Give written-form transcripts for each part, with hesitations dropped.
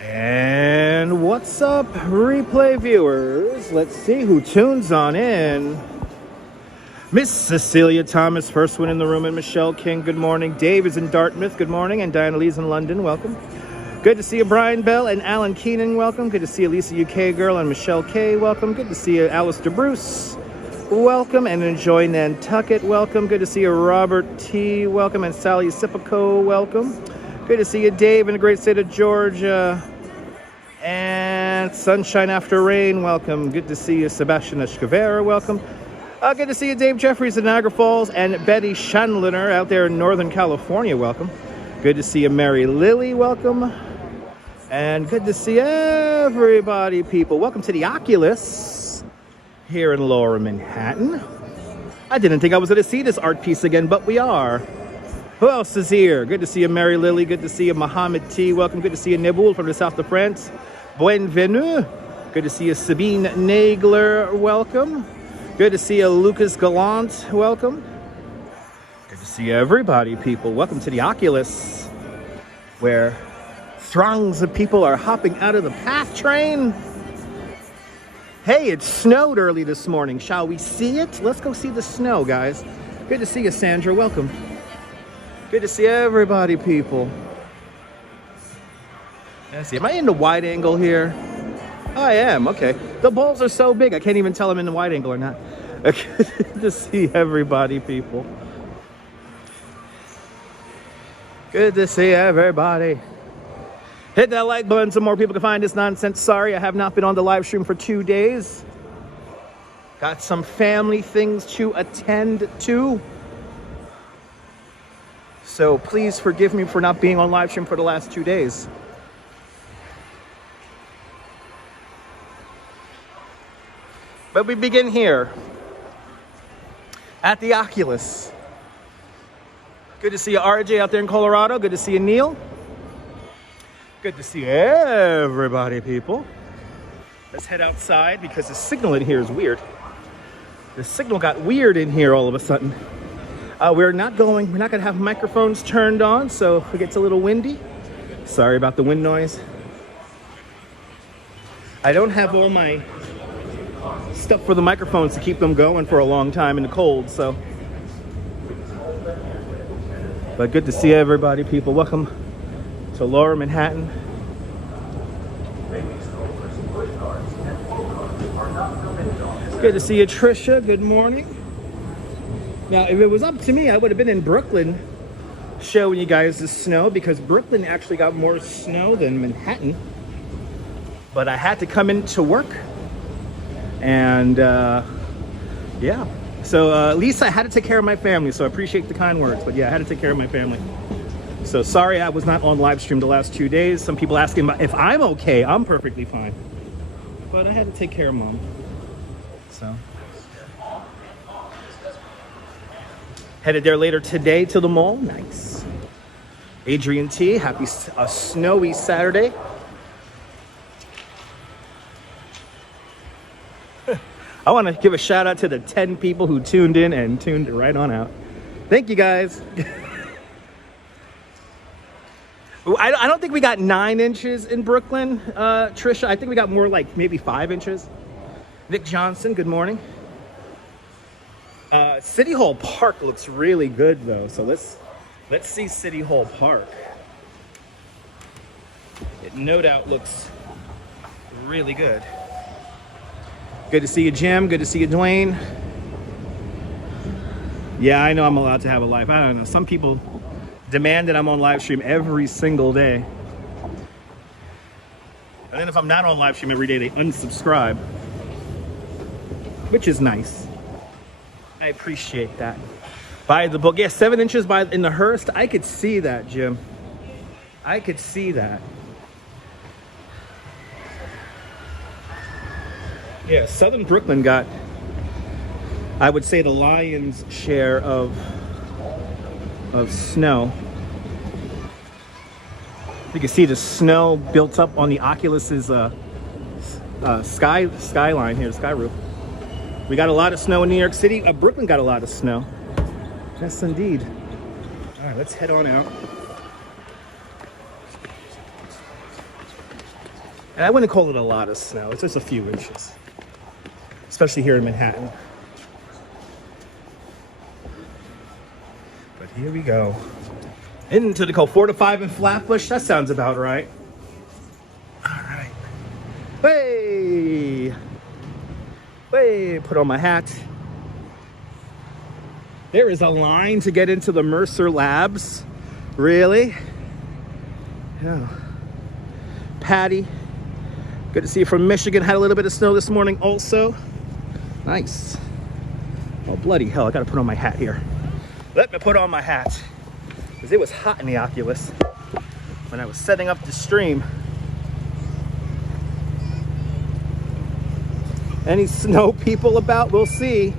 And what's up, replay viewers? Let's see who tunes on in. Miss Cecilia Thomas, first one in the room, and Michelle King, good morning. Dave is in Dartmouth, good morning. And Diana Lee's in London, welcome. Good to see you, Brian Bell and Alan Keenan, welcome. Good to see you, Lisa UK Girl and Michelle K, welcome. Good to see you, Alistair Bruce, welcome. And Enjoy Nantucket, welcome. Good to see you, Robert T, welcome. And Sally Sipico, welcome. Good to see you, Dave, in the great state of Georgia. And Sunshine After Rain, welcome. Good to see you, Sebastian Escavera, welcome. Good to see you, Dave Jeffries in Niagara Falls, and Betty Schandliner out there in Northern California, welcome. Good to see you, Mary Lily, welcome. And good to see everybody, people. Welcome to the Oculus here in Lower Manhattan. I didn't think I was going to see this art piece again, but we are. Who else is here? Good to see you, Mary Lily. Good to see you, Mohammed T. Welcome. Good to see you, Nibul from the south of France. Bienvenue. Good to see you, Sabine Nagler. Welcome. Good to see you, Lucas Gallant. Welcome. Good to see everybody, people. Welcome to the Oculus, where throngs of people are hopping out of the PATH train. Hey, it snowed early this morning. Shall we see it? Let's go see the snow, guys. Good to see you, Sandra. Welcome. Good to see everybody, people. Let's see. Am I in the wide angle here? I am. Okay. The balls are so big, I can't even tell I'm in the wide angle or not. Good to see everybody, people. Good to see everybody. Hit that like button so more people can find this nonsense. Sorry, I have not been on the live stream for 2 days. Got some family things to attend to. So please forgive me for not being on live stream for the last 2 days. But we begin here at the Oculus. Good to see you, RJ, out there in Colorado. Good to see you, Neil. Good to see everybody, people. Let's head outside because the signal in here is weird. The signal got weird in here all of a sudden. We're not going to have microphones turned on, so if it gets a little windy, sorry about the wind noise. I don't have all my stuff for the microphones to keep them going for a long time in the cold, so. But good to see everybody, people. Welcome to Lower Manhattan. Good to see you, Trisha. Good morning. Now, if it was up to me, I would have been in Brooklyn showing you guys the snow, because Brooklyn actually got more snow than Manhattan. But I had to come into work. And yeah. So Lisa, I had to take care of my family, so I appreciate the kind words. But yeah, I had to take care of my family. So sorry I was not on live stream the last 2 days. Some people asking about if I'm okay. I'm perfectly fine. But I had to take care of Mom. So. Headed there later today to the mall. Nice. Adrian T, happy a snowy Saturday. I want to give a shout out to the 10 people who tuned in and tuned right on out. Thank you, guys. I don't think we got 9 inches in Brooklyn, Trisha. I think we got more like maybe 5 inches. Nick Johnson, good morning. City Hall Park looks really good though, so let's see City Hall Park. It no doubt looks really good. Good to see you, Jim. Good to see you, Dwayne. Yeah, I know I'm allowed to have a life. I don't know. Some people demand that I'm on live stream every single day. And then if I'm not on live stream every day, they unsubscribe, which is nice. I appreciate that. By the book. Yeah, 7 inches in the Hearst. I could see that, Jim. I could see that. Yeah, Southern Brooklyn got, I would say, the lion's share of snow. You can see the snow built up on the Oculus's skyline here, sky roof. We got a lot of snow in New York City. Brooklyn got a lot of snow. Yes, indeed. All right, let's head on out. And I wouldn't call it a lot of snow. It's just a few inches, especially here in Manhattan. But here we go. Into the cold. 4 to 5 in Flatbush. That sounds about right. All right. Hey! Hey! Put on my hat. There is a line to get into the Mercer Labs. Really? Yeah. Patty. Good to see you from Michigan. Had a little bit of snow this morning also. Nice. Oh, bloody hell. I got to put on my hat here. Let me put on my hat. Because it was hot in the Oculus when I was setting up the stream. Any snow people about? We'll see.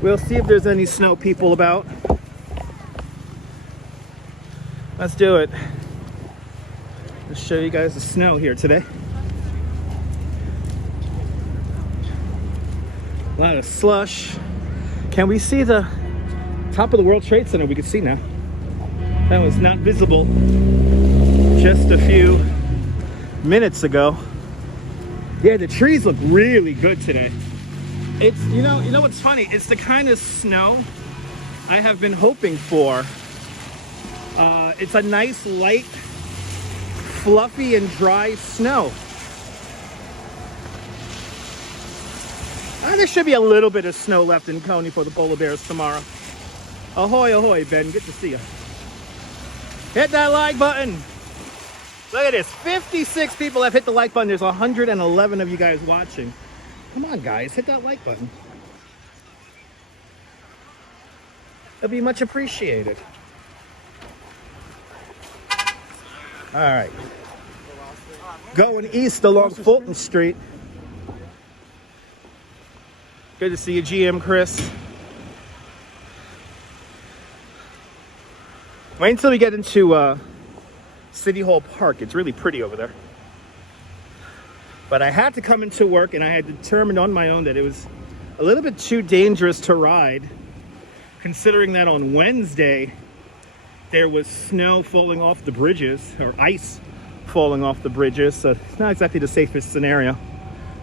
We'll see if there's any snow people about. Let's do it. Let's show you guys the snow here today. A lot of slush. Can we see the top of the World Trade Center? We can see now. That was not visible just a few minutes ago. Yeah, the trees look really good today. It's, you know what's funny? It's the kind of snow I have been hoping for. It's a nice, light, fluffy, and dry snow. There should be a little bit of snow left in Coney for the polar bears tomorrow. Ahoy, ahoy, Ben. Good to see you. Hit that like button. Look at this. 56 people have hit the like button. There's 111 of you guys watching. Come on, guys. Hit that like button. It'll be much appreciated. All right. Going east along Fulton Street. Good to see you, GM Chris. Wait until we get into City Hall Park. It's really pretty over there. But I had to come into work, and I had determined on my own that it was a little bit too dangerous to ride, considering that on Wednesday there was snow falling off the bridges, or ice falling off the bridges. So it's not exactly the safest scenario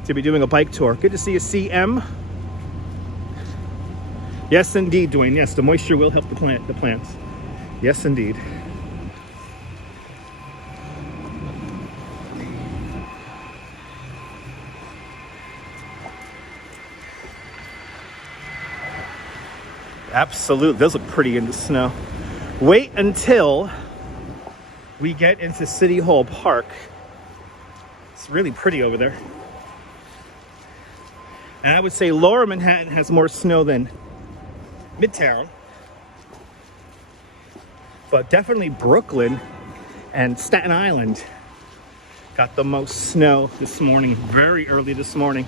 to be doing a bike tour. Good to see you, CM. Yes, indeed, Dwayne. Yes, the moisture will help the plants. Yes, indeed. Absolutely. Those look pretty in the snow. Wait until we get into City Hall Park. It's really pretty over there. And I would say Lower Manhattan has more snow than Midtown. But definitely Brooklyn and Staten Island got the most snow this morning, very early this morning.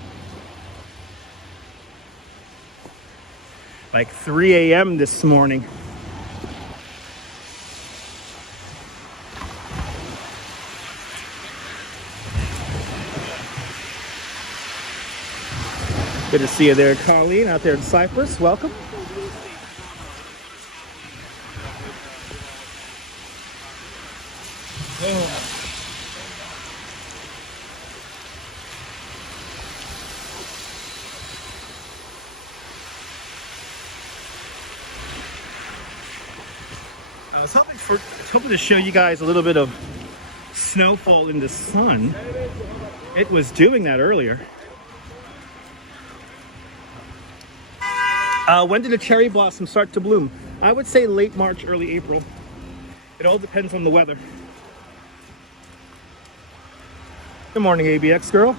Like 3 a.m. this morning. Good to see you there, Colleen, out there in Cyprus. Welcome. I was hoping to show you guys a little bit of snowfall in the sun. It was doing that earlier. When did the cherry blossom start to bloom? I would say late March, early April. It all depends on the weather. Good morning, ABX girl.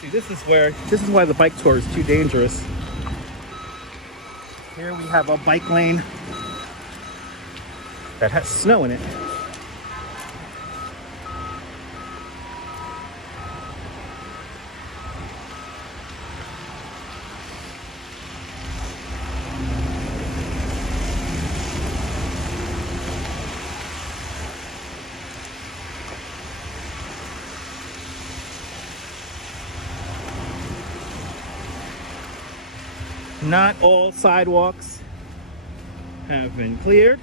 See, this is why the bike tour is too dangerous. Here we have a bike lane that has snow in it. Not all sidewalks have been cleared.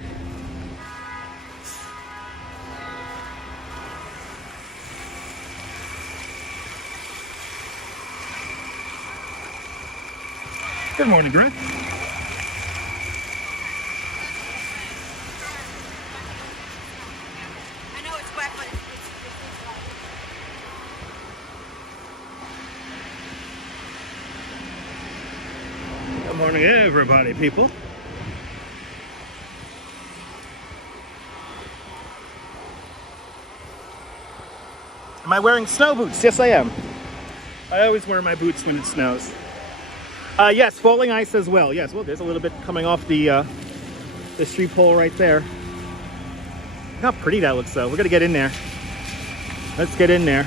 Good morning, Greg. I know it's wet, but it's Good morning, everybody, people. Am I wearing snow boots? Yes, I am. I always wear my boots when it snows. Yes, falling ice as well. Yes, well, there's a little bit coming off the street pole right there. Look how pretty that looks, though. We're gonna get in there. Let's get in there.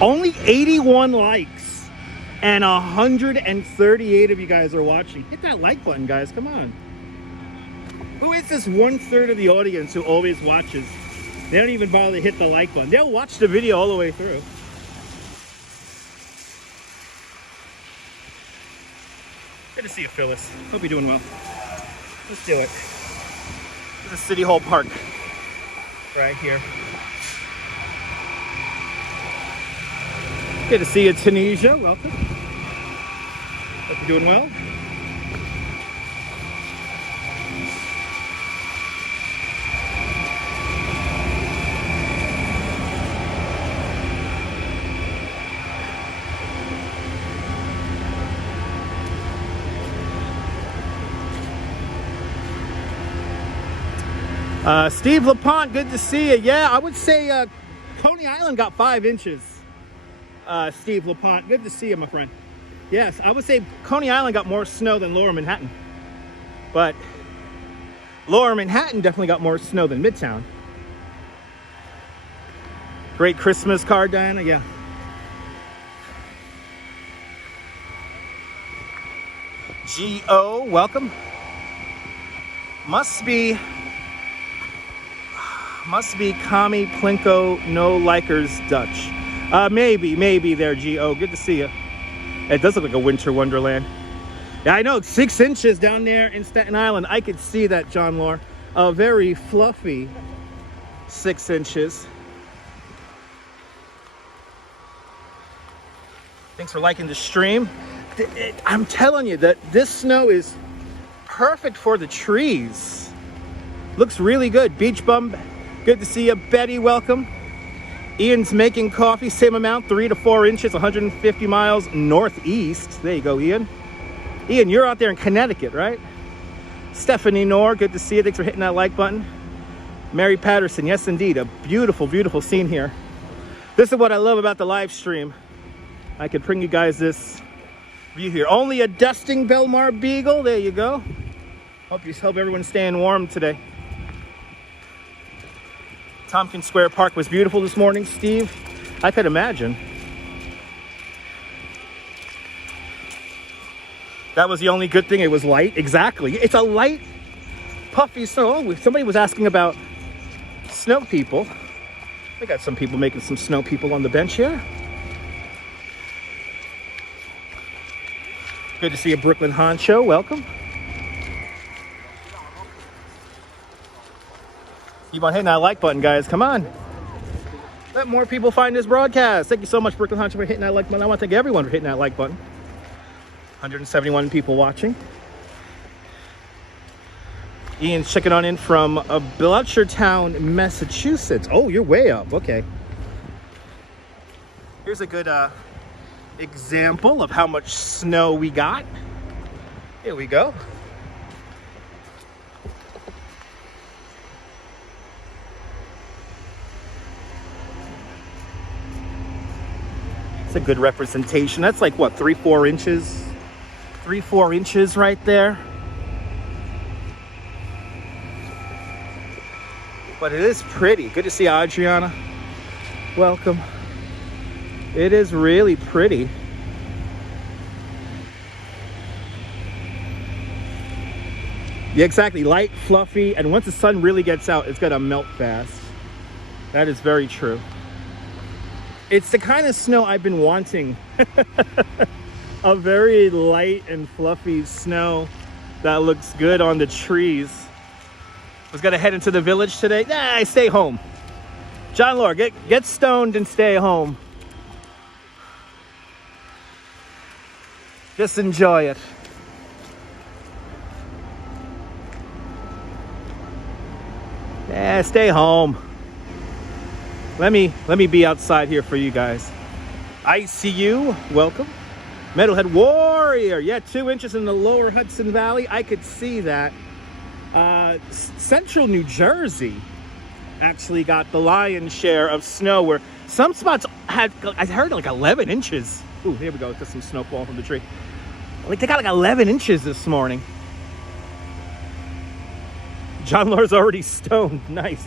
Only 81 likes and 138 of you guys are watching. Hit that like button, guys. Come on. Who is this 1/3 of the audience who always watches? They don't even bother to hit the like button. They'll watch the video all the way through. Good to see you, Phyllis. Hope you're doing well. Let's do it. This is City Hall Park right here. Good to see you, Tunisia. Welcome. Hope you're doing well. Steve LaPont, good to see you. Yeah, I would say Coney Island got 5 inches. Steve LaPont, good to see you, my friend. Yes, I would say Coney Island got more snow than Lower Manhattan. But Lower Manhattan definitely got more snow than Midtown. Great Christmas card, Diana, yeah. G.O., welcome. Must be Kami Plinko No Likers Dutch. Maybe there, G.O. Good to see you. It does look like a winter wonderland. Yeah, I know, 6 inches down there in Staten Island. I could see that, John Lore. A very fluffy 6 inches. Thanks for liking the stream. I'm telling you that this snow is perfect for the trees. Looks really good. Beach Bum, good to see you. Betty, welcome. Ian's making coffee, same amount, 3 to 4 inches, 150 miles northeast. There you go, Ian. Ian, you're out there in Connecticut, right? Stephanie Knorr, good to see you. Thanks for hitting that like button. Mary Patterson, yes, indeed. A beautiful, beautiful scene here. This is what I love about the live stream. I could bring you guys this view here. Only a dusting Belmar Beagle. There you go. Hope everyone's staying warm today. Tompkins Square Park was beautiful this morning, Steve. I could imagine. That was the only good thing. It was light. Exactly. It's a light, puffy snow. Oh, somebody was asking about snow people. We got some people making some snow people on the bench here. Good to see a Brooklyn Honcho. Welcome. Keep on hitting that like button, guys. Come on. Let more people find this broadcast. Thank you so much, Brooklyn Honcho, for hitting that like button. I want to thank everyone for hitting that like button. 171 people watching. Ian's checking on in from Belchertown, Massachusetts. Oh, you're way up. Okay. Here's a good example of how much snow we got. Here we go. It's a good representation. That's like what, 3-4 inches? 3-4 inches right there. But it is pretty. Good to see you, Adriana. Welcome. It is really pretty. Yeah, exactly. Light, fluffy, and once the sun really gets out, it's gonna melt fast. That is very true. It's the kind of snow I've been wanting. A very light and fluffy snow that looks good on the trees. Was gonna head into the village today. Nah, I stay home. John Lore, get stoned and stay home. Just enjoy it. Yeah, stay home. Let me be outside here for you guys. ICU, welcome. Metalhead Warrior, yeah, 2 inches in the lower Hudson Valley. I could see that. Central New Jersey actually got the lion's share of snow, where some spots had, I heard, like 11 inches. Ooh, here we go, got some snow falling from the tree. Like they got like 11 inches this morning. John Laur's already stoned, nice.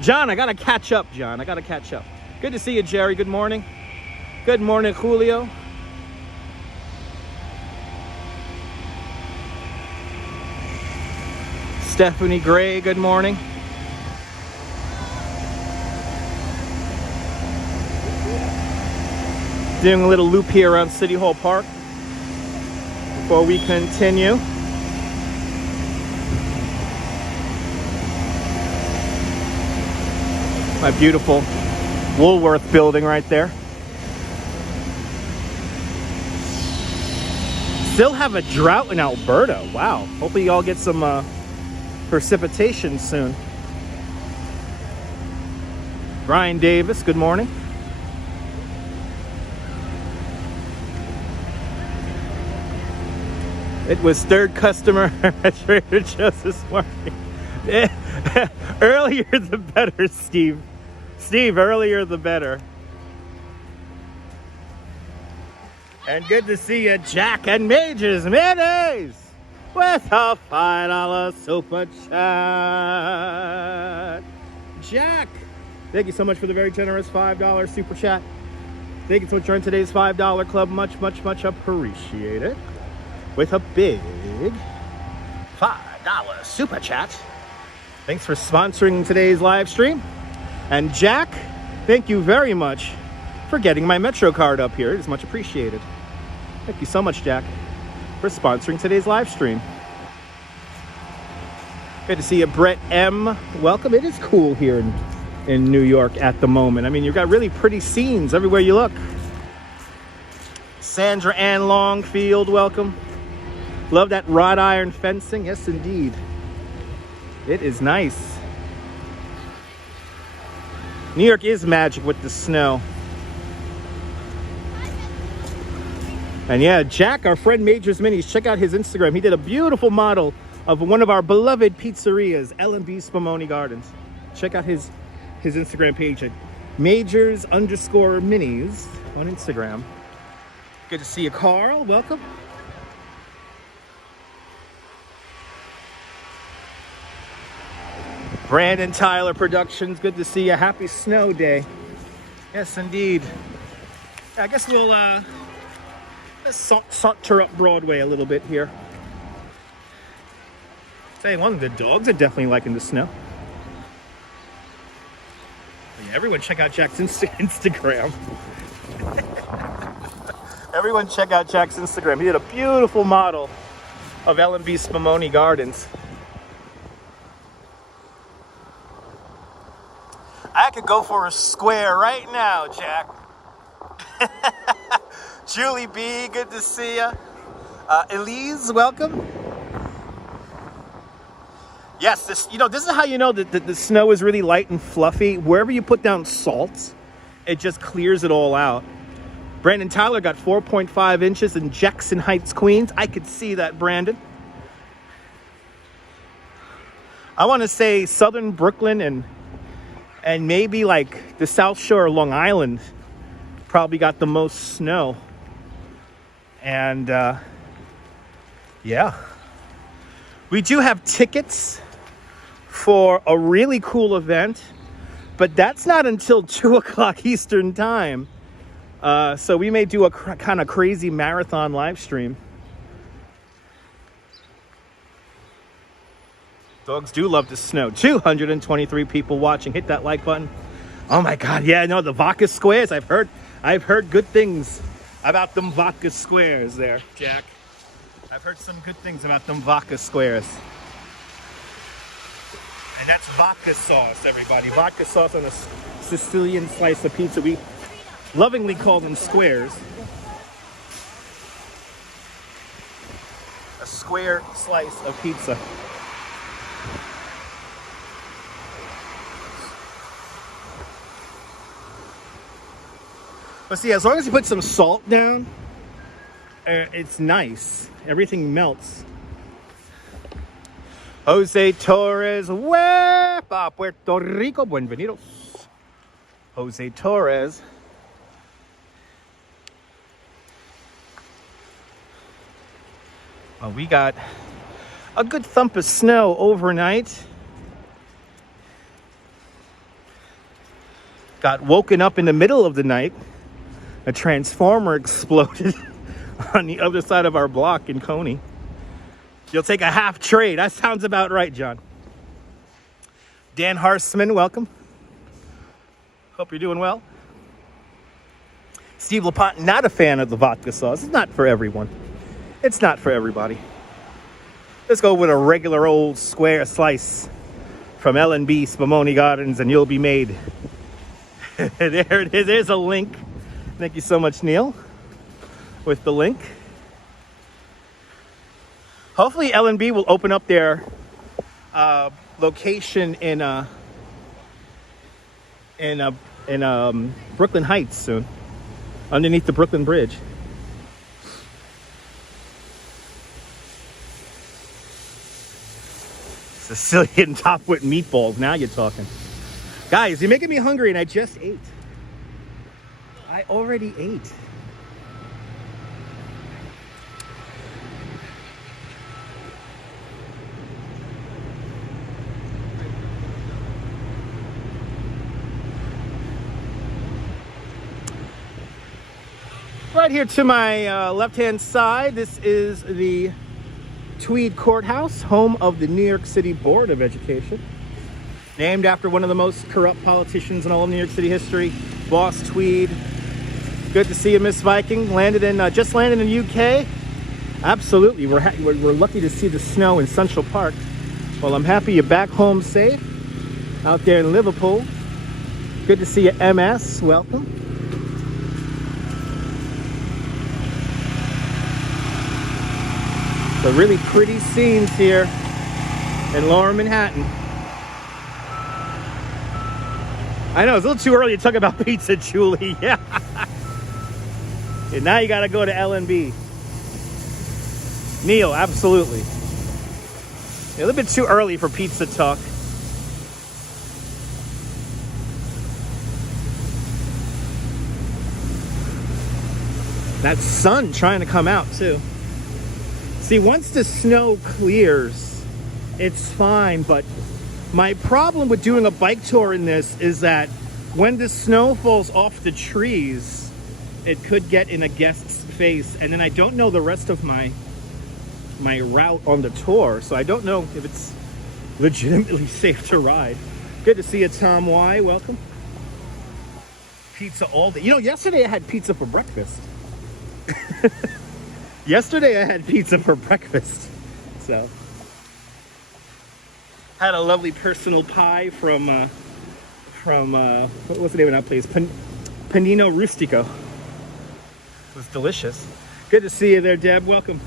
John, I gotta catch up, John, I gotta catch up. Good to see you, Jerry, good morning. Good morning, Julio. Stephanie Gray, good morning. Doing a little loop here around City Hall Park before we continue. My beautiful Woolworth building right there. Still have a drought in Alberta. Wow. Hopefully y'all get some precipitation soon. Brian Davis, good morning. It was third customer at Trader Joe's this morning. Earlier the better, Steve. Steve, earlier the better. And good to see you, Jack and Majors Mayonnaise with a $5 super chat. Jack, thank you so much for the very generous $5 super chat. Thank you so much for joining today's $5 club. Much, much, much appreciated. With a big $5 super chat. Thanks for sponsoring today's live stream. And Jack, thank you very much for getting my Metro card up here. It is much appreciated. Thank you so much, Jack, for sponsoring today's live stream. Good to see you, Brett M. Welcome. It is cool here in New York at the moment. I mean, you've got really pretty scenes everywhere you look. Sandra Ann Longfield, welcome. Love that wrought iron fencing. Yes, indeed. It is nice. New York is magic with the snow. And yeah, Jack, our friend Majors Minis, check out his Instagram. He did a beautiful model of one of our beloved pizzerias, L&B Spumoni Gardens. Check out his Instagram page at Majors_Minis on Instagram. Good to see you, Carl. Welcome. Brandon Tyler Productions, good to see you. Happy snow day. Yes, indeed. I guess we'll let's saunter up Broadway a little bit here. Say one, the dogs are definitely liking the snow. Yeah, everyone check out Jack's Instagram. Everyone check out Jack's Instagram. He did a beautiful model of L&B Spumoni Gardens. I could go for a square right now, Jack. Julie B, good to see ya. Elise, welcome. Yes, this is how you know that the snow is really light and fluffy. Wherever you put down salt, it just clears it all out. Brandon Tyler got 4.5 inches in Jackson Heights, Queens. I could see that, Brandon. I want to say southern Brooklyn and maybe like the South Shore of Long Island probably got the most snow. And yeah, we do have tickets for a really cool event, but that's not until 2 o'clock Eastern time. So we may do a kind of crazy marathon live stream. Dogs do love the snow. 223 people watching. Hit that like button. Oh my God, yeah, no, the vodka squares. I've heard good things about them vodka squares there, Jack. I've heard some good things about them vodka squares. And that's vodka sauce, everybody. Vodka sauce on a Sicilian slice of pizza. We lovingly call them squares. square slice of pizza. But see, as long as you put some salt down, it's nice. Everything melts. Jose Torres, Huepa, Puerto Rico, buenvenidos. Jose Torres. Well, we got a good thump of snow overnight. Got woken up in the middle of the night. A transformer exploded on the other side of our block in Coney. You'll take a half trade. That sounds about right, John. Dan Harsman, welcome. Hope you're doing well. Steve LaPont, not a fan of the vodka sauce. It's not for everyone. It's not for everybody. Let's go with a regular old square slice from L&B Spumoni Gardens and you'll be made. There it is. There's a link. Thank you so much, Neil, with the link. Hopefully L&B will open up their location in Brooklyn Heights soon, underneath the Brooklyn Bridge. Sicilian top with meatballs. Now you're talking. Guys, you're making me hungry and I just ate. I already ate. Right here to my left-hand side, this is the Tweed Courthouse, home of the New York City Board of Education. Named after one of the most corrupt politicians in all of New York City history, Boss Tweed. Good to see you, Miss Viking. Just landed in the UK. Absolutely, we're lucky to see the snow in Central Park. Well, I'm happy you're back home safe, out there in Liverpool. Good to see you, MS. Welcome. So really pretty scenes here in Lower Manhattan. I know, it's a little too early to talk about pizza, Julie. Yeah. And now you got to go to L&B. Neil, absolutely. A little bit too early for pizza talk. That sun trying to come out, too. See, once the snow clears, it's fine, but my problem with doing a bike tour in this is that when the snow falls off the trees, it could get in a guest's face, and then I don't know the rest of my route on the tour, so I don't know if it's legitimately safe to ride. Good to see you, Tom Y. Welcome. Pizza all day. You know, yesterday I had pizza for breakfast. Yesterday I had pizza for breakfast. So, had a lovely personal pie from what's the name of that place? Panino Rustico. It was delicious. Good to see you there, Deb. Welcome.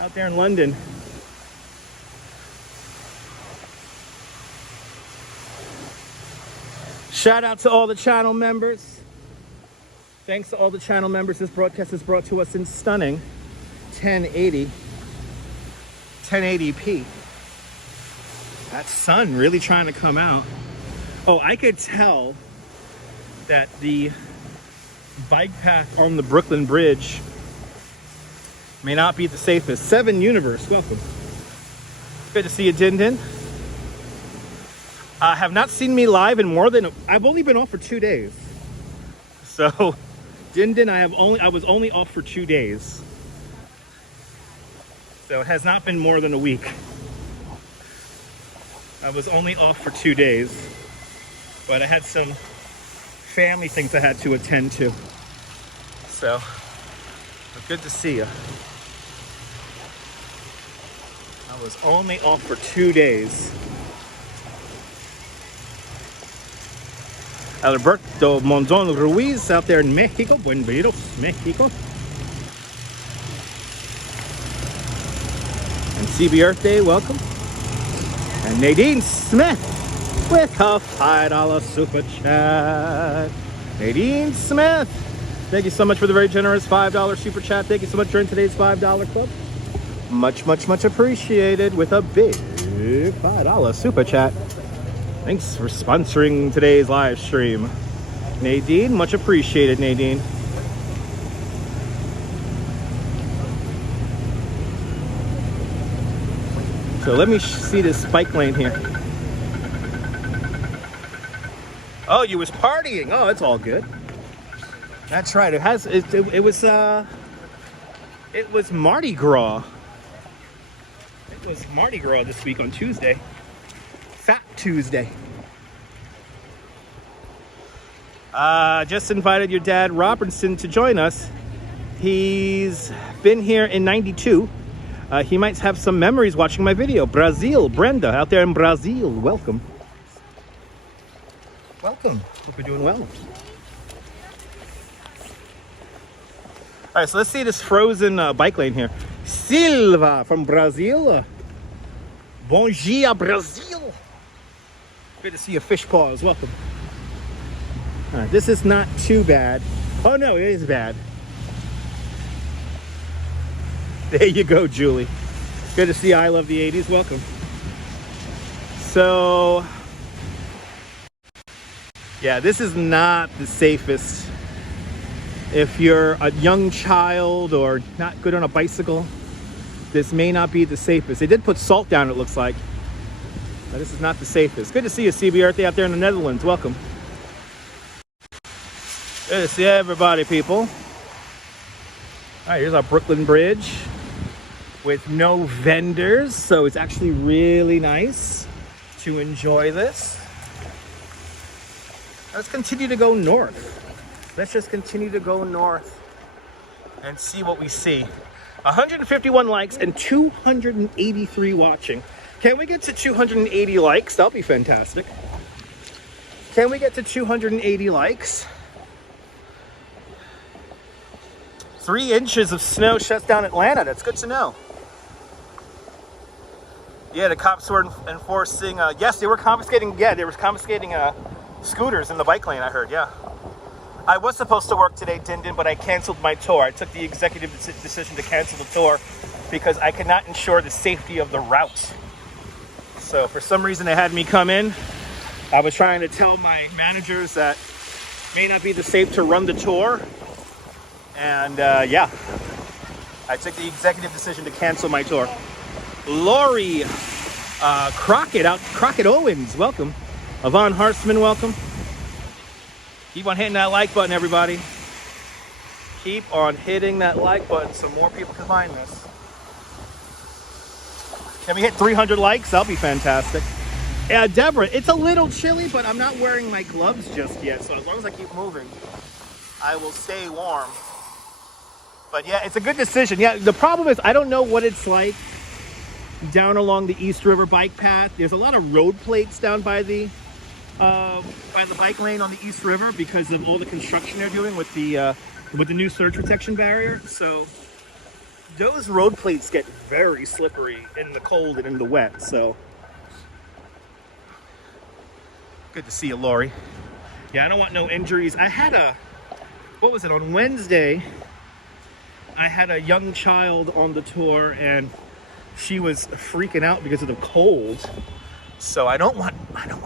Out there in London. Shout out to all the channel members. Thanks to all the channel members. This broadcast is brought to us in stunning 1080p. That sun really trying to come out. Oh, I could tell that the bike path on the Brooklyn Bridge may not be the safest. 7 Universe, welcome. Good to see you, Din Din. Have not seen me live in more than, I've only been off for 2 days. So, Din Din, I was only off for 2 days. So it has not been more than a week. I was only off for 2 days, but I had some family things I had to attend to. So, but good to see you. I was only off for 2 days. Alberto Monzon Ruiz out there in Mexico. Buenvenidos, Mexico. CB Earth Day, welcome. And Nadine Smith with a $5 super chat. Nadine Smith, thank you so much for the very generous $5 super chat. Thank you so much for today's $5 club. Much, much, much appreciated with a big $5 super chat. Thanks for sponsoring today's live stream. Nadine, much appreciated, Nadine. So let me see this bike lane here. Oh, you was partying. Oh, it's all good. That's right. It was Mardi Gras. It was Mardi Gras this week on Tuesday. Fat Tuesday. Just invited your dad Robertson to join us. He's been here in '92. He might have some memories watching my video. Brazil, Brenda, out there in Brazil. Welcome. Welcome. Hope you're doing well. All right, so let's see this frozen bike lane here. Silva from Brazil. Bom dia, Brazil. Good to see you, fish paws. Welcome. All right, this is not too bad. Oh no, it is bad. There you go, Julie. Good to see you. I love the 80s. Welcome. So, yeah, this is not the safest. If you're a young child or not good on a bicycle, this may not be the safest. They did put salt down, it looks like. But this is not the safest. Good to see you, CB Earth Day out there in the Netherlands. Welcome. Good to see everybody, people. All right, here's our Brooklyn Bridge with no vendors, so it's actually really nice to enjoy this. Let's continue to go north. Let's just continue to go north and see what we see. 151 likes and 283 watching. Can we get to 280 likes? That'll be fantastic. Can we get to 280 likes? 3 inches of snow shuts down Atlanta. That's good to know. Yeah, the cops were enforcing, yes, they were confiscating, scooters in the bike lane, I heard, yeah. I was supposed to work today, Din, but I canceled my tour. I took the executive decision to cancel the tour because I could not ensure the safety of the route. So for some reason they had me come in. I was trying to tell my managers that it may not be the safe to run the tour. And yeah, I took the executive decision to cancel my tour. Lori Crockett Owens, welcome. Yvonne Hartzman, welcome. Keep on hitting that like button, everybody. Keep on hitting that like button so more people can find this. Can we hit 300 likes? That'll be fantastic. Yeah, Deborah, it's a little chilly, but I'm not wearing my gloves just yet. So as long as I keep moving, I will stay warm. But yeah, it's a good decision. Yeah, the problem is I don't know what it's like down along the East River bike path. There's a lot of road plates down by the bike lane on the East River because of all the construction they're doing with the new surge protection barrier. So those road plates get very slippery in the cold and in the wet. So good to see you, Lori. Yeah, I don't want no injuries. I had on Wednesday, I had a young child on the tour and she was freaking out because of the cold. So I don't want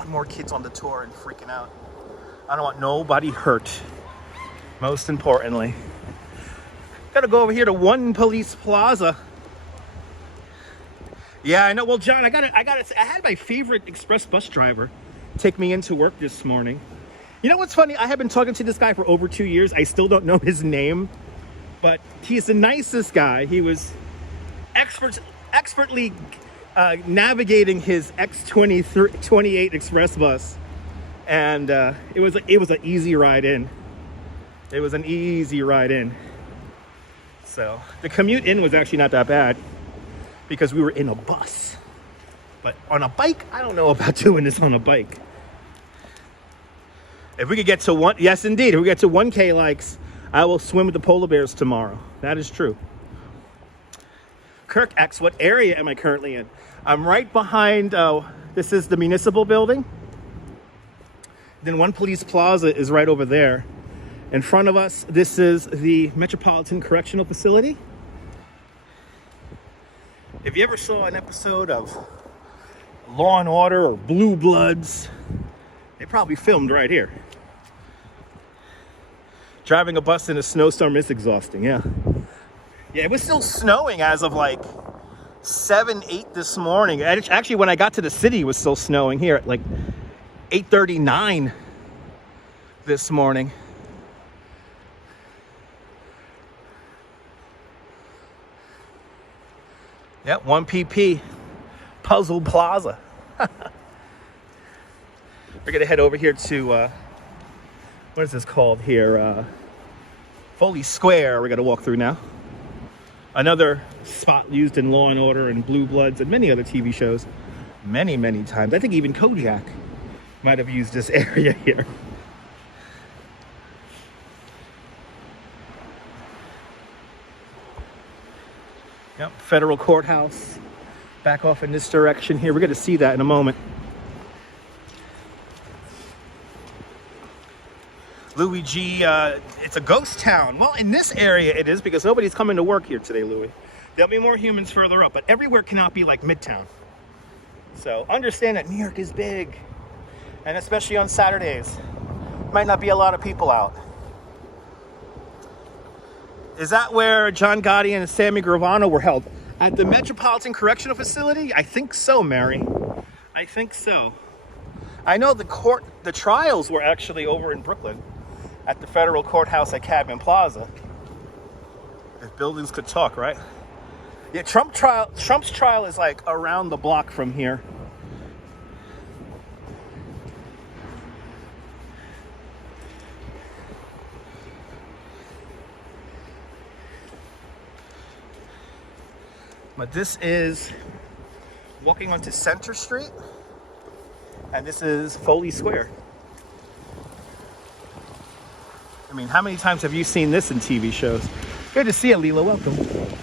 more kids on the tour and freaking out. I don't want nobody hurt. Most importantly. Gotta go over here to One Police Plaza. Yeah, I know. Well, John, I had my favorite express bus driver take me into work this morning. You know what's funny? I have been talking to this guy for over 2 years. I still don't know his name, but he's the nicest guy. He was expertly navigating his X28 express bus, and it was an easy ride in. It was an easy ride in. So the commute in was actually not that bad because we were in a bus. But on a bike, I don't know about doing this on a bike. If we could get to one, yes indeed, if we get to 1K likes, I will swim with the polar bears tomorrow. That is true. Kirk asks, what area am I currently in? I'm right behind, this is the municipal building. Then One Police Plaza is right over there. In front of us, this is the Metropolitan Correctional Facility. If you ever saw an episode of Law and Order or Blue Bloods, they probably filmed right here. Driving a bus in a snowstorm is exhausting, yeah. Yeah, it was still snowing as of like 7, 8 this morning. Actually, when I got to the city, it was still snowing here at like 8:39 this morning. Yep, 1PP Puzzle Plaza. We're gonna head over here to what is this called here? Foley Square. We're gonna walk through now. Another spot used in Law and Order and Blue Bloods and many other TV shows, many times. I think even Kojak might have used this area here. Yep, Federal Courthouse. Back off in this direction here. We're going to see that in a moment. Louis G, it's a ghost town. Well, in this area it is because nobody's coming to work here today, Louis. There'll be more humans further up, but everywhere cannot be like Midtown. So understand that New York is big. And especially on Saturdays, might not be a lot of people out. Is that where John Gotti and Sammy Gravano were held? At the Metropolitan Correctional Facility? I think so, Mary. I think so. I know the trials were actually over in Brooklyn at the Federal Courthouse at Cadman Plaza. If buildings could talk, right? Yeah, Trump's trial is like around the block from here. But this is walking onto Center Street, and this is Foley Square. I mean, how many times have you seen this in TV shows? Good to see you, Leela. Welcome.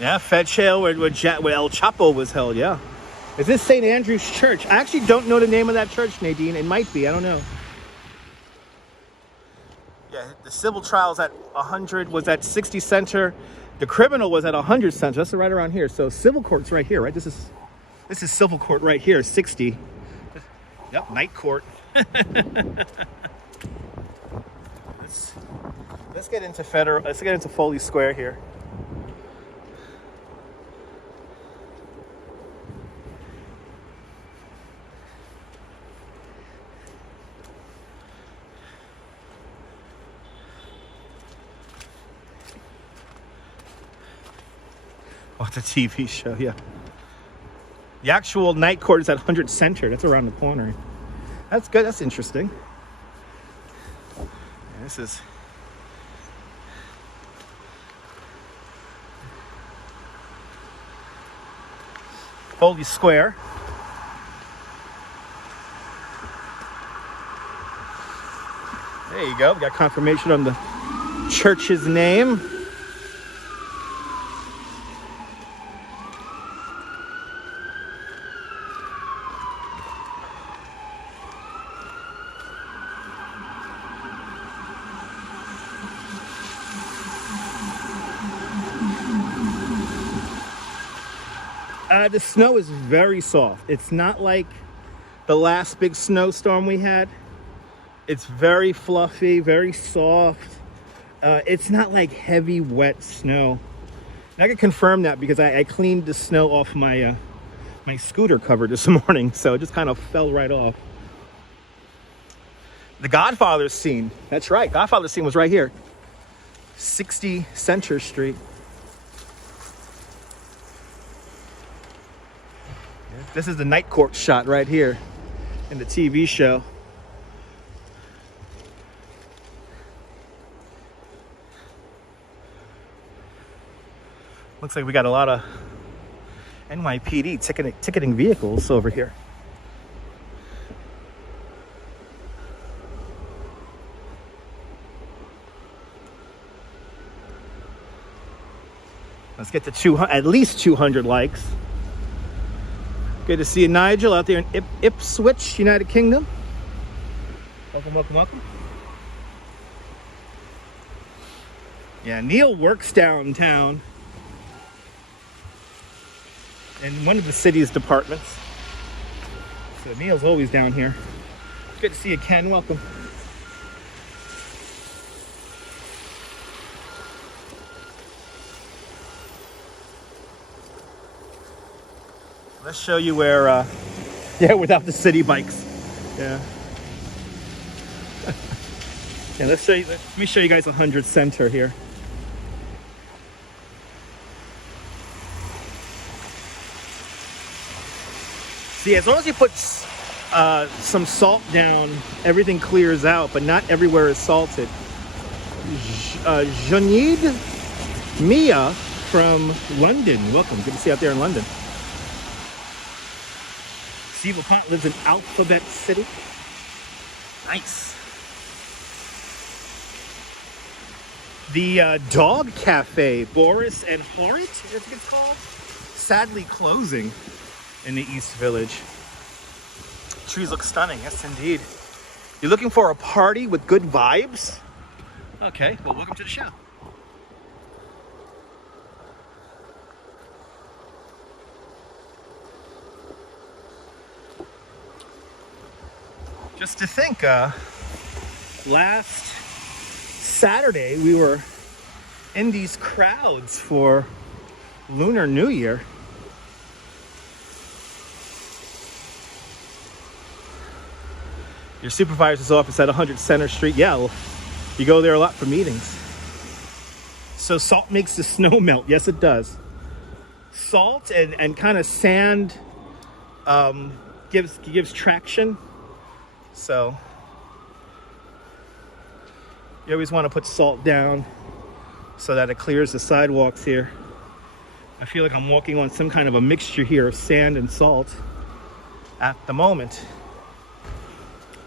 Yeah, Fed jail where El Chapo was held, yeah. Is this St. Andrew's Church? I actually don't know the name of that church, Nadine. It might be, I don't know. Yeah, the civil trial's at 100, was at 60 Center. The criminal was at 100 Center. That's right around here. So civil court's right here, right? This is civil court right here, 60. Yep, night court. Let's get into Foley Square here. Oh, it's a TV show, yeah. The actual night court is at 100 Center. That's around the corner. That's good. That's interesting. Yeah, this is... Foley Square. There you go. We got confirmation on the church's name. The snow is very soft. It's not like the last big snowstorm we had. It's very fluffy, very soft. It's not like heavy, wet snow. And I can confirm that because I cleaned the snow off my my scooter cover this morning, so it just kind of fell right off. The Godfather's scene. That's right. Godfather's scene was right here. 60 Center Street. This is the night court shot right here in the TV show. Looks like we got a lot of NYPD ticketing vehicles over here. Let's get to at least 200 likes. Good to see you, Nigel, out there in Ipswich, United Kingdom. Welcome, welcome, welcome. Yeah, Neil works downtown in one of the city's departments. So Neil's always down here. Good to see you, Ken. Welcome. Let's show you where, yeah, without the city bikes. Yeah. Yeah, let me show you guys 100 Center here. See, as long as you put some salt down, everything clears out, but not everywhere is salted. Janid Mia from London. Welcome. Good to see you out there in London. Steve LaPont lives in Alphabet City. Nice. The dog cafe, Boris and Horit, I think it's called, sadly closing in the East Village. Trees look stunning, yes indeed. You're looking for a party with good vibes? Okay, well, welcome to the show. Just to think, last Saturday we were in these crowds for Lunar New Year. Your supervisor's office at 100 Center Street. Yeah, well, you go there a lot for meetings. So salt makes the snow melt. Yes, it does. Salt and kind of sand gives traction. So you always want to put salt down so that it clears the sidewalks here. I feel like I'm walking on some kind of a mixture here of sand and salt at the moment.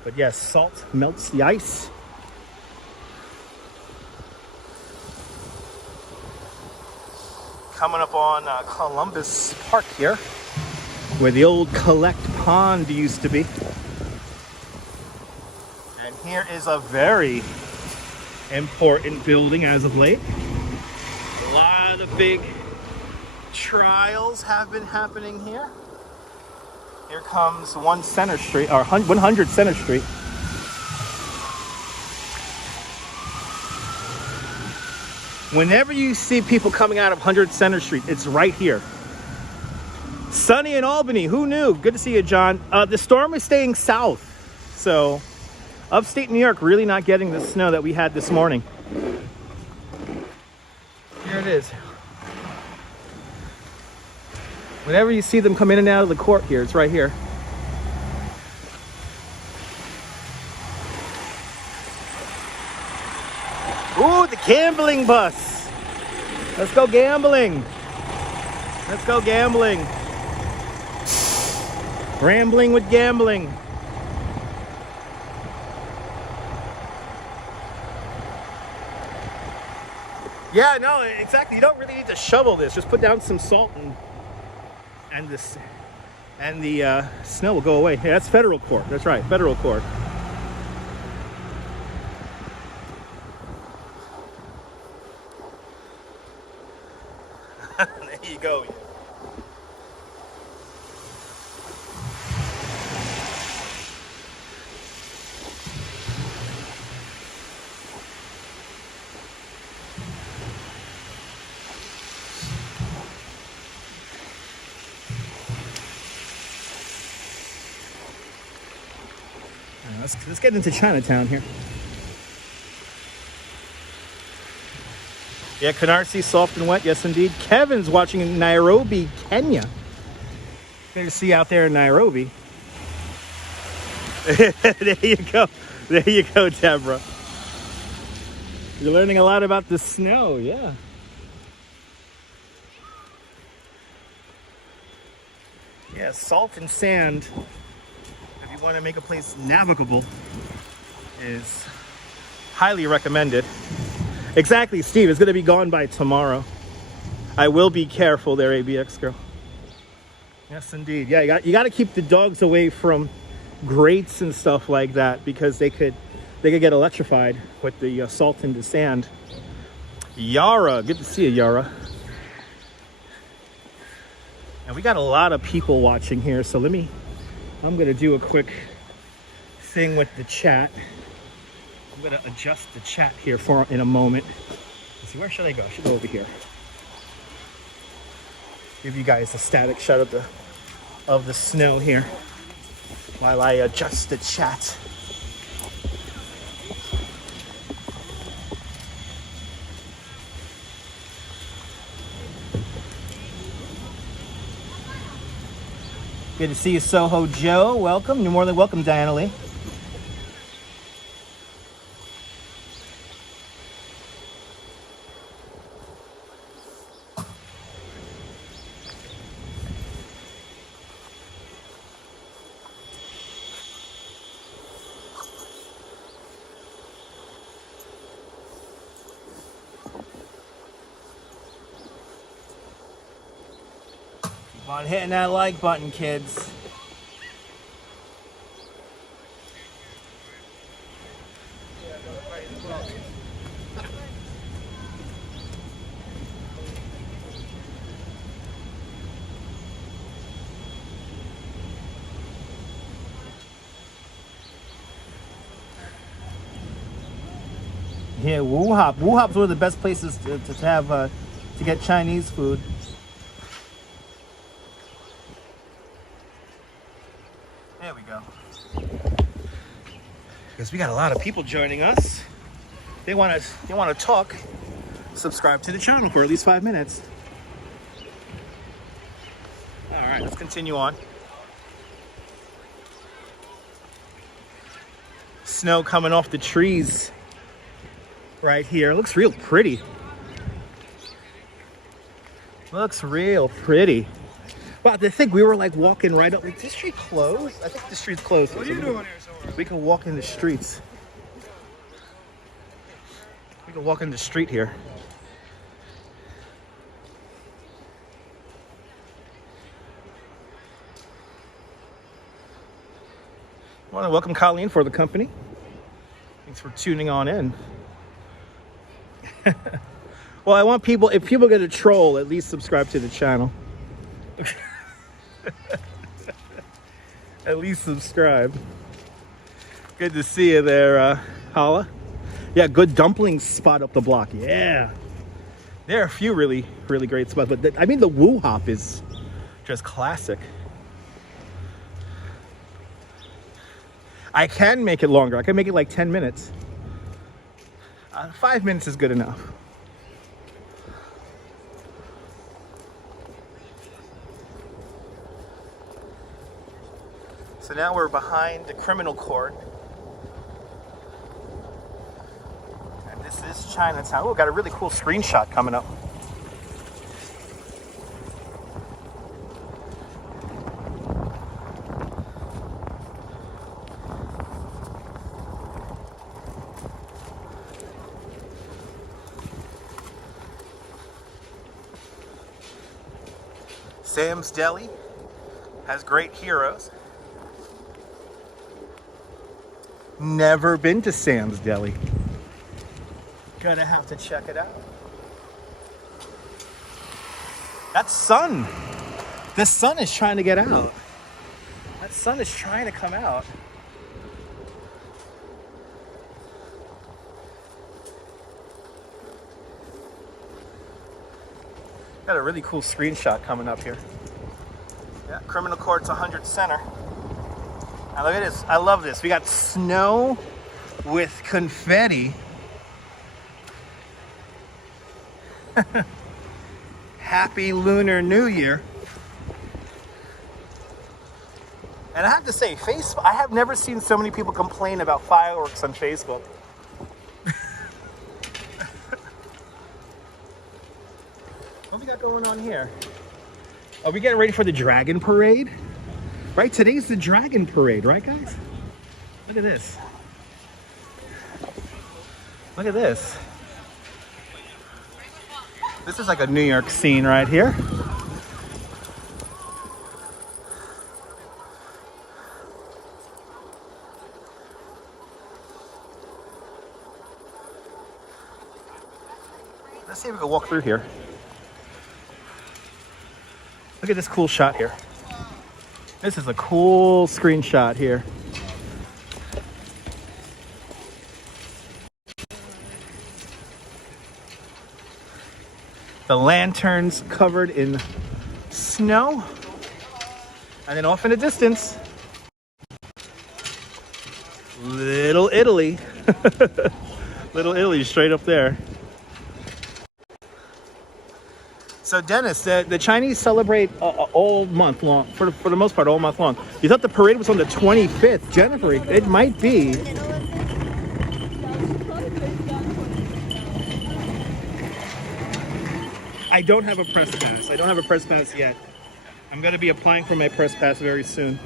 But yes, salt melts the ice. Coming up on Columbus Park here, where the old Collect Pond used to be. And here is a very important building as of late. A lot of big trials have been happening here. Here comes 100 Center Street. Whenever you see people coming out of 100 Center Street, it's right here. Sunny in Albany, who knew? Good to see you, John. The storm is staying south, so upstate New York really not getting the snow that we had this morning. Here it is. Whenever you see them come in and out of the court here, it's right here. Ooh, the gambling bus. Let's go gambling. Let's go gambling. Rambling with gambling. Yeah, no, exactly. You don't really need to shovel this. Just put down some salt and the snow will go away. Yeah, that's federal court. That's right, federal court. There you go. Let's get into Chinatown here. Yeah, Canarsie, soft and wet. Yes, indeed. Kevin's watching in Nairobi, Kenya. Good to see you out there in Nairobi. There you go. There you go, Deborah. You're learning a lot about the snow, yeah. Yeah, salt and sand, if you want to make a place navigable, is highly recommended. Exactly, Steve. It's going to be gone by tomorrow. I will be careful there, ABX girl. Yes, indeed. Yeah, you got to keep the dogs away from grates and stuff like that because they could get electrified with the salt and the sand. Yara, good to see you, Yara. And we got a lot of people watching here, so I'm gonna do a quick thing with the chat. I'm gonna adjust the chat here in a moment. Let's see, where should I go? I should go over here. Give you guys a static shot of the snow here while I adjust the chat. Good to see you, Soho Joe. Welcome. You're more than welcome, Diana Lee. Keep on hitting that like button, kids. Yeah, Wu Hop. Wu Hop's one of the best places to have to get Chinese food. There we go. Because we got a lot of people joining us. They want to talk. Subscribe to the channel for at least 5 minutes. All right, let's continue on. Snow coming off the trees right here. Looks real pretty. Looks real pretty. Wow, to think we were like walking right up. Is this street closed? I think the street's closed. What are you doing here somewhere? We can walk in the streets. We can walk in the street here. I want to welcome Colleen for the company. Thanks for tuning on in. Well, I want people, if people get a troll, at least subscribe to the channel. At least subscribe. Good to see you there, Hala. Yeah, good dumpling spot up the block. Yeah. There are a few really, really great spots, but I mean, the Wu Hop is just classic. I can make it longer. I can make it like 10 minutes. 5 minutes is good enough. So now we're behind the criminal court. And this is Chinatown. Oh, got a really cool screenshot coming up. Sam's Deli has great heroes. Never been to Sam's Deli. Gonna have to check it out. That sun. The sun is trying to get out. That sun is trying to come out. Got a really cool screenshot coming up here. Yeah, Criminal Court's 100 Center. Now look at this. I love this. We got snow with confetti. Happy Lunar New Year. And I have to say, I have never seen so many people complain about fireworks on Facebook. What we got going on here? Are we getting ready for the Dragon Parade? Right, today's the Dragon Parade, right guys? Look at this. Look at this. This is like a New York scene right here. Let's see if we can walk through here. Look at this cool shot here. This is a cool screenshot here. The lanterns covered in snow. And then off in the distance, Little Italy. Little Italy straight up there. So Dennis, the Chinese celebrate all month long, for the most part, all month long. You thought the parade was on the 25th. Jennifer, it might be. I don't have a press pass. I don't have a press pass yet. I'm going to be applying for my press pass very soon.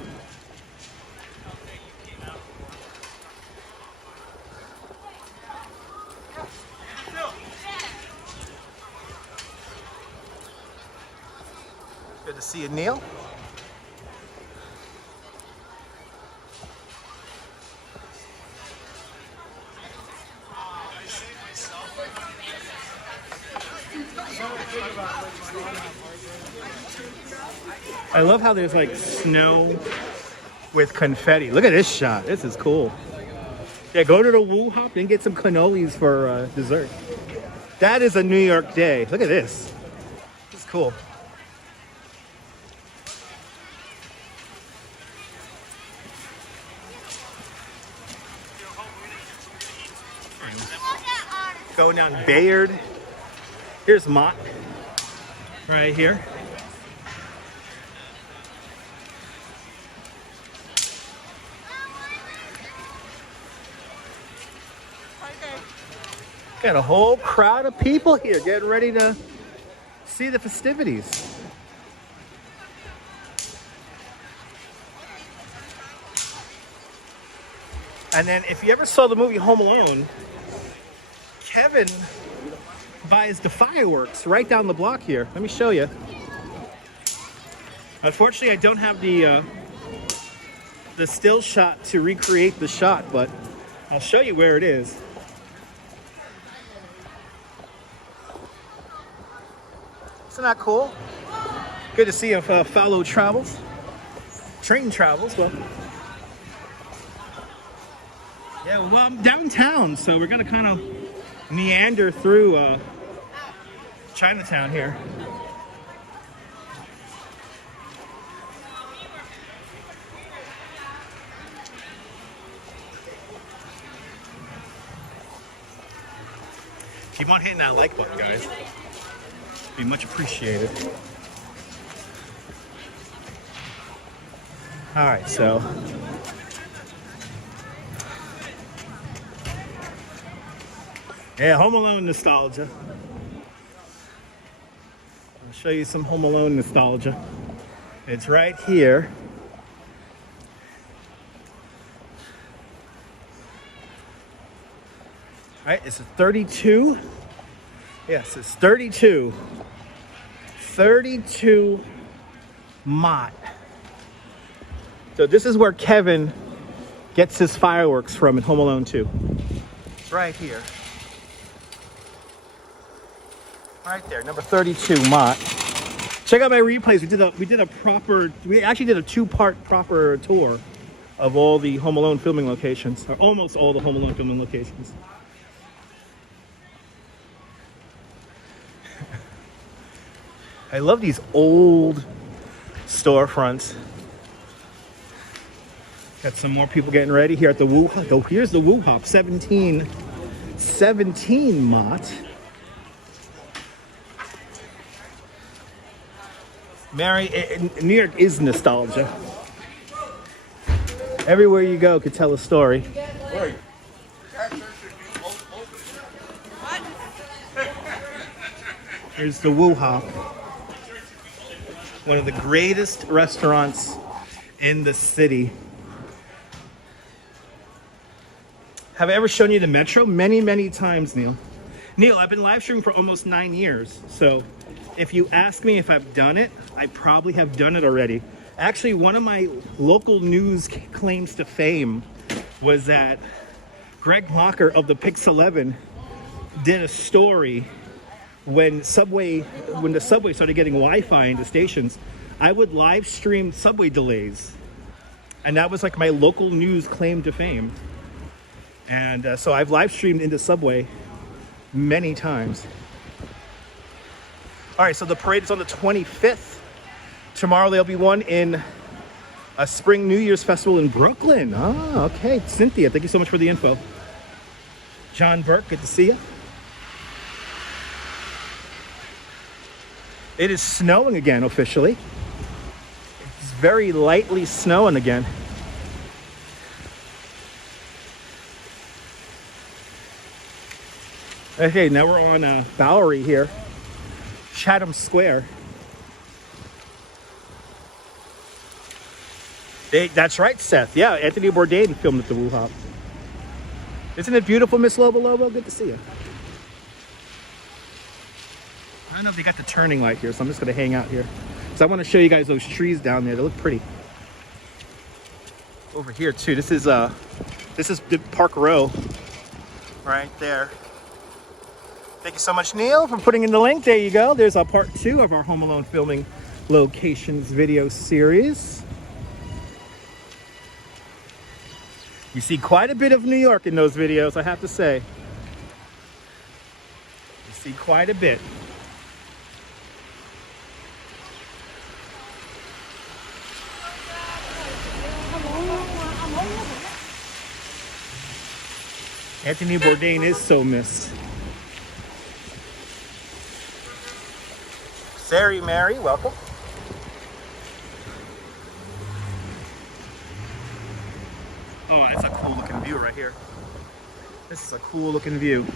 Good to see you, Neil. I love how there's like snow with confetti. Look at this shot. This is cool. Yeah, go to the Woo Hop and get some cannolis for dessert. That is a New York day. Look at this. This is cool. Going down Bayard. Here's Mott right here. Got a whole crowd of people here getting ready to see the festivities. And then if you ever saw the movie Home Alone, Kevin buys the fireworks right down the block here. Let me show you. Unfortunately, I don't have the still shot to recreate the shot, but I'll show you where it is. Isn't that cool? Good to see a fellow train travels. Well, yeah, well, I'm downtown, so we're gonna kind of meander through Chinatown here. Keep on hitting that like button, guys. Be much appreciated. All right, so yeah, Home Alone nostalgia. I'll show you some Home Alone nostalgia. It's right here. All right, it's a 32. Yes, it's 32. 32 Mott. So this is where Kevin gets his fireworks from in Home Alone 2. It's right here. Right there, number 32 Mott. Check out my replays. We actually did a two-part proper tour of all the Home Alone filming locations, or almost all the Home Alone filming locations. I love these old storefronts. Got some more people getting ready here at the Woo Hop. Here's the Woo Hop, 17 Mott. Mary, New York is nostalgia. Everywhere you go could tell a story. Here's the Woo Hop, one of the greatest restaurants in the city. Have I ever shown you the Metro? Many, many times, Neil. Neil, I've been live streaming for almost 9 years. So if you ask me if I've done it, I probably have done it already. Actually, one of my local news claims to fame was that Greg Mocker of the Pix 11 did a story when the subway started getting Wi-Fi into stations. I would live stream subway delays. And that was like my local news claim to fame. And so I've live streamed into Subway many times. All right, so the parade is on the 25th. Tomorrow there'll be one in a Spring New Year's Festival in Brooklyn. Ah, okay. Cynthia, thank you so much for the info. John Burke, good to see you. It is snowing again officially. It's very lightly snowing again. Okay, now we're on Bowery here, Chatham Square. That's right, Seth. Yeah, Anthony Bourdain filmed at the Woo Hop. Isn't it beautiful, Miss Lobo Lobo? Good to see you. I don't know if they got the turning light here, so I'm just going to hang out here. So I want to show you guys those trees down there. They look pretty. Over here too. This is Park Row, right there. Thank you so much, Neil, for putting in the link. There you go. There's part 2 of our Home Alone filming locations video series. You see quite a bit of New York in those videos, I have to say. You see quite a bit. Anthony Bourdain is so missed. Sari Mary, welcome. Oh, it's a cool looking view right here. This is a cool looking view.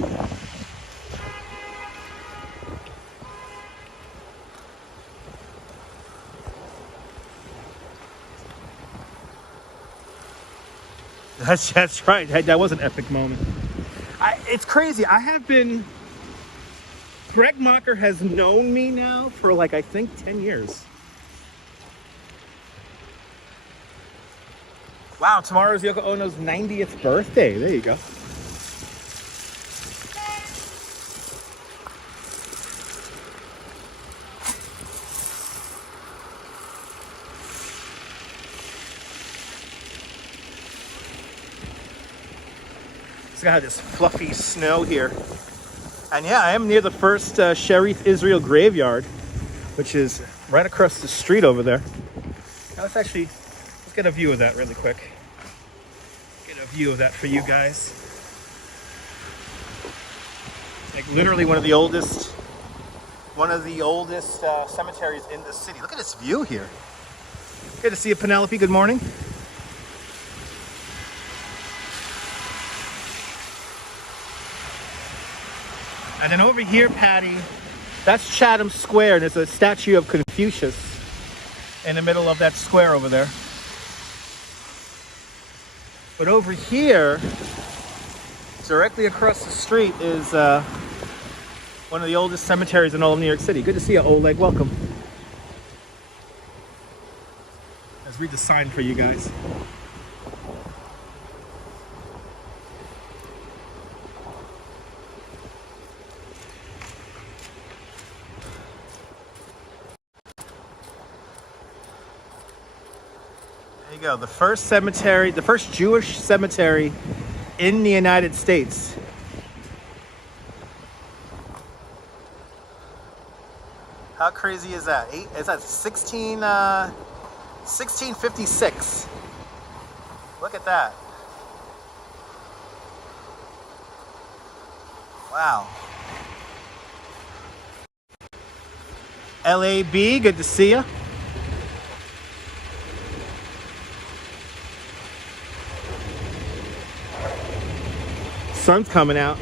That's right. That was an epic moment. It's crazy. Greg Mocker has known me now for like, I think 10 years. Wow, tomorrow's Yoko Ono's 90th birthday. There you go. It's got this fluffy snow here. And yeah, I am near the first Sharif Israel graveyard, which is right across the street over there. Now let's get a view of that really quick. Get a view of that for you guys. Like literally one of the oldest cemeteries in the city. Look at this view here. Good to see you, Penelope. Good morning. And then over here, Patty, that's Chatham Square, and there's a statue of Confucius in the middle of that square over there. But over here, directly across the street, is one of the oldest cemeteries in all of New York City. Good to see you, Oleg. Welcome. Let's read the sign for you guys. There you go, the first Jewish cemetery in the United States. How crazy is that? Is that 1656? Look at that. Wow. LAB, good to see you. sun's coming out.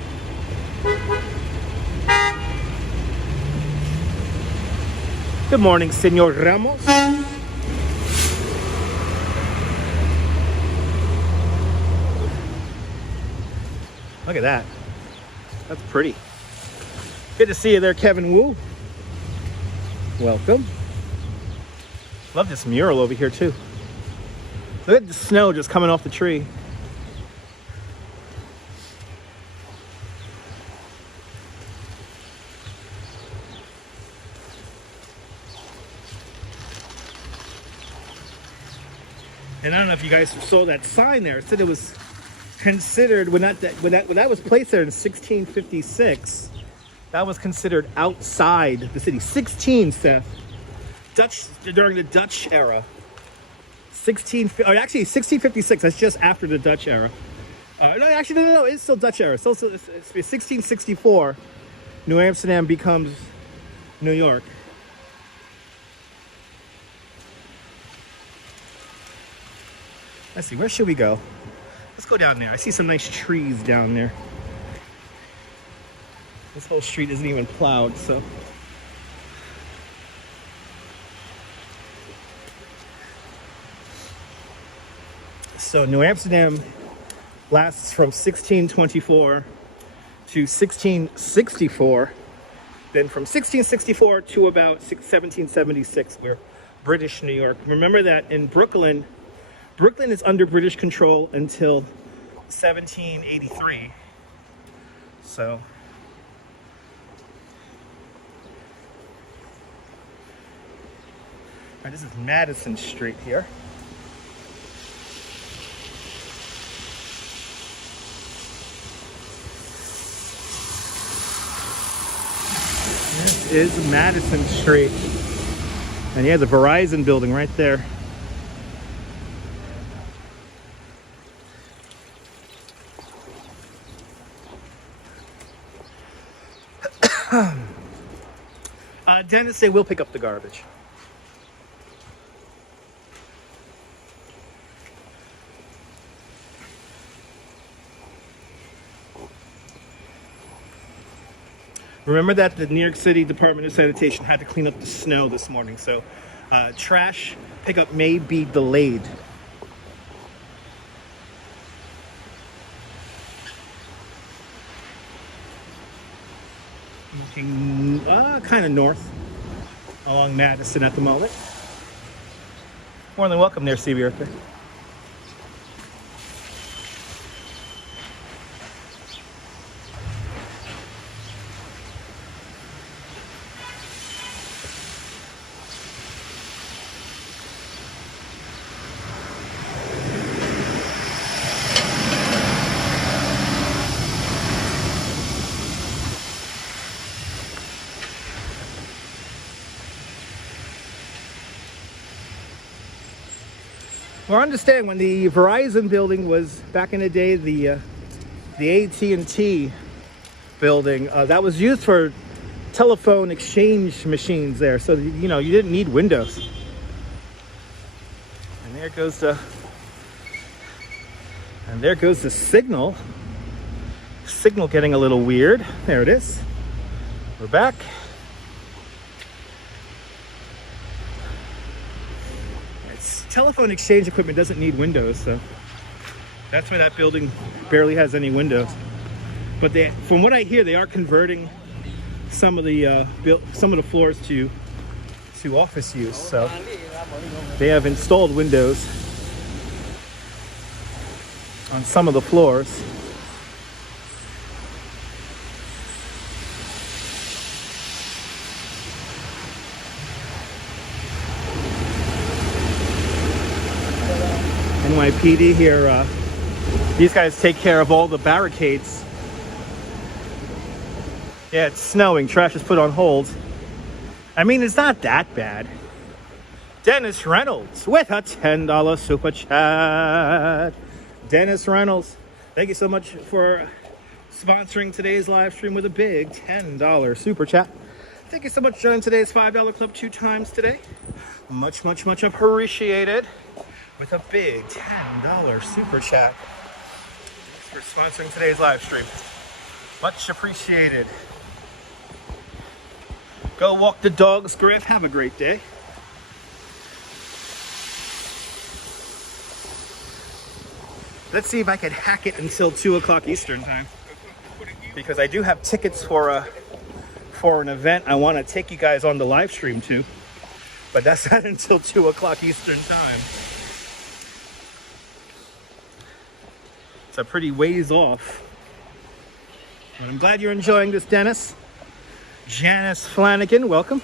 Good morning, Senor Ramos. Look at that. That's pretty. Good to see you there, Kevin Wu. Welcome. Love this mural over here too. Look at the snow just coming off the tree. And I don't know if you guys saw that sign there. It said it was considered, when that was placed there in 1656, that was considered outside the city. 16, Seth. During the Dutch era. 1656. That's just after the Dutch era. No, it's still Dutch era. It's 1664. New Amsterdam becomes New York. Let's see, where should we go? Let's go down there. I see some nice trees down there. This whole street isn't even plowed, so. So New Amsterdam lasts from 1624 to 1664. Then from 1664 to about 1776, we're British New York. Remember that in Brooklyn is under British control until 1783. So right, this is Madison Street here. This is Madison Street. And yeah, the Verizon building right there. Dennis, they will pick up the garbage. Remember that the New York City Department of Sanitation had to clean up the snow this morning, so trash pickup may be delayed. Kind of north along Madison at the moment. More than welcome there, CB Earther. Well, understand when the Verizon building was back in the day, the AT&T building, that was used for telephone exchange machines there. So, you know, you didn't need windows. And there goes the signal. Signal getting a little weird. There it is. We're back. Telephone exchange equipment doesn't need windows, so that's why that building barely has any windows. But from what I hear, they are converting some of the floors to office use. So they have installed windows on some of the floors. NYPD here, these guys take care of all the barricades. Yeah, it's snowing. Trash is put on hold. I mean, it's not that bad. Dennis Reynolds with a $10 super chat. Dennis Reynolds, thank you so much for sponsoring today's live stream with a big $10 super chat. Thank you so much for joining today's $5 club 2 times today. Much, much, much appreciated. With a big $10 super chat. for sponsoring today's live stream. Much appreciated. Go walk the dogs, Griff. Have a great day. Let's see if I can hack it until 2 o'clock Eastern time. Because I do have tickets for an event I want to take you guys on the live stream to. But that's not until 2 o'clock Eastern time. It's a pretty ways off. But I'm glad you're enjoying this, Dennis. Janice Flanagan, welcome.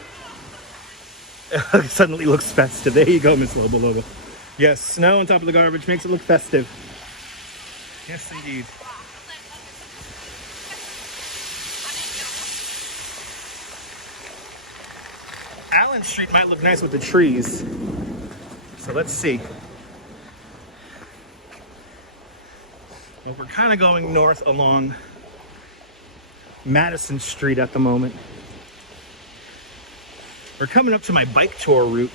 It suddenly looks festive. There you go, Miss Lobo Lobo. Yes, snow on top of the garbage makes it look festive. Yes, indeed. Allen Street might look nice with the trees. So let's see. Well, we're kind of going north along Madison Street at the moment. We're coming up to my bike tour route.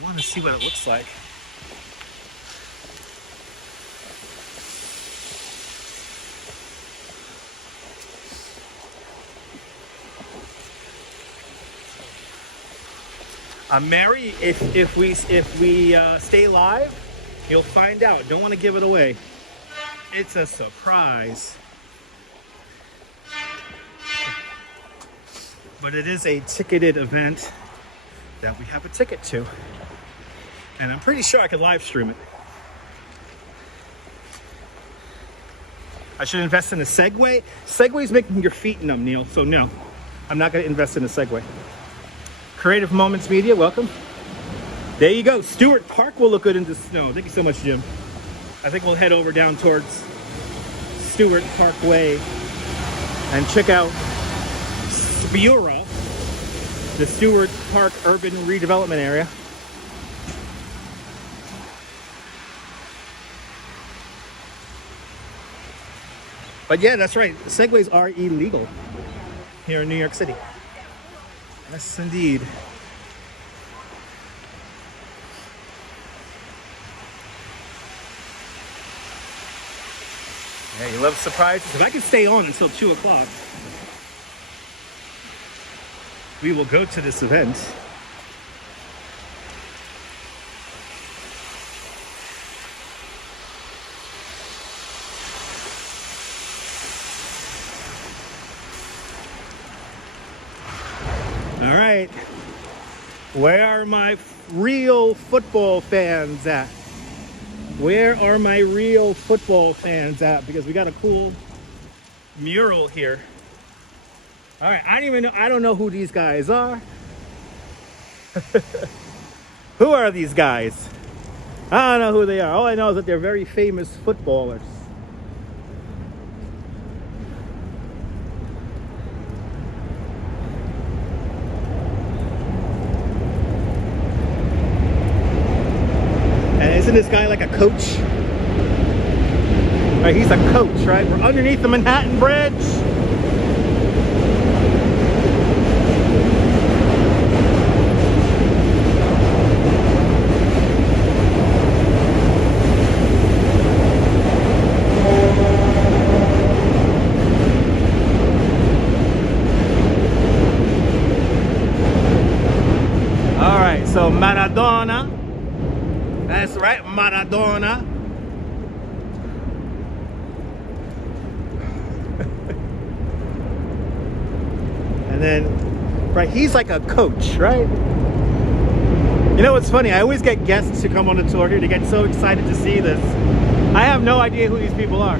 I want to see what it looks like. Mary, if we stay live, you'll find out. Don't want to give it away. It's a surprise. But it is a ticketed event that we have a ticket to. And I'm pretty sure I could live stream it. I should invest in a Segway. Segway's making your feet numb, Neil. So no, I'm not going to invest in a Segway. Creative Moments Media, welcome. There you go. Stewart Park will look good in the snow. Thank you so much, Jim. I think we'll head over down towards Stewart Parkway and check out Spura, the Stewart Park Urban Redevelopment Area. But yeah, that's right. Segways are illegal here in New York City. Yes, indeed. Yeah, you love surprises. If I can stay on until 2 o'clock, we will go to this event. All right, where are my real football fans at? Where are my real football fans at? Because we got a cool mural here. All right, I don't know who these guys are. Who are these guys? I don't know who they are. All I know is that they're very famous footballers. Isn't this guy like a coach? Right, he's a coach, right? We're underneath the Manhattan Bridge. All right, so Maradona. That's right, Maradona. And then, right, he's like a coach, right? You know what's funny? I always get guests who come on the tour here to get so excited to see this. I have no idea who these people are.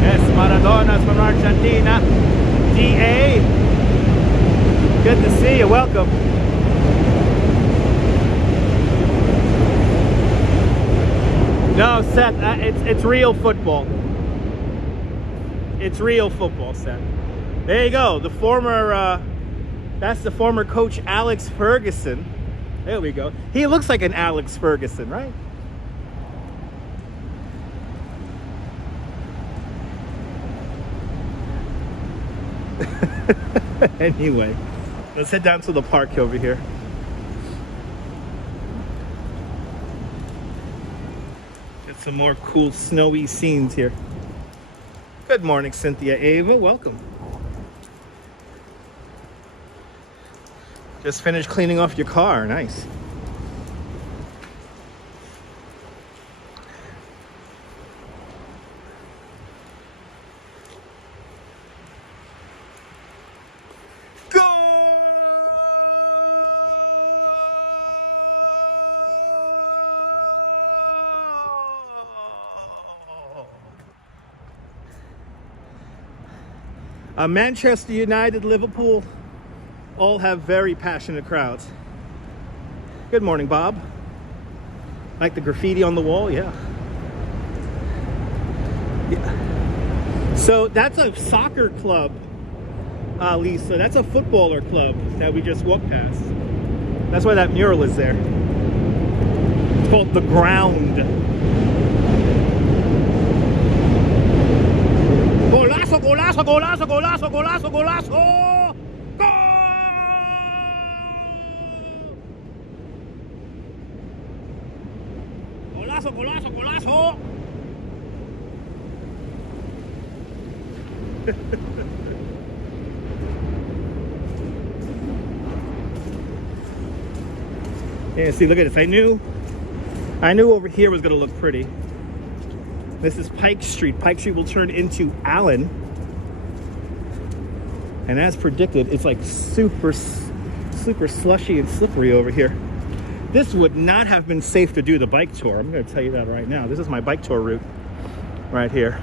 Yes, Maradona's from Argentina. DA. Good to see you. Welcome. No, Seth, it's real football. It's real football, Seth. There you go. The former, that's the former coach Alex Ferguson. There we go. He looks like an Alex Ferguson, right? Anyway. Let's head down to the park over here. Got some more cool snowy scenes here. Good morning, Cynthia Ava. Welcome. Just finished cleaning off your car. Nice. Manchester United, Liverpool, all have very passionate crowds. Good morning, Bob. Like the graffiti on the wall? Yeah. So that's a soccer club, Lisa. That's a footballer club that we just walked past. That's why that mural is there. It's called The Ground. Golazo, golazo, golazo, golazo, golazo, golazo! Goal! Golazo, golazo, golazo! Yeah, see, look at this. I knew over here was gonna look pretty. This is Pike Street. Pike Street will turn into Allen. And as predicted, it's like super slushy and slippery over here. This would not have been safe to do the bike tour. I'm gonna tell you that right now. This is my bike tour route right here.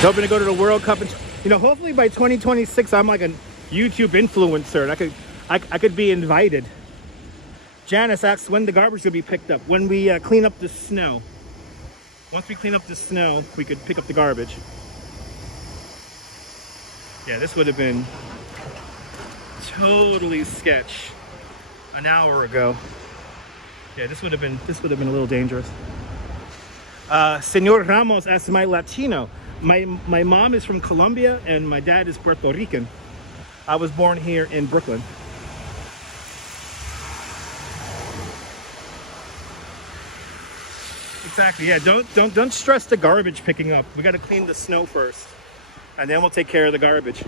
Hoping to go to the World Cup, and hopefully by 2026 I'm like a YouTube influencer and I could be invited. Janice asks when the garbage will be picked up. When we clean up the snow. Once we clean up the snow, we could pick up the garbage. Yeah, this would have been totally sketch an hour ago. Yeah, this would have been a little dangerous. Senor Ramos asks, "My Latino? My mom is from Colombia and my dad is Puerto Rican. I was born here in Brooklyn." Exactly. Yeah. Don't stress the garbage picking up. We got to clean the snow first, and then we'll take care of the garbage.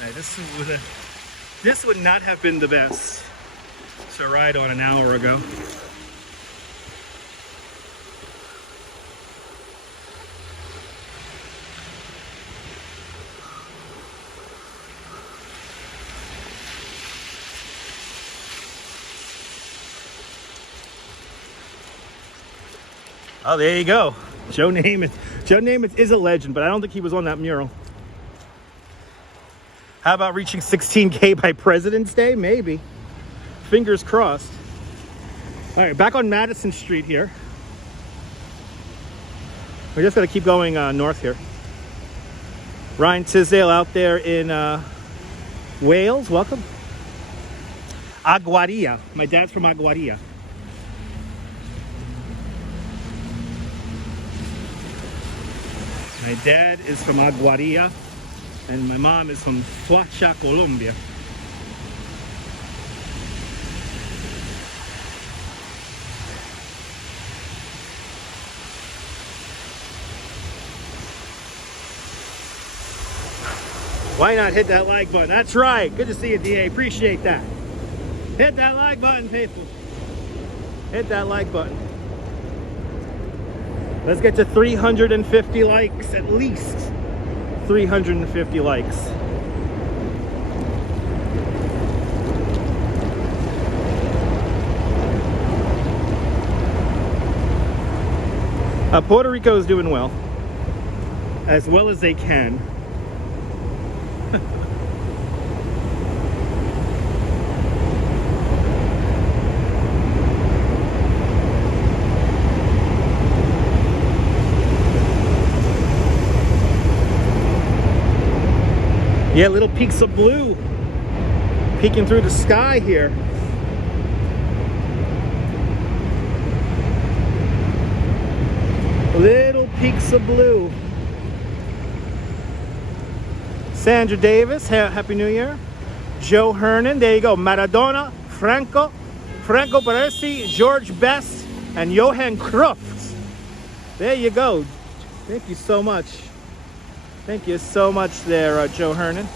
Right, this would not have been the best to ride on an hour ago. Oh, there you go. Joe Namath is a legend, but I don't think he was on that mural. How about reaching 16K by President's Day? Maybe. Fingers crossed. All right, back on Madison Street here. We just got to keep going north here. Ryan Tisdale out there in Wales. Welcome. Aguadilla. My dad's from Aguadilla. My dad is from Aguadilla. And my mom is from Fuacha, Colombia. Why not hit that like button? That's right. Good to see you, DA. Appreciate that. Hit that like button, people. Hit that like button. Let's get to 350 likes at least. 350 likes. Puerto Rico is doing well as they can. Yeah, little peaks of blue peeking through the sky here. Little peaks of blue. Sandra Davis, Happy New Year. Joe Hernan, there you go. Maradona, Franco Baresi, George Best, and Johan Cruyff. There you go. Thank you so much. Thank you so much there, Joe Hernan.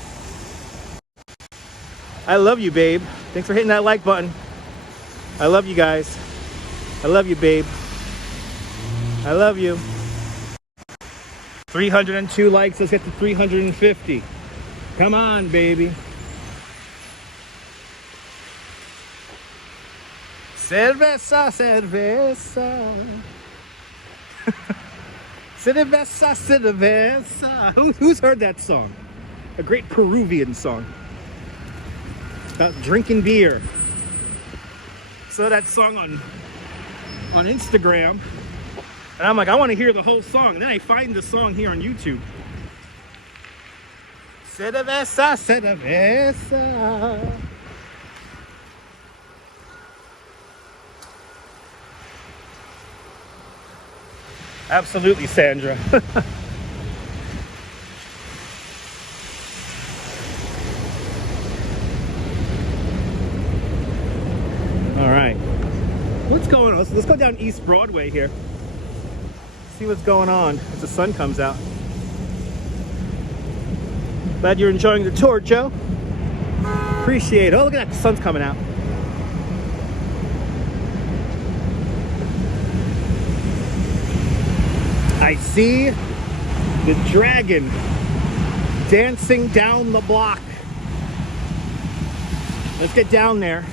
I love you, babe. Thanks for hitting that like button. I love you guys. I love you, babe. I love you. 302 likes. Let's get to 350. Come on, baby. Cerveza, cerveza. Cerveza, cerveza. Who's heard that song? A great Peruvian song about drinking beer. Saw that song on Instagram, and I'm like, I want to hear the whole song. And then I find the song here on YouTube. Cerveza, cerveza. Absolutely, Sandra. All right. What's going on? Let's go down East Broadway here. See what's going on as the sun comes out. Glad you're enjoying the tour, Joe. Appreciate it. Oh, look at that. The sun's coming out. I see the dragon dancing down the block. Let's get down there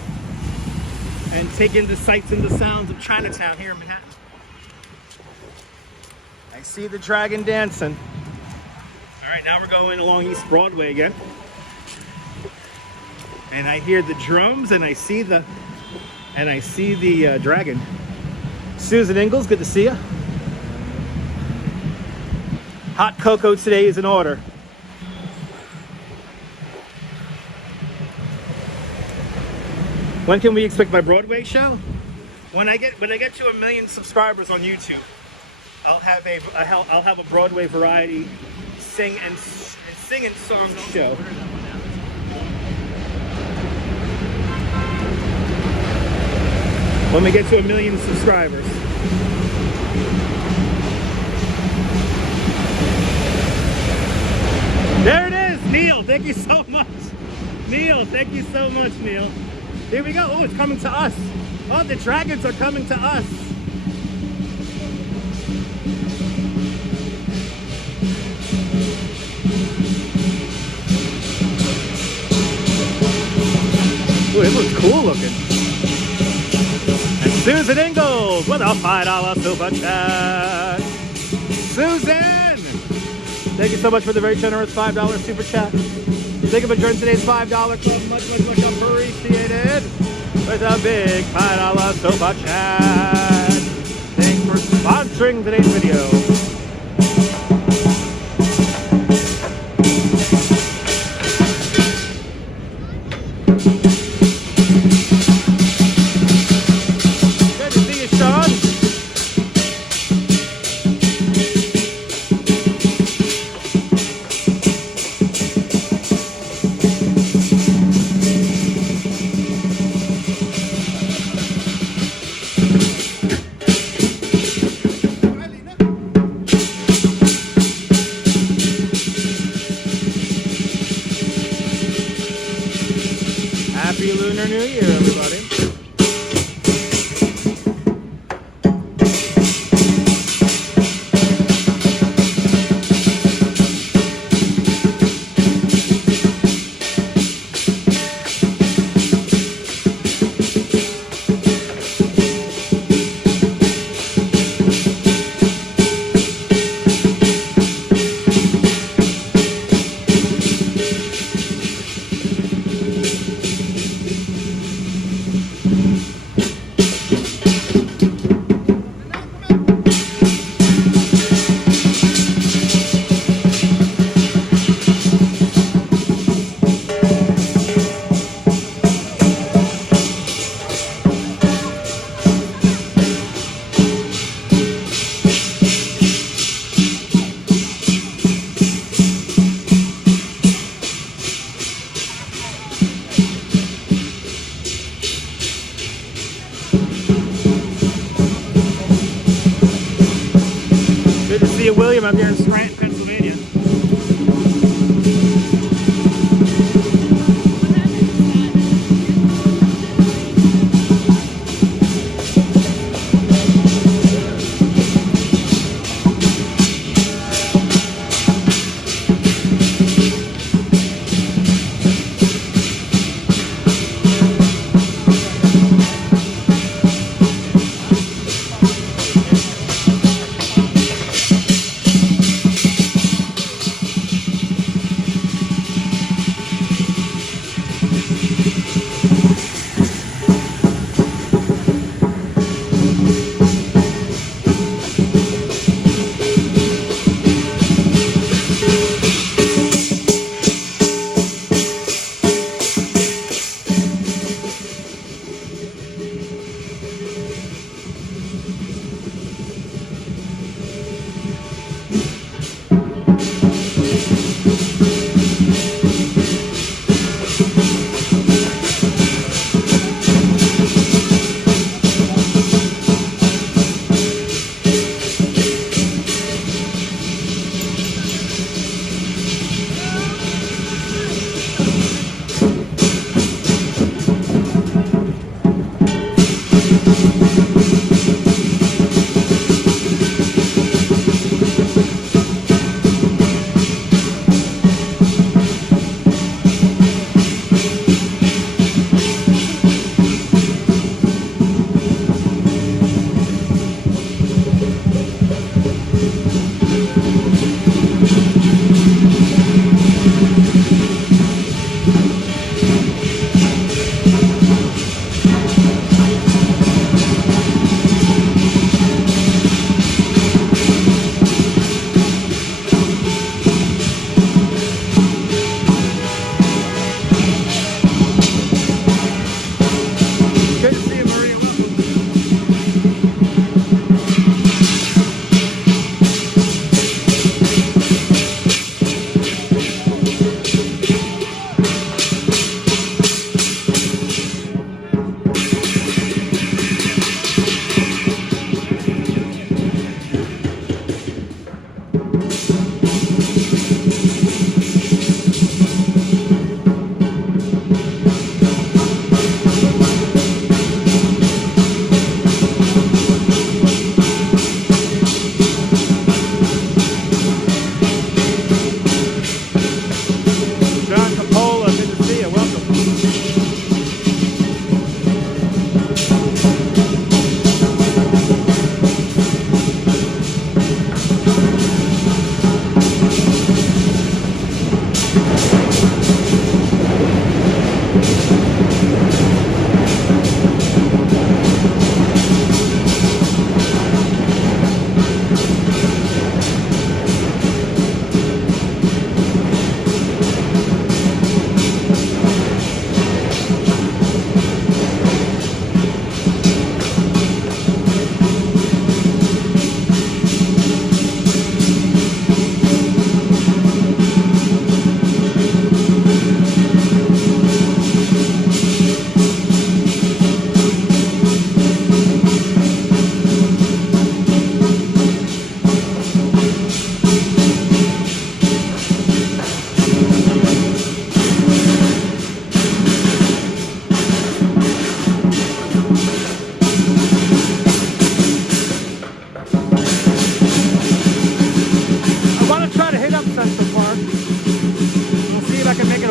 and take in the sights and the sounds of Chinatown here in Manhattan. I see the dragon dancing. All right, now we're going along East Broadway again. And I hear the drums and I see the dragon. Susan Ingalls, good to see you. Hot cocoa today is in order. When can we expect my Broadway show? When I get to 1 million subscribers on YouTube, I'll have a Broadway variety sing and song show. When we get to 1 million subscribers. There it is, Neil. Thank you so much. Neil, thank you so much, Neil. Here we go. Oh, it's coming to us. Oh, the dragons are coming to us. Ooh, it looks cool looking. And Susan Ingalls with a $5 super chat. Susan! Thank you so much for the very generous $5 super chat. Thank you for joining today's $5 club. Much appreciated. With a big $5 super chat. Thanks for sponsoring today's video. Good to see you, Sean. Happy Lunar New Year, everybody.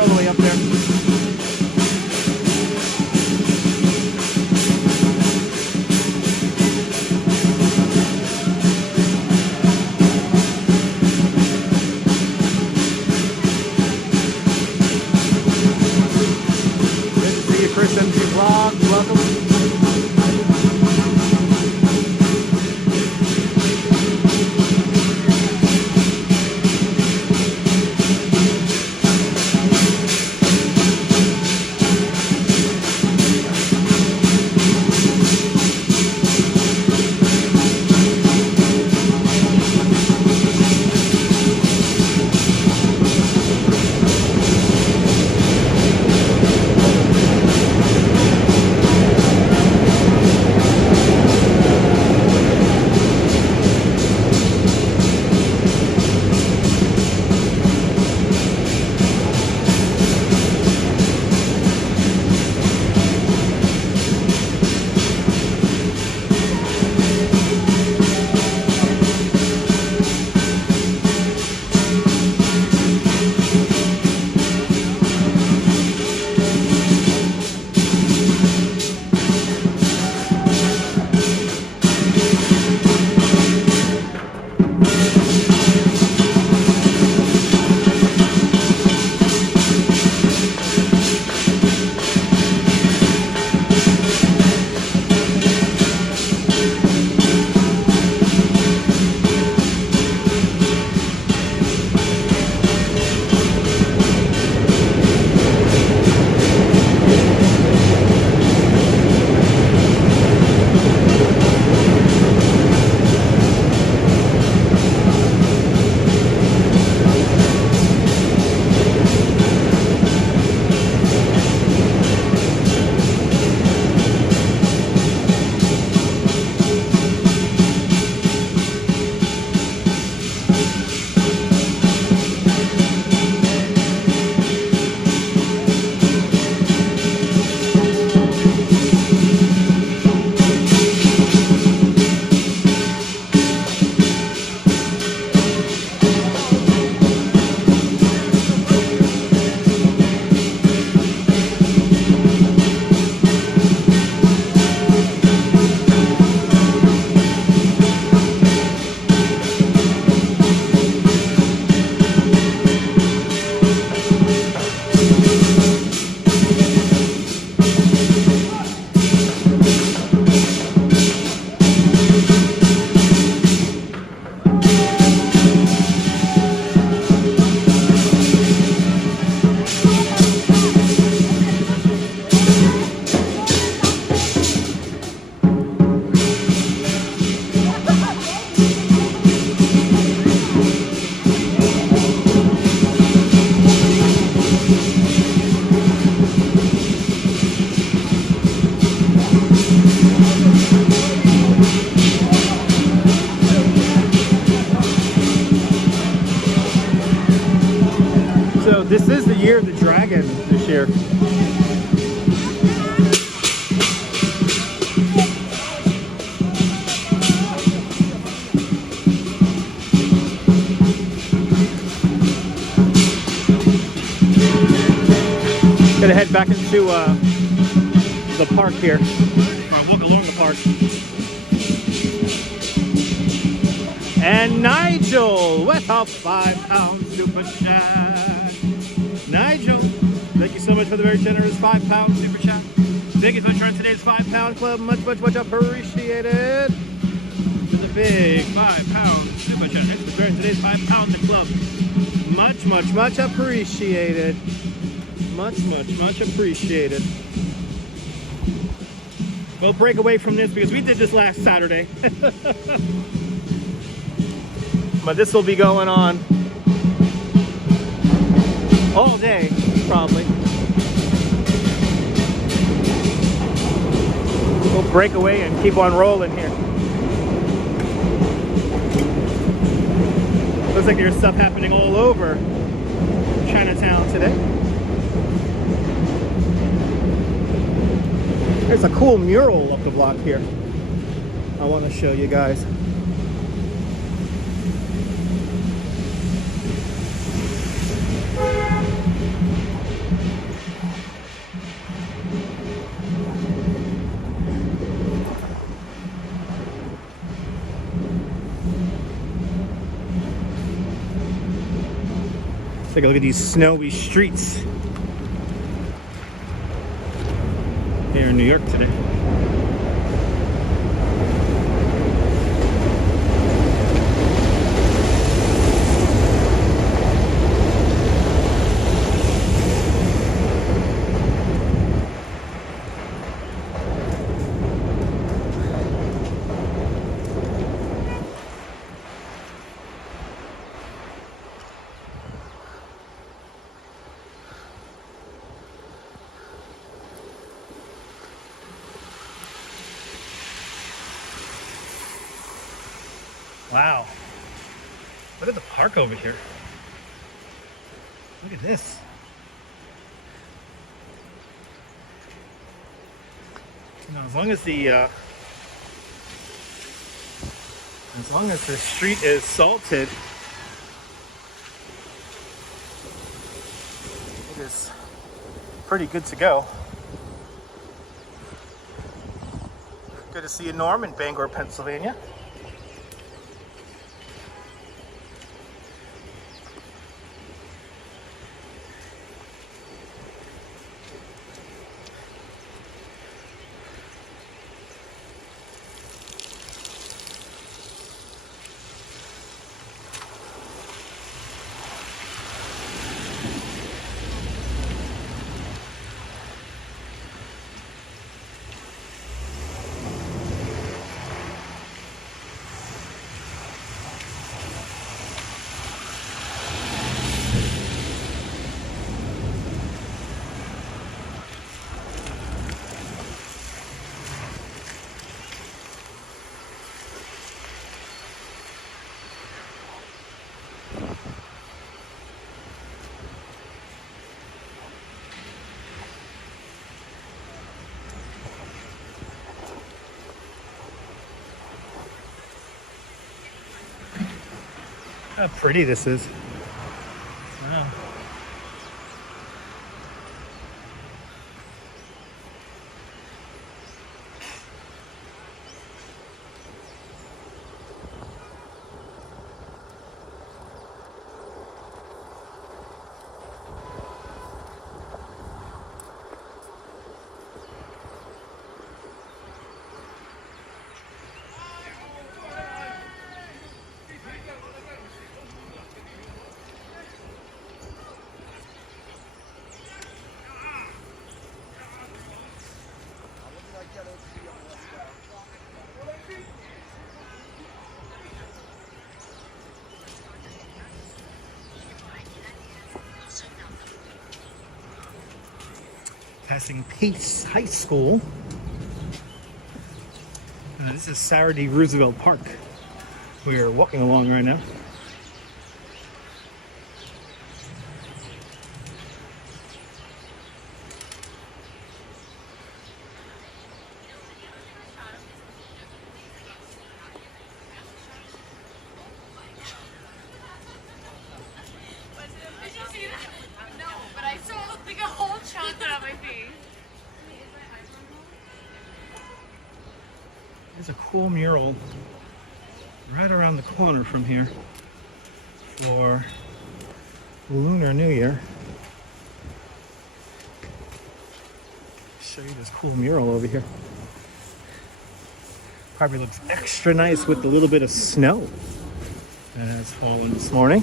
all the way up there. Good to see you, Chris MG Vlogs. Welcome. This is the year of the dragon this year. Gonna head back into the park here. Or walk along the park. And Nigel with a £5 super chat. Nigel, thank you so much for the very generous £5 super chat. Thank you so much for today's £5 club. Much appreciated. It's a big £5 super chat. Thanks for joining today's £5 club. Much appreciated. Much appreciated. We'll break away from this because we did this last Saturday. But this will be going on all day, probably. We'll break away and keep on rolling here. Looks like there's stuff happening all over Chinatown today. There's a cool mural up the block here I want to show you guys. Take a look at these snowy streets here in New York today. Wow. Look at the park over here. Look at this. You know, as long as the street is salted, it is pretty good to go. Good to see you, Norm, in Bangor, Pennsylvania. How pretty this is. Wow. Passing Pace High School. This is Sarah D. Roosevelt Park. We are walking along right now. There's a cool mural right around the corner from here for Lunar New Year. Show you this cool mural over here. Probably looks extra nice with the little bit of snow that has fallen this morning.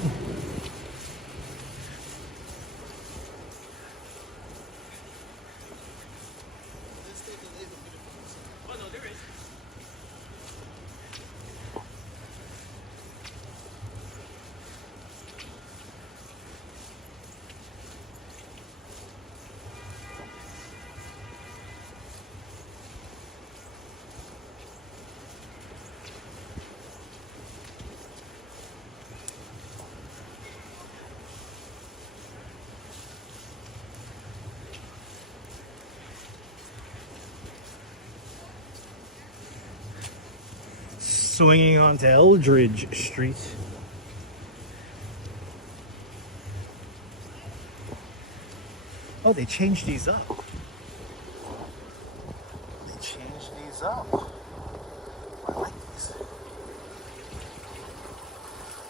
Swinging onto Eldridge Street. Oh, they changed these up. They changed these up. I like these.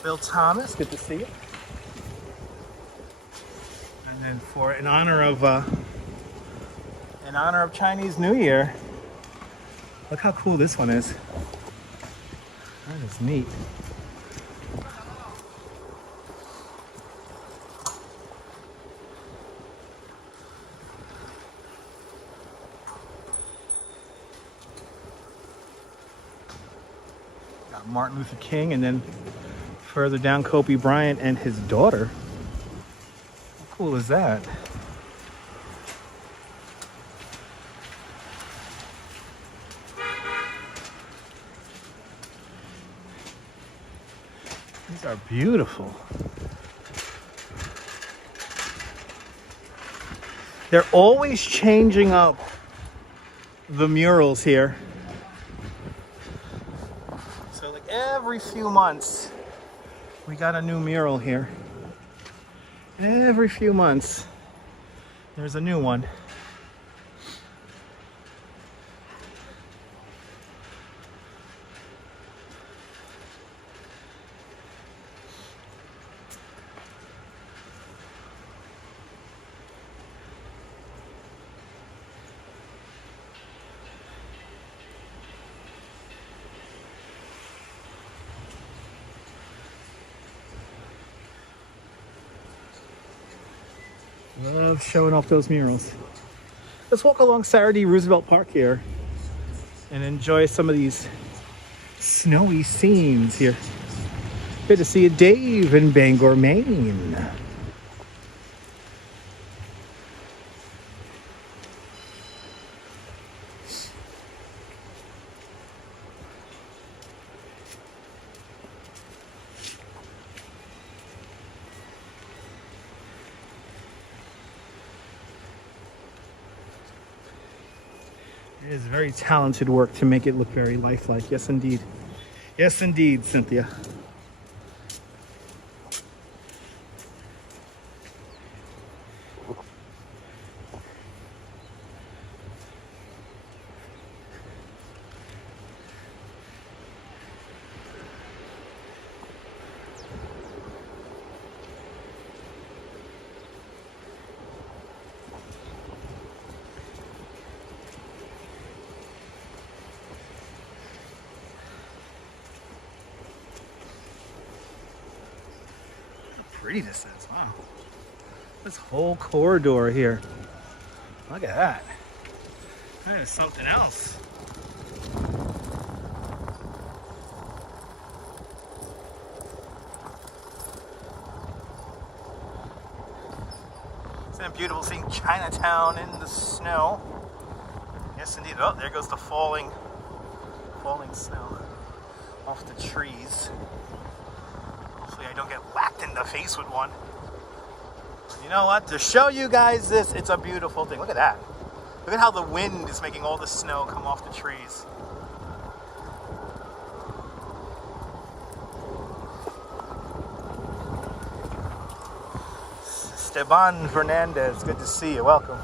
Bill Thomas, good to see you. And then for in honor of Chinese New Year, look how cool this one is. That is neat. Got Martin Luther King, and then further down Kobe Bryant and his daughter. How cool is that? These are beautiful. They're always changing up the murals here. So like every few months, we got a new mural here. And every few months, there's a new one. Love showing off those murals. Let's walk along Saturday Roosevelt Park here and enjoy some of these snowy scenes here. Good to see you, Dave, in Bangor, Maine. It is very talented work to make it look very lifelike. Yes, indeed. Yes, indeed, Cynthia. Pretty this is, wow. This whole corridor here. Look at that. That is something else. Isn't it beautiful seeing Chinatown in the snow? Yes, indeed. Oh, there goes the falling snow off the trees. Hopefully I don't get whacked in the face with one. You know what? To show you guys this, it's a beautiful thing. Look at that. Look at how the wind is making all the snow come off the trees. Esteban Fernandez, good to see you. Welcome.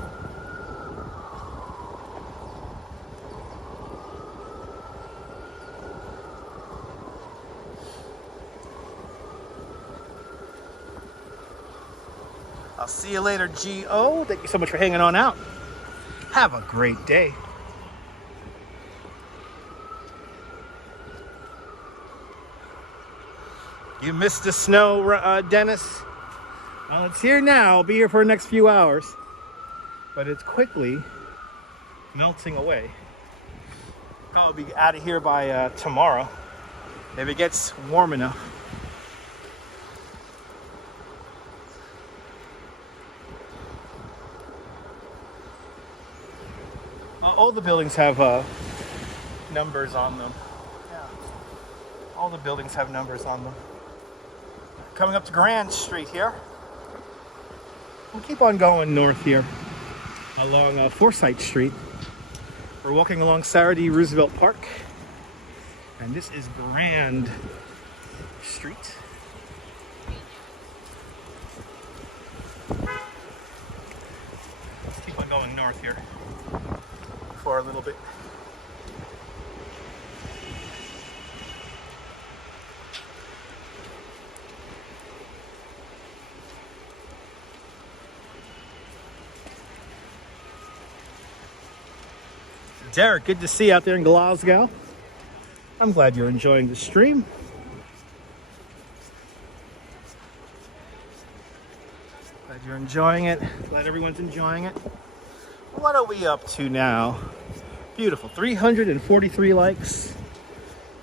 I'll see you later, G.O. Thank you so much for hanging on out. Have a great day. You missed the snow, Dennis? Well, it's here now. I'll be here for the next few hours. But it's quickly melting away. Probably be out of here by tomorrow, if it gets warm enough. All the buildings have numbers on them. Yeah. All the buildings have numbers on them. Coming up to Grand Street here. We'll keep on going north here along Forsyth Street. We're walking along Saturday Roosevelt Park. And this is Grand Street. Let's keep on going north here for a little bit. Derek, good to see you out there in Glasgow. I'm glad you're enjoying the stream. Glad you're enjoying it. Glad everyone's enjoying it. What are we up to now? Beautiful, 343 likes.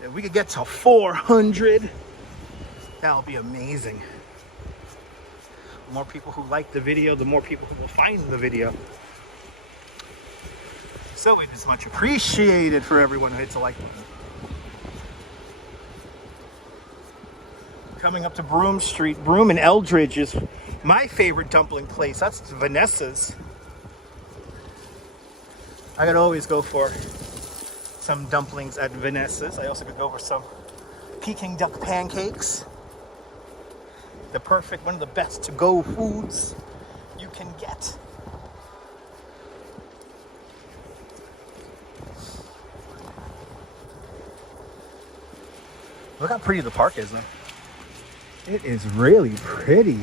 If we could get to 400, that'll be amazing. The more people who like the video, the more people who will find the video. So it is much appreciated for everyone who hits a like button. Coming up to Broome Street. Broome and Eldridge is my favorite dumpling place. That's Vanessa's. I could always go for some dumplings at Vanessa's. I also could go for some Peking duck pancakes. The perfect, one of the best to-go foods you can get. Look how pretty the park is, though. It is really pretty.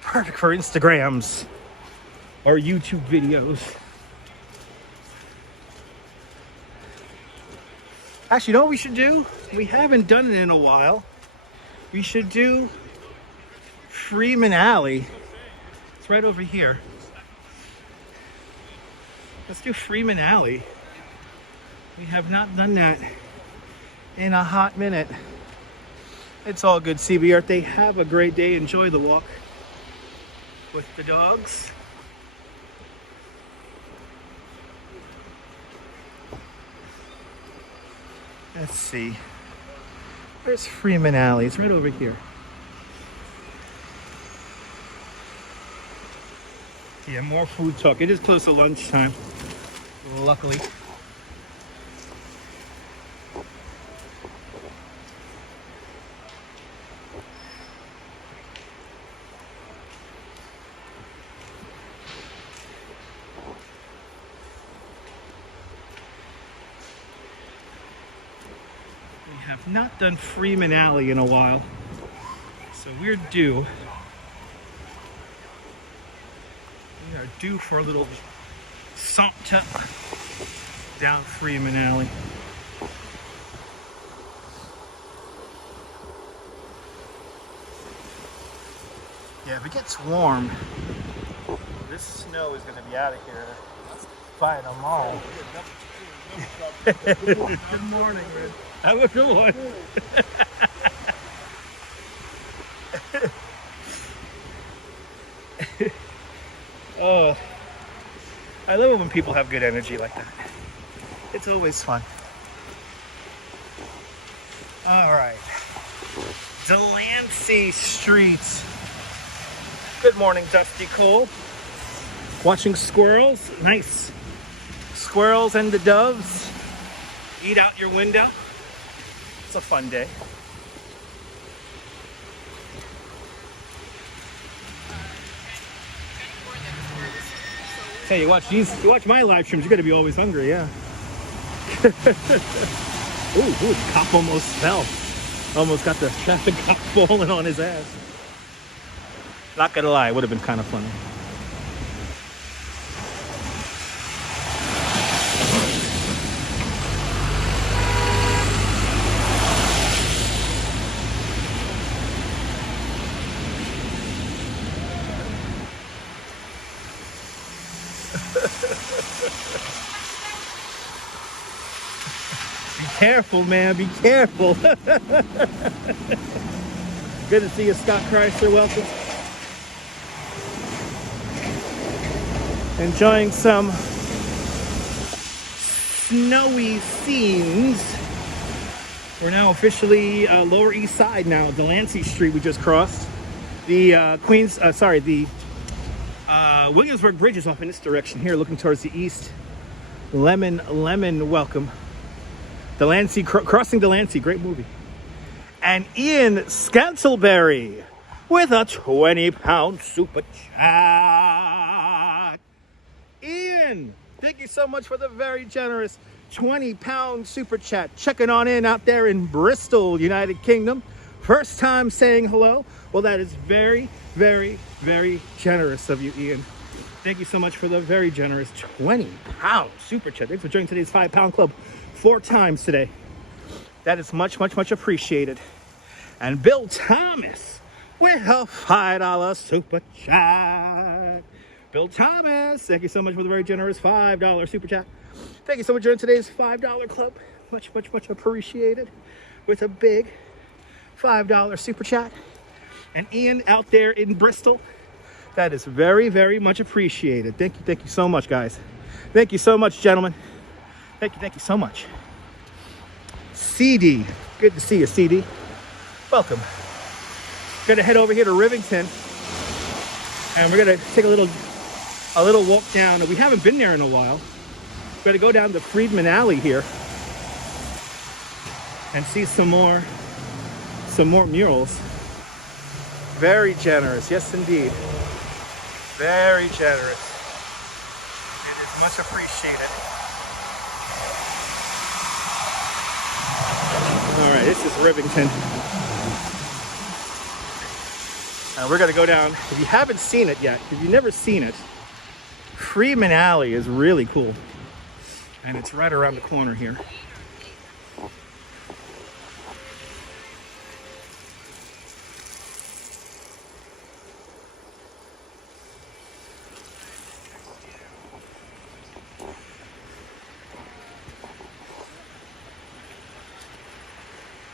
Perfect for Instagrams or YouTube videos. Actually, you know what we should do? We haven't done it in a while. We should do Freeman Alley. It's right over here. Let's do Freeman Alley. We have not done that in a hot minute. It's all good, CB Earth. They have a great day. Enjoy the walk with the dogs. Let's see. Where's Freeman Alley? It's right over here. Yeah, more food talk. It is close to lunchtime, luckily. Have not done Freeman Alley in a while, so we're due. We are due for a little saunter down Freeman Alley. Yeah, if it gets warm, this snow is going to be out of here by tomorrow. Good morning, man. Have a good one. Oh, I love it when people have good energy like that. It's always fun. All right, Delancey Street. Good morning, Dusty Cole. Watching squirrels, nice. Squirrels and the doves eat out your window. It's a fun day. Hey, you watch my live streams, you're gonna be always hungry, yeah. Ooh, the cop almost fell. Almost got the traffic cop falling on his ass. Not gonna lie, it would have been kind of funny. Be careful, man. Be careful. Good to see you, Scott Chrysler. Welcome. Enjoying some snowy scenes. We're now officially Lower East Side now. Delancey Street we just crossed. The Williamsburg Bridge is off in this direction here, looking towards the east. Lemon, welcome. Delancey, crossing Delancey, great movie. And Ian Scantleberry with a 20-pound super chat. Ian, thank you so much for the very generous 20-pound super chat. Checking on in out there in Bristol, United Kingdom. First time saying hello. Well, that is very, very, very generous of you, Ian. Thank you so much for the very generous 20-pound super chat. Thanks for joining today's 5-pound club 4 times today. That is much, much, much appreciated. And Bill Thomas with a $5 super chat. Bill Thomas, thank you so much for the very generous $5 super chat. Thank you so much for joining today's $5 club. Much, much, much appreciated. With a big $5 super chat. And Ian out there in Bristol, that is very, very much appreciated. Thank you so much, guys. Thank you so much, gentlemen. Thank you so much. CD, good to see you, CD. Welcome. Gonna head over here to Rivington, and we're gonna take a little walk down. We haven't been there in a while. We're gonna go down to Friedman Alley here and see some more murals. Very generous, yes indeed. Very generous. It is much appreciated. All right, this is Rivington. And we're gonna go down. If you haven't seen it yet, if you've never seen it, Friedman Alley is really cool. And it's right around the corner here.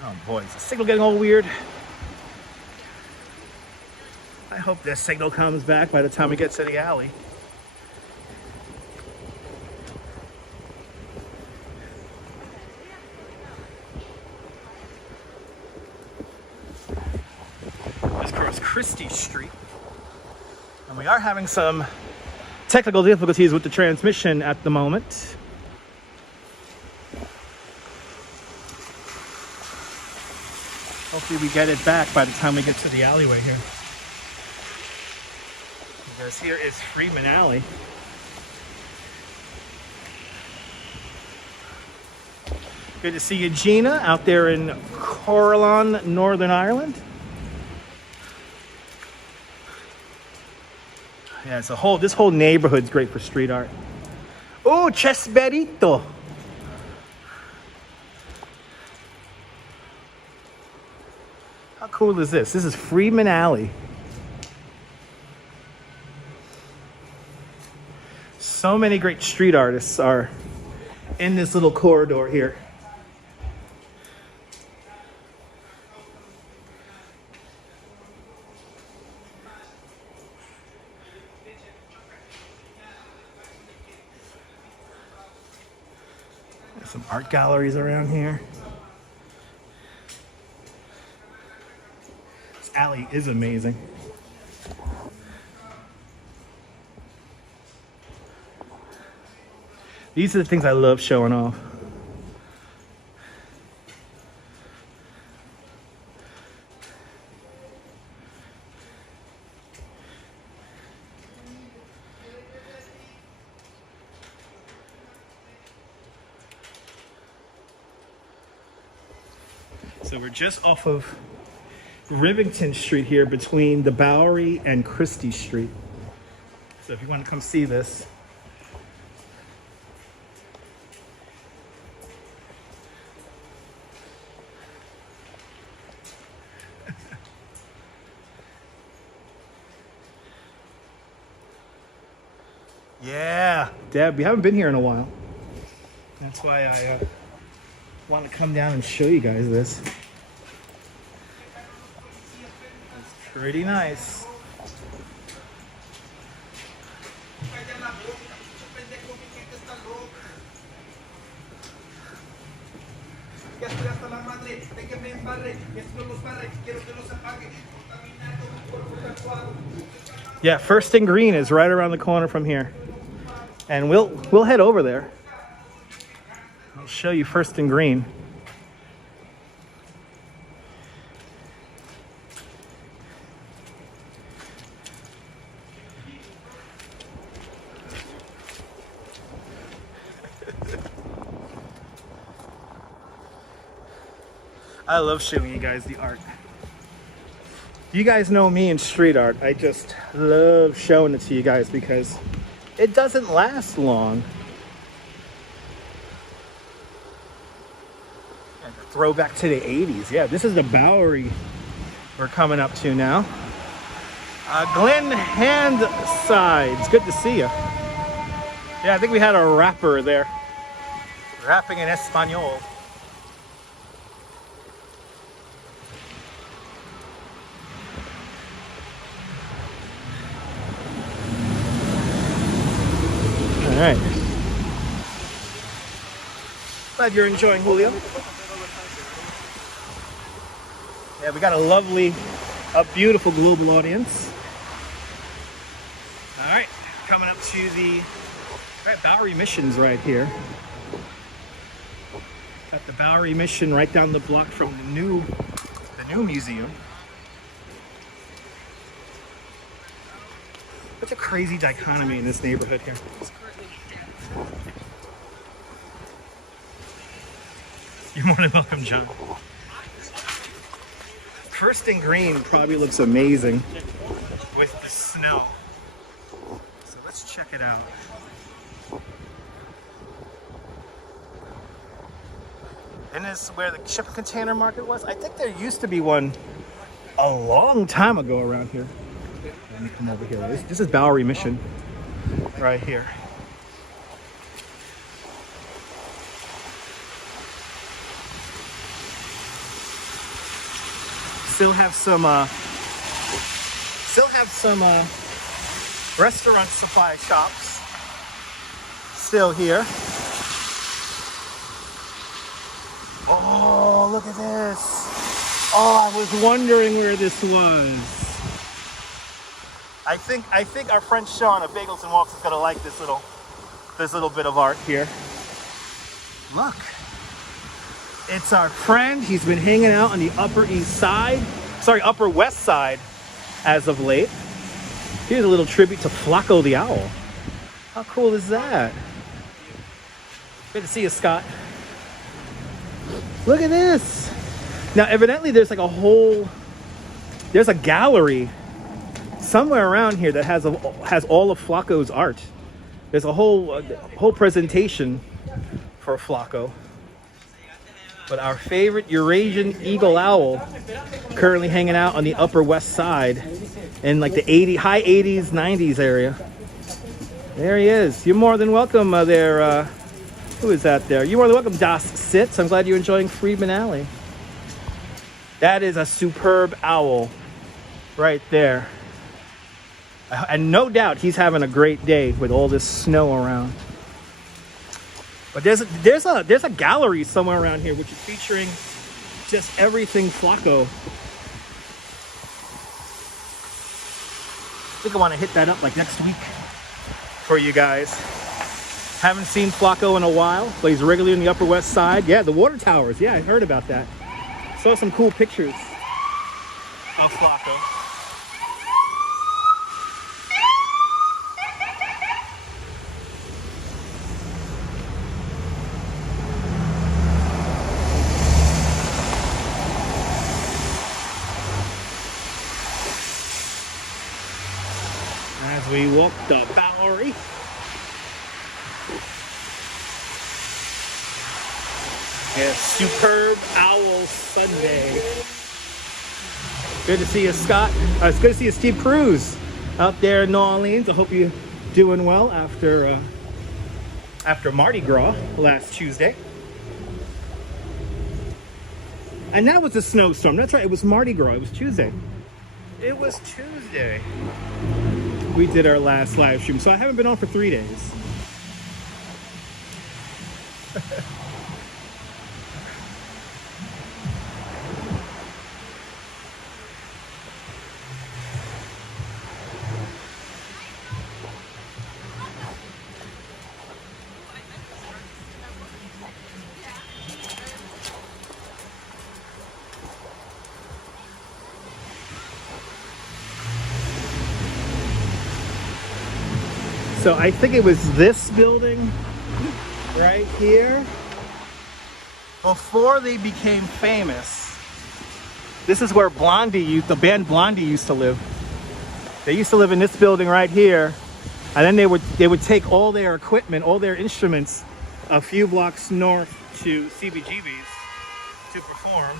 Oh boy, is the signal getting all weird? I hope this signal comes back by the time we get to the alley. Just across Christie Street. And we are having some technical difficulties with the transmission at the moment. Hopefully we get it back by the time we get to the alleyway here. Because here is Friedman Alley. Good to see you, Gina, out there in Coralon, Northern Ireland. Yeah, this whole neighborhood's great for street art. Oh, Chesperito. How cool is this? This is Friedman Alley. So many great street artists are in this little corridor here. There's some art galleries around here. This alley is amazing. These are the things I love showing off. So we're just off of Rivington Street here between the Bowery and Christie Street. So if you want to come see this, yeah, Deb, we haven't been here in a while. That's why I want to come down and show you guys this. It's pretty nice. Yeah, First and Green is right around the corner from here. And we'll head over there. I'll show you First and Green. I love showing you guys the art. You guys know me in street art. I just love showing it to you guys because it doesn't last long. And the throwback to the 80s. Yeah, this is the Bowery we're coming up to now. Glenn Handsides, good to see you. Yeah, I think we had a rapper there. Rapping in Espanol. All right. Glad you're enjoying, Julio. Yeah, we got a beautiful global audience. All right, coming up to the Bowery Mission's right here. Got the Bowery Mission right down the block from the new museum. Such a crazy dichotomy in this neighborhood here. You're more than welcome, John. First and Green probably looks amazing with the snow. So let's check it out. And this is where the shipping container market was. I think there used to be one a long time ago around here. Let me come over here. This is Bowery Mission right here. Still have some restaurant supply shops still here. Oh, look at this. Oh, I was wondering where this was. I think our friend Sean of Bagels and Walks is gonna like this little bit of art here. Look. It's our friend. He's been hanging out on the Upper West Side as of late. Here's a little tribute to Flacco the Owl. How cool is that? Good to see you, Scott. Look at this. Now, evidently there's like there's a gallery somewhere around here that has all of Flacco's art. There's a whole presentation for Flacco. But our favorite Eurasian eagle owl currently hanging out on the Upper West Side in like the high 80s, 90s area. There he is. You're more than welcome there. Who is that there? You're more than welcome, Das Sitz. I'm glad you're enjoying Friedman Alley. That is a superb owl right there. And no doubt he's having a great day with all this snow around. But there's a gallery somewhere around here which is featuring just everything Flacco. I think I want to hit that up like next week for you guys. Haven't seen Flacco in a while, but he's regularly in the Upper West Side. Yeah, the water towers. Yeah, I heard about that. Saw some cool pictures of Flacco. As we walk the Bowery. Yeah, superb owl Sunday. Good to see you, Scott. It's good to see you, Steve Cruz, out there in New Orleans. I hope you're doing well after Mardi Gras last Tuesday. And that was a snowstorm. That's right, it was Mardi Gras. It was Tuesday. It was Tuesday. We did our last live stream, so I haven't been on for 3 days. So I think it was this building right here. Before they became famous, this is where the band Blondie used to live. They used to live in this building right here And then they would take all their equipment, all their instruments, a few blocks north to CBGB's to perform.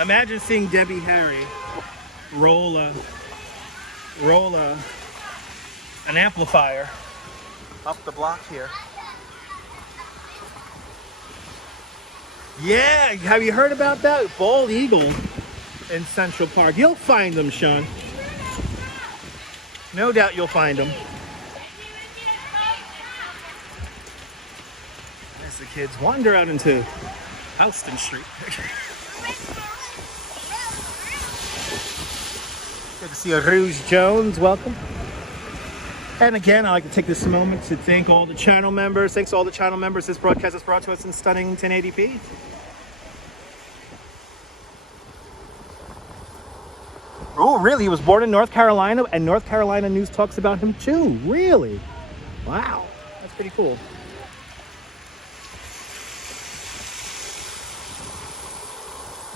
Imagine seeing Debbie Harry roll an amplifier up the block here. Yeah, have you heard about that? Bald Eagle in Central Park. You'll find them, Sean. No doubt you'll find them. As the kids wander out into Houston Street. Good to see you, Rouge Jones. Welcome. And again, I'd like to take this moment to thank all the channel members. Thanks to all the channel members. This broadcast is brought to us in stunning 1080p. Oh, really? He was born in North Carolina, and North Carolina news talks about him too. Really? Wow. That's pretty cool.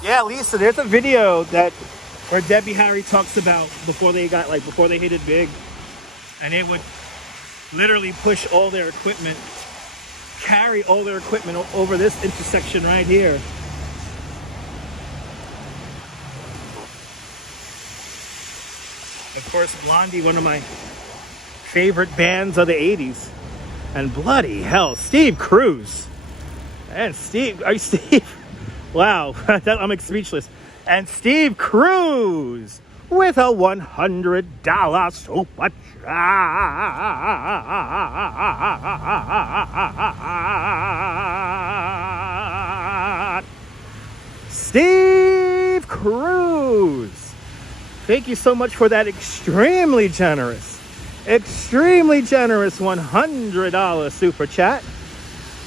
Yeah, Lisa, there's a video where Debbie Harry talks about before they hit it big. And they would literally push all their equipment, carry all their equipment over this intersection right here. Of course, Blondie, one of my favorite bands of the 80s. And bloody hell, Steve Cruz. And Steve, are you Steve? Wow, I'm speechless. And Steve Cruz with a $100 super chat. Steve Cruz. Thank you so much for that extremely generous $100 super chat.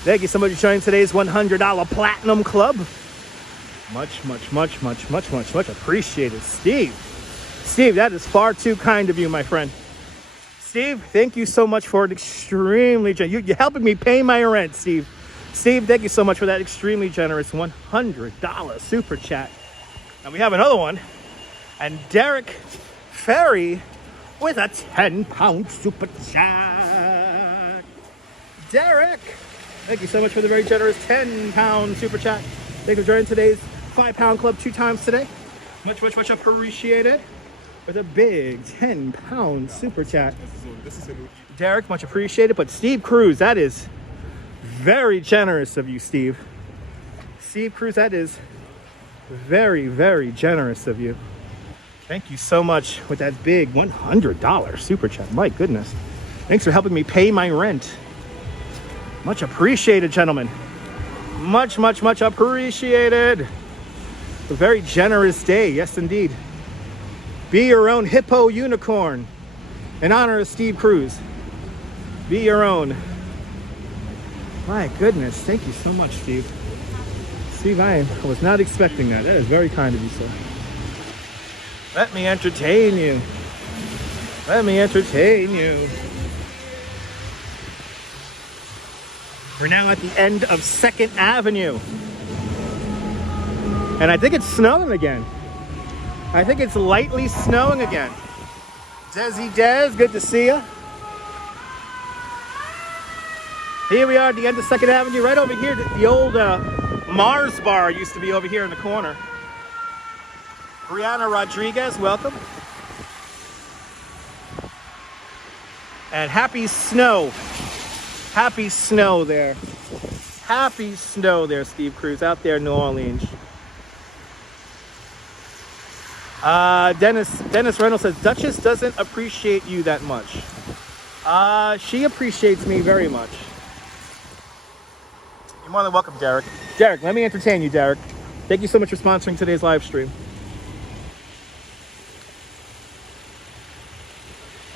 Thank you so much for joining today's $100 Platinum Club. Much appreciated, Steve. Steve, that is far too kind of you, my friend. Steve, thank you so much for an extremely generous. You're helping me pay my rent, Steve. Steve, thank you so much for that extremely generous $100 super chat. And we have another one. And Derek Ferry with a 10-pound super chat. Derek, thank you so much for the very generous 10-pound super chat. Thank you for joining today's 5-pound club 2 times today. Much appreciated. With a big 10-pound super chat. Derek, much appreciated. But Steve Cruz, that is very generous of you, Steve. Steve Cruz, that is very, very generous of you. Thank you so much with that big $100 super chat. My goodness. Thanks for helping me pay my rent. Much appreciated, gentlemen. Much appreciated. A very generous day. Yes, indeed. Be your own hippo unicorn in honor of Steve Cruz. Be your own. My goodness. Thank you so much, Steve. Steve, I was not expecting that. That is very kind of you, sir. Let me entertain you. Let me entertain you. We're now at the end of 2nd Avenue. And I think it's snowing again. I think it's lightly snowing again. Desi Des, good to see you. Here we are at the end of 2nd Avenue, right over here. The old Mars Bar used to be over here in the corner. Brianna Rodriguez, welcome. And happy snow. Happy snow there. Happy snow there, Steve Cruz, out there in New Orleans. Dennis Reynolds says, Duchess doesn't appreciate you that much. She appreciates me very much. You're more than welcome, Derek. Derek, let me entertain you, Derek. Thank you so much for sponsoring today's live stream.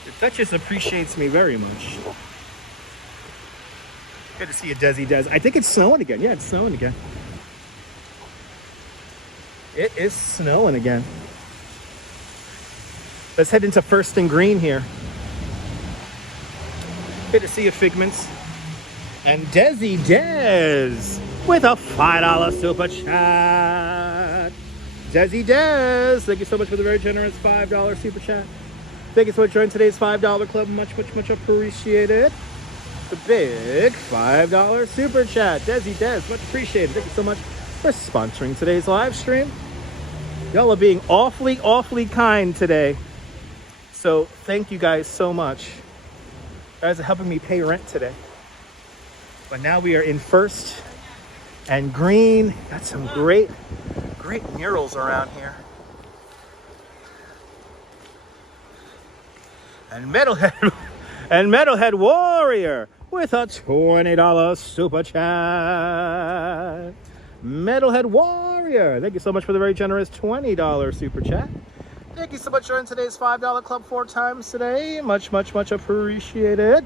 The Duchess appreciates me very much. Good to see you, Desi Des. I think it's snowing again. Yeah, it's snowing again. It is snowing again. Let's head into First and Green here. Good to see you, Figments. And Desi Des with a $5 super chat. Desi Des, thank you so much for the very generous $5 super chat. Thank you so much for joining today's $5 club. Much appreciated. The big $5 super chat. Desi Des, much appreciated. Thank you so much for sponsoring today's live stream. Y'all are being awfully kind today. So thank you guys so much. You guys are helping me pay rent today. But now we are in First and Green. Got some great murals around here. And Metalhead Warrior with a $20 super chat. Metalhead Warrior, thank you so much for the very generous $20 super chat. Thank you so much for joining today's $5 club 4 times today. Much appreciated.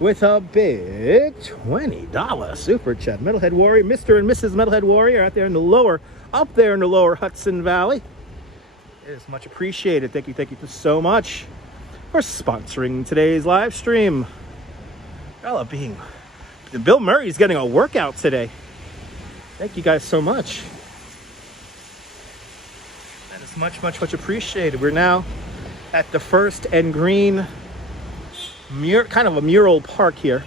With a big $20 super chat. Metalhead Warrior, Mr. and Mrs. Metalhead Warrior up there in the lower Hudson Valley. It is much appreciated. Thank you so much for sponsoring today's live stream. Y'all are being... Bill Murray's getting a workout today. Thank you guys so much. That is much appreciated. We're now at the First and Green kind of a mural park here.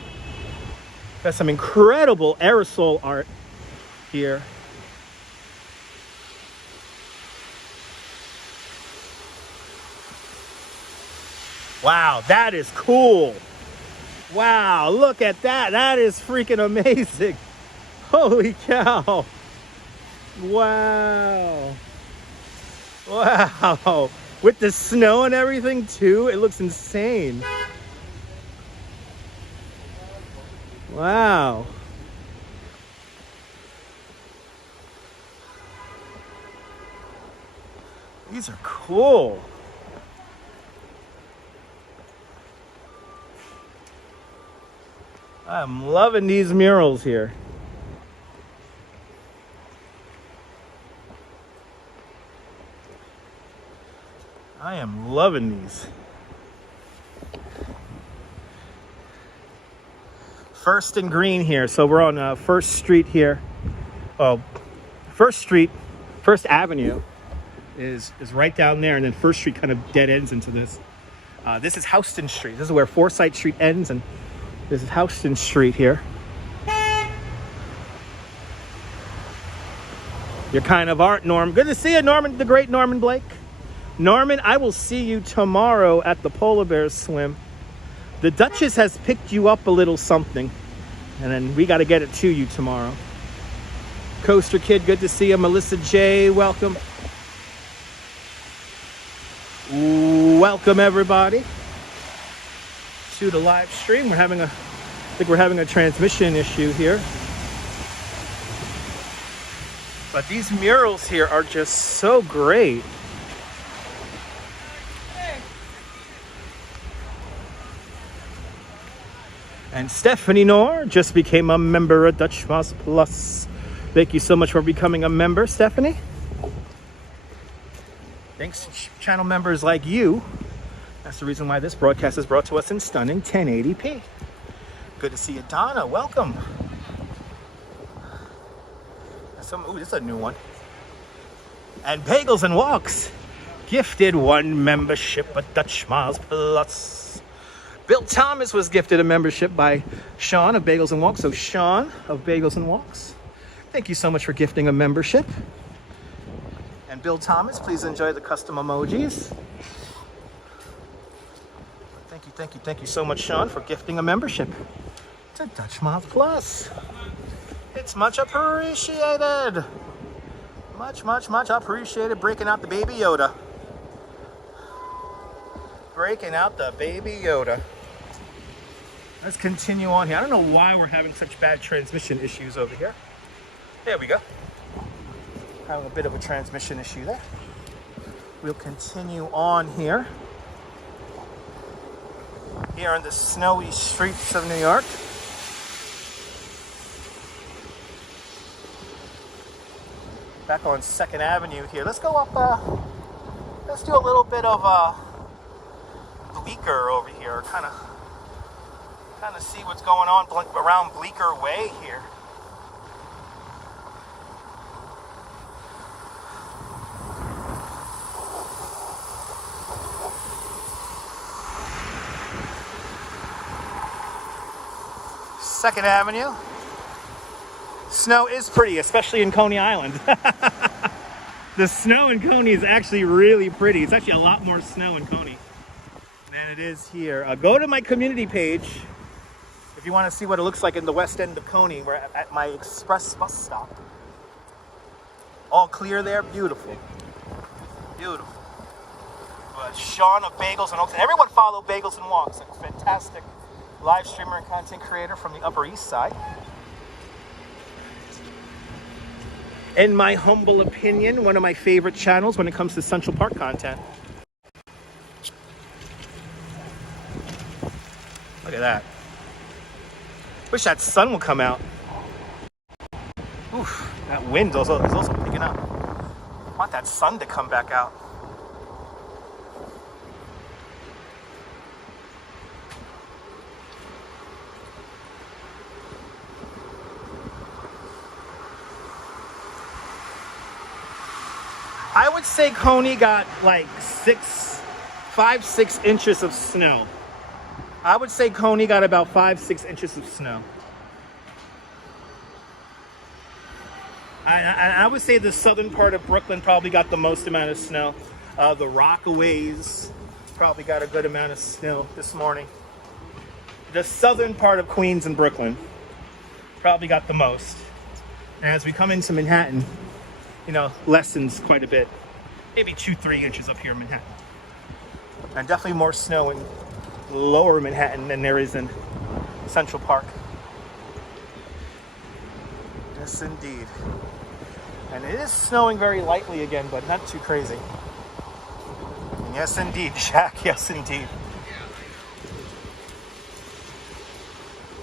Got some incredible aerosol art here. Wow, that is cool. Wow, look at that. That is freaking amazing. Holy cow. Wow. With the snow and everything too, it looks insane. Wow. These are cool. I'm loving these murals here. I am loving these. First and Green here. So we're on First Street here. Oh, First Avenue is right down there, and then First Street kind of dead ends into this. This is Houston Street. This is where Forsyth Street ends, and this is Houston Street here. Your kind of art, Norm. Good to see you, Norman, the great Norman Blake. Norman, I will see you tomorrow at the Polar Bears swim. The Duchess has picked you up a little something, and then we got to get it to you tomorrow. Coaster Kid, good to see you. Melissa J, welcome. Welcome everybody to the live stream. I think we're having a transmission issue here. But these murals here are just so great. And Stephanie Knorr just became a member of Dutch Mouse Plus. Thank you so much for becoming a member, Stephanie. Thanks to channel members like you. That's the reason why this broadcast is brought to us in stunning 1080p. Good to see you, Donna. Welcome. Ooh, this is a new one. And Bagels and Walks gifted 1 membership at Dutch Miles Plus. Bill Thomas was gifted a membership by Sean of Bagels and Walks. So Sean of Bagels and Walks, thank you so much for gifting a membership. And Bill Thomas, please enjoy the custom emojis. Thank you so much, Sean, for gifting a membership to Dutch Miles Plus. It's much appreciated. Much appreciated. Breaking out the baby Yoda. Breaking out the baby Yoda. Let's continue on here. I don't know why we're having such bad transmission issues over here. There we go. Having a bit of a transmission issue there. We'll continue on here. Here on the snowy streets of New York. Back on 2nd Avenue here. Let's go up, let's do a little bit of Bleecker over here. Kind of see what's going on around Bleecker Way here. 2nd Avenue. Snow is pretty, especially in Coney Island. The snow in Coney is actually really pretty. It's actually a lot more snow in Coney than it is here. Go to my community page if you want to see what it looks like in the west end of Coney. We're at my express bus stop. All clear there, beautiful. Beautiful. Sean of Bagels and Oaks. And everyone follow Bagels and Walks, a fantastic live streamer and content creator from the Upper East Side. In my humble opinion, one of my favorite channels when it comes to Central Park content. Look at that. Wish that sun would come out. Oof, that wind is also picking up. I want that sun to come back out. I would say Coney got like 5-6 inches of snow. I would say Coney got about 5-6 inches of snow. I would say the southern part of Brooklyn probably got the most amount of snow. The Rockaways probably got a good amount of snow this morning. The southern part of Queens and Brooklyn probably got the most. And as we come into Manhattan, you know, lessens quite a bit. Maybe 2-3 inches up here in Manhattan. And definitely more snow in lower Manhattan than there is in Central Park. Yes, indeed. And it is snowing very lightly again, but not too crazy. And yes, indeed, Jack. Yes, indeed.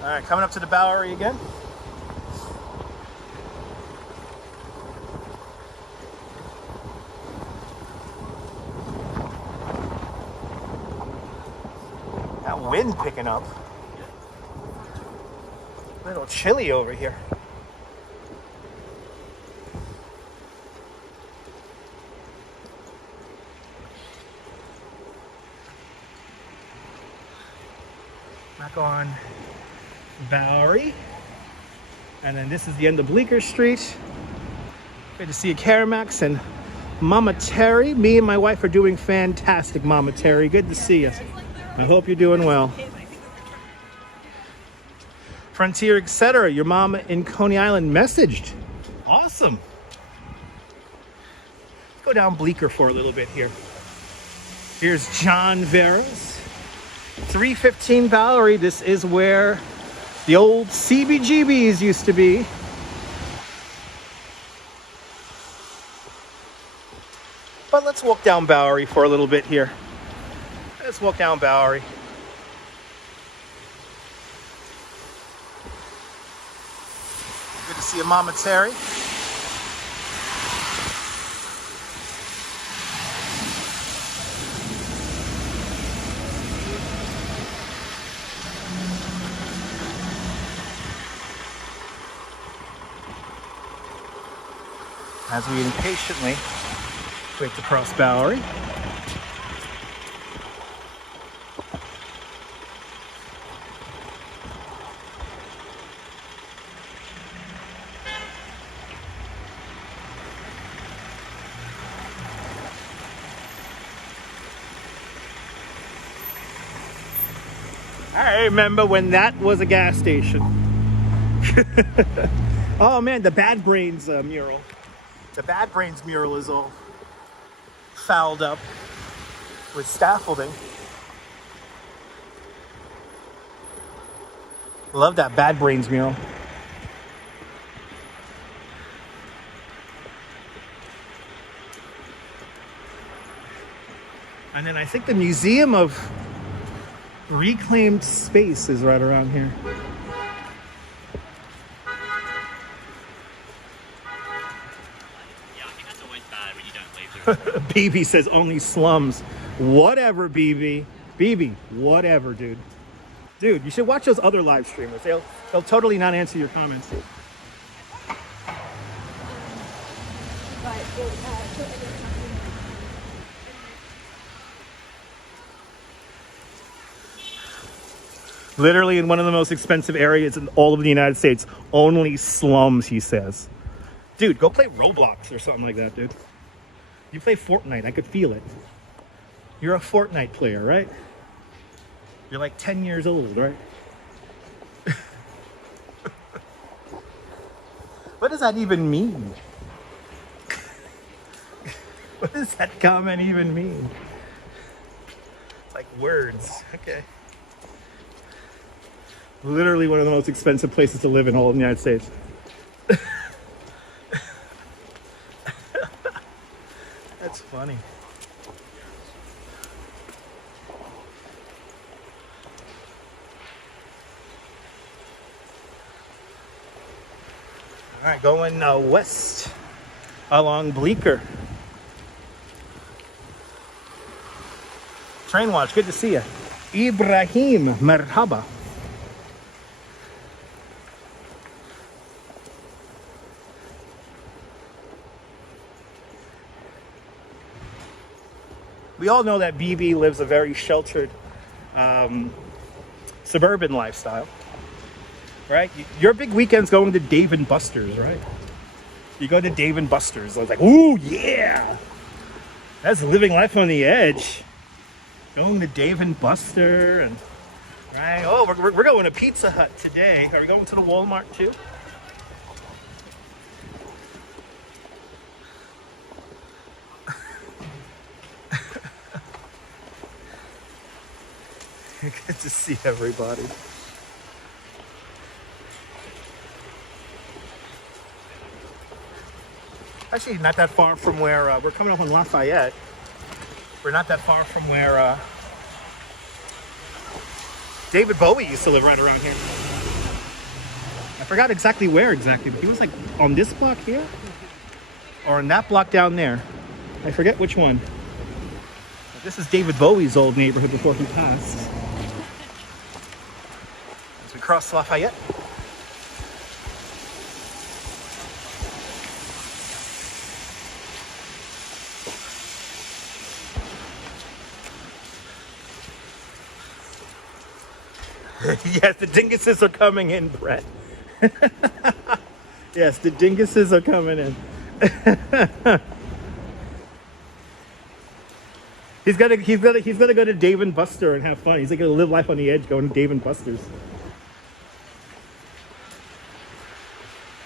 All right, coming up to the Bowery again. That wind picking up. A little chilly over here. Back on Bowery. And then this is the end of Bleecker Street. Good to see you, Caramax and Mama Terry. Me and my wife are doing fantastic, Mama Terry. Good to see you. I hope you're doing well. Frontier, etc. Your mama in Coney Island messaged. Awesome. Let's go down Bleecker for a little bit here. Here's John Vera's. 315 Bowery. This is where the old CBGBs used to be. But let's walk down Bowery for a little bit here. Let's walk down Bowery. Good to see you, Mama Terry. As we impatiently wait to cross Bowery. I remember when that was a gas station. Oh man, the Bad Brains mural. The Bad Brains mural is all fouled up with scaffolding. Love that Bad Brains mural. And then I think the Museum of Reclaimed Space is right around here. BB says only slums. Whatever, BB. BB, whatever, dude. Dude, you should watch those other live streamers. They'll totally not answer your comments. Literally in one of the most expensive areas in all of the United States. Only slums, he says. Dude, go play Roblox or something like that, dude. You play Fortnite, I could feel it. You're a Fortnite player, right? You're like 10 years old, right? What does that even mean? What does that comment even mean? It's like words, okay. Literally one of the most expensive places to live in all of the United States. That's funny. All right, going west along Bleecker. Train watch, good to see you. Ibrahim, marhaba. We all know that BB lives a very sheltered suburban lifestyle, right? Your big weekend's going to Dave and Buster's, right? You go to Dave and Buster's. I was like, ooh, yeah. That's living life on the edge. Going to Dave and Buster and, right? Oh, we're going to Pizza Hut today. Are we going to the Walmart too? Good to see everybody. Actually, not that far from where we're coming up on Lafayette. We're not that far from where David Bowie used to live, right around here. I forgot exactly where exactly, but he was like on this block here or on that block down there. I forget which one. But this is David Bowie's old neighborhood before he passed. As we cross Lafayette. Yes, the dinguses are coming in, Brett. Yes, the dinguses are coming in. He's gonna go to Dave and Buster and have fun. He's like gonna live life on the edge, going to Dave and Buster's.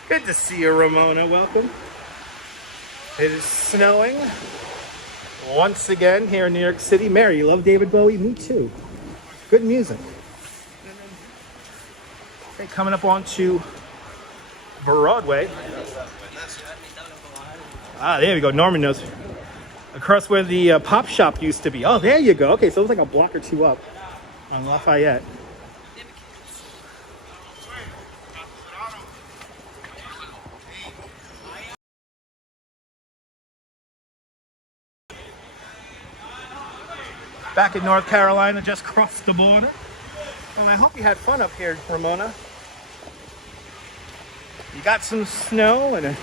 Good to see you, Ramona. Welcome. It is snowing once again here in New York City. Mary, you love David Bowie? Me too. Good music. Okay, coming up onto Broadway. Ah, there we go. Norman knows. Across where the pop shop used to be. Oh, there you go. Okay, so it was like a block or two up on Lafayette. Back in North Carolina, just crossed the border. Well, I hope you had fun up here, Ramona. You got some snow, and it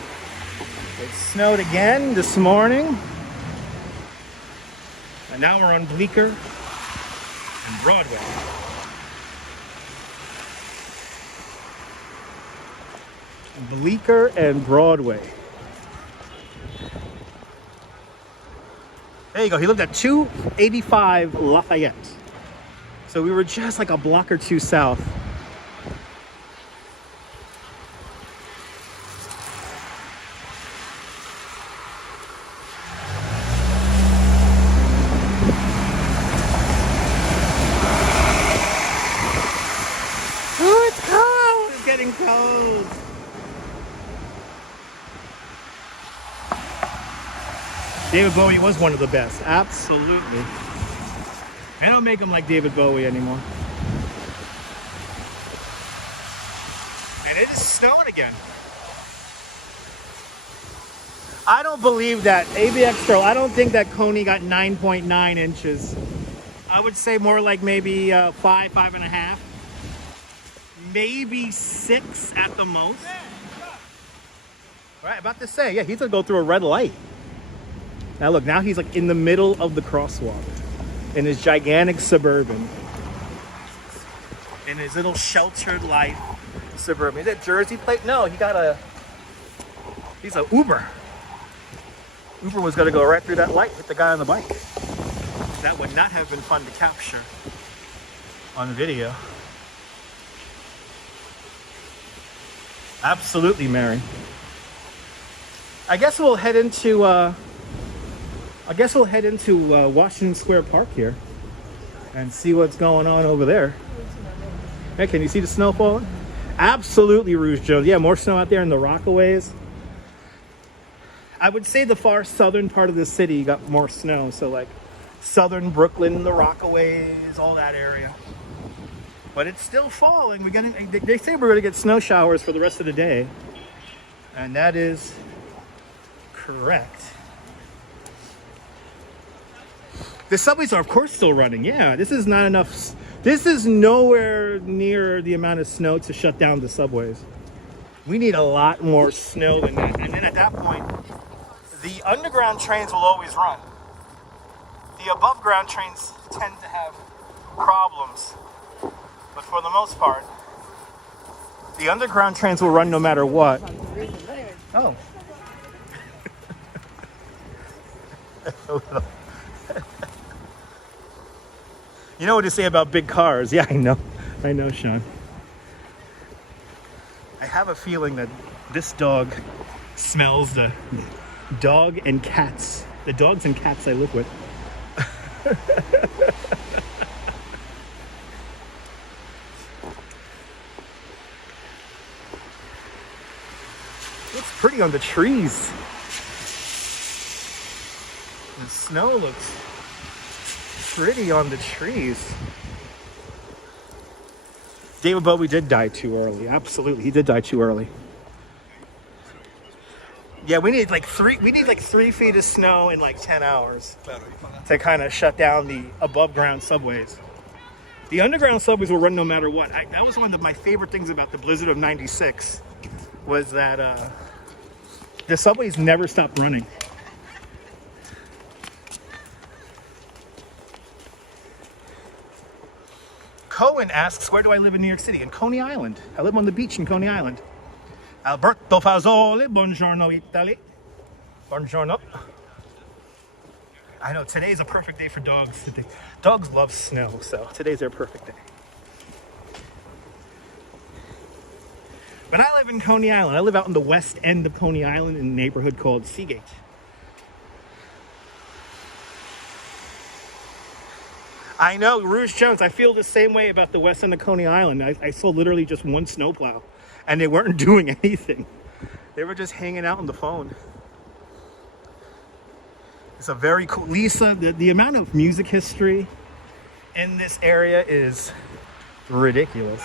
snowed again this morning. And now we're on Bleecker and Broadway. Bleecker and Broadway. There you go. He lived at 285 Lafayette. So we were just like a block or two south. Oh, it's cold! It's getting cold. David Bowie was one of the best. Absolutely. They don't make them like David Bowie anymore. And it is snowing again. I don't believe that. ABX Girl, I don't think that Coney got 9.9 inches. I would say more like maybe 5.5. Maybe 6 at the most. Right, about to say, yeah, he's gonna go through a red light. Now look, now he's like in the middle of the crosswalk in his gigantic Suburban. in his little sheltered life Suburban. Is that Jersey plate? No, he's a Uber. Uber was gonna go right through that light, hit the guy on the bike. That would not have been fun to capture on video. Absolutely, Mary. I guess we'll head into Washington Square Park here and see what's going on over there. Hey, can you see the snow falling? Absolutely, Rouge Jones. Yeah, more snow out there in the Rockaways. I would say the far southern part of the city got more snow. So like southern Brooklyn, the Rockaways, all that area. But it's still falling. They say we're going to get snow showers for the rest of the day. And that is correct. The subways are, of course, still running. Yeah, this is not enough. This is nowhere near the amount of snow to shut down the subways. We need a lot more snow than that. And then at that point, the underground trains will always run. The above ground trains tend to have problems. But for the most part, the underground trains will run no matter what. Oh. You know what to say about big cars. Yeah, I know, Sean. I have a feeling that this dog smells the dogs and cats I live with. Looks pretty on the trees. The snow looks pretty on the trees. David Bowie did die too early. Absolutely, he did die too early. Yeah, we need like 3 feet of snow in like 10 hours to kind of shut down the above ground subways. The underground subways will run no matter what. That was one of my favorite things about the blizzard of '96 was that the subways never stopped running. Cohen asks, where do I live in New York City? In Coney Island. I live on the beach in Coney Island. Alberto Fazzoli, buongiorno Italy. Buongiorno. I know, today's a perfect day for dogs. Dogs love snow, so today's their perfect day. But I live in Coney Island. I live out in the west end of Coney Island in a neighborhood called Seagate. I know, Rouge Jones, I feel the same way about the west end of Coney Island. I saw literally just one snowplow, and they weren't doing anything. They were just hanging out on the phone. It's a very cool, Lisa, the amount of music history in this area is ridiculous.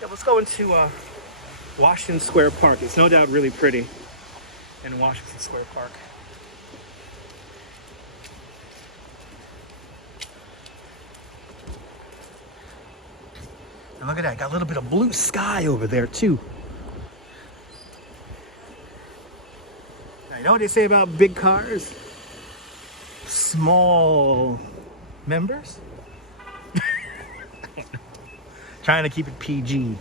Yeah, let's go into Washington Square Park. It's no doubt really pretty in Washington Square Park. And look at that, got a little bit of blue sky over there too. Now, you know what they say about big cars? Small members? Trying to keep it PG.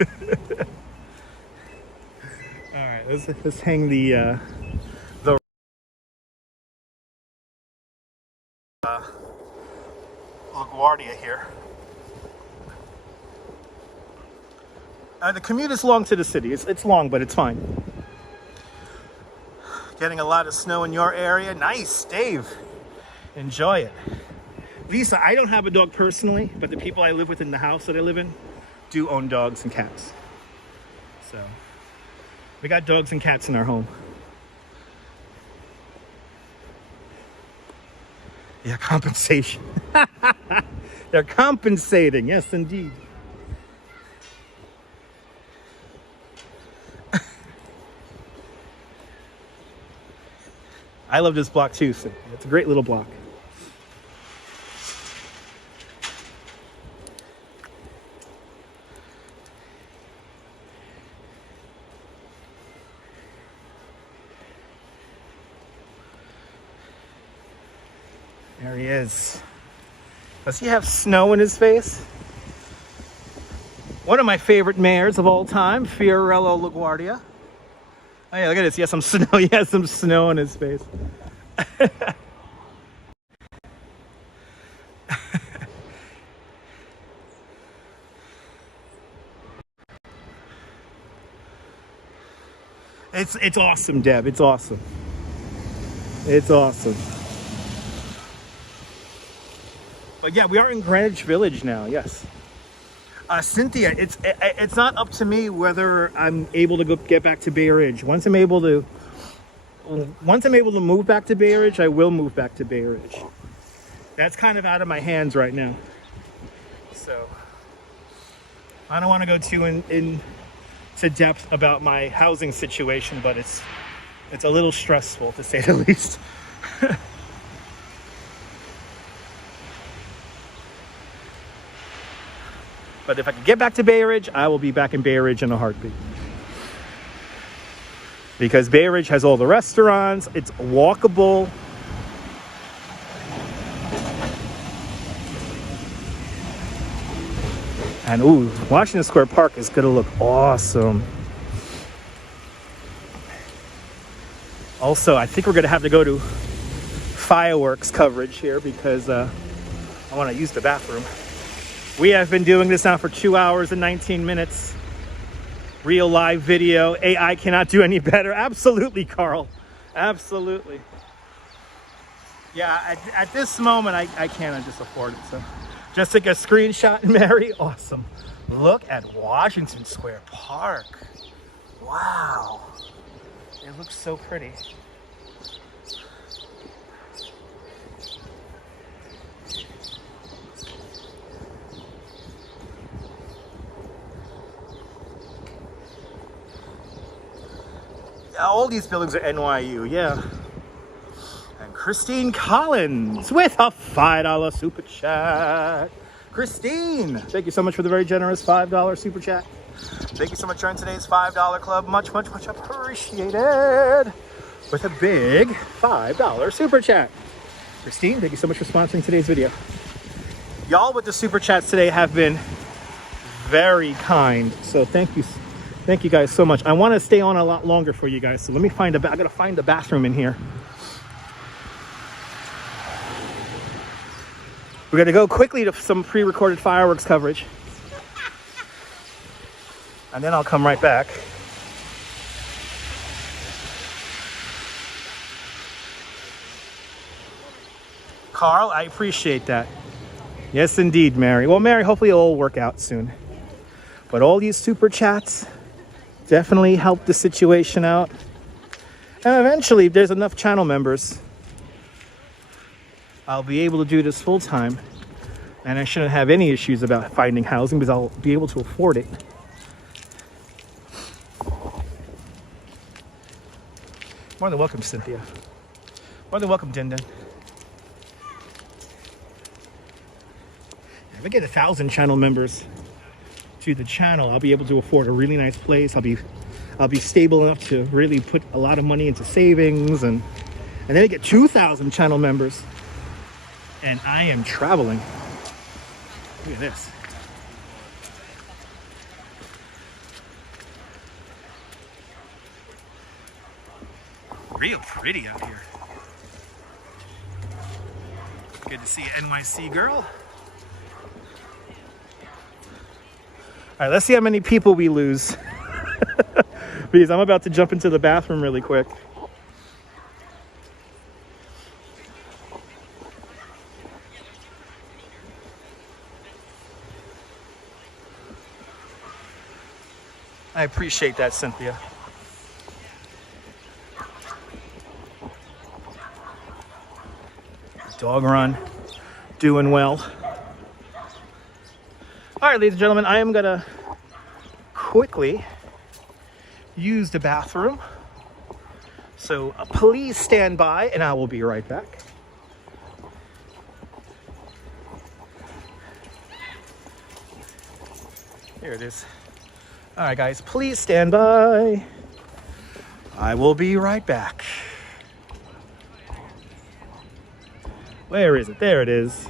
All right, let's hang the LaGuardia here. The commute is long to the city. It's long, but it's fine. Getting a lot of snow in your area. Nice, Dave. Enjoy it. Lisa, I don't have a dog personally, but the people I live with in the house that I live in do own dogs and cats. So we got dogs and cats in our home. Yeah, compensation. They're compensating. Yes, indeed. I love this block too, so it's a great little block. There he is. Does he have snow in his face? One of my favorite mayors of all time, Fiorello LaGuardia. Oh yeah, look at this. He has some snow. He has some snow in his face. It's awesome, Deb. It's awesome. It's awesome. But yeah, we are in Greenwich Village now. Yes. Cynthia, it's not up to me whether I'm able to get back to Bay Ridge. Once I'm able to move back to Bay Ridge, I will move back to Bay Ridge. That's kind of out of my hands right now. So I don't want to go too into depth about my housing situation, but it's a little stressful, to say the least. But if I can get back to Bay Ridge, I will be back in Bay Ridge in a heartbeat. Because Bay Ridge has all the restaurants, it's walkable. And ooh, Washington Square Park is gonna look awesome. Also, I think we're gonna have to go to fireworks coverage here because I wanna use the bathroom. We have been doing this now for 2 hours and 19 minutes. Real live video. AI cannot do any better. Absolutely, Carl. Absolutely. Yeah, at this moment, I can't just afford it. So just take a screenshot, Mary. Awesome. Look at Washington Square Park. Wow. It looks so pretty. All these buildings are NYU, yeah. And Christine Collins with a $5 super chat. Christine, thank you so much for the very generous $5 super chat. Thank you so much for joining today's $5 club. Much, much, much appreciated. With a big $5 super chat. Christine, thank you so much for sponsoring today's video. Y'all with the super chats today have been very kind. So thank you. Thank you guys so much. I want to stay on a lot longer for you guys. So let me find I gotta find the bathroom in here. We're gonna go quickly to some pre-recorded fireworks coverage. And then I'll come right back. Carl, I appreciate that. Yes, indeed, Mary. Well, Mary, hopefully it'll all work out soon. But all these super chats definitely help the situation out. And eventually, if there's enough channel members, I'll be able to do this full time. And I shouldn't have any issues about finding housing because I'll be able to afford it. More than welcome, Cynthia. More than welcome, Dindin. If I get 1,000 channel members to the channel, I'll be able to afford a really nice place. I'll be stable enough to really put a lot of money into savings, and then I get 2,000 channel members, and I am traveling. Look at this. Real pretty out here. Good to see you, NYC girl. All right, let's see how many people we lose. Because I'm about to jump into the bathroom really quick. I appreciate that, Cynthia. Dog run, doing well. All right, ladies and gentlemen, I am gonna quickly use the bathroom. So please stand by and I will be right back. Here it is. All right, guys, please stand by. I will be right back. Where is it? There it is.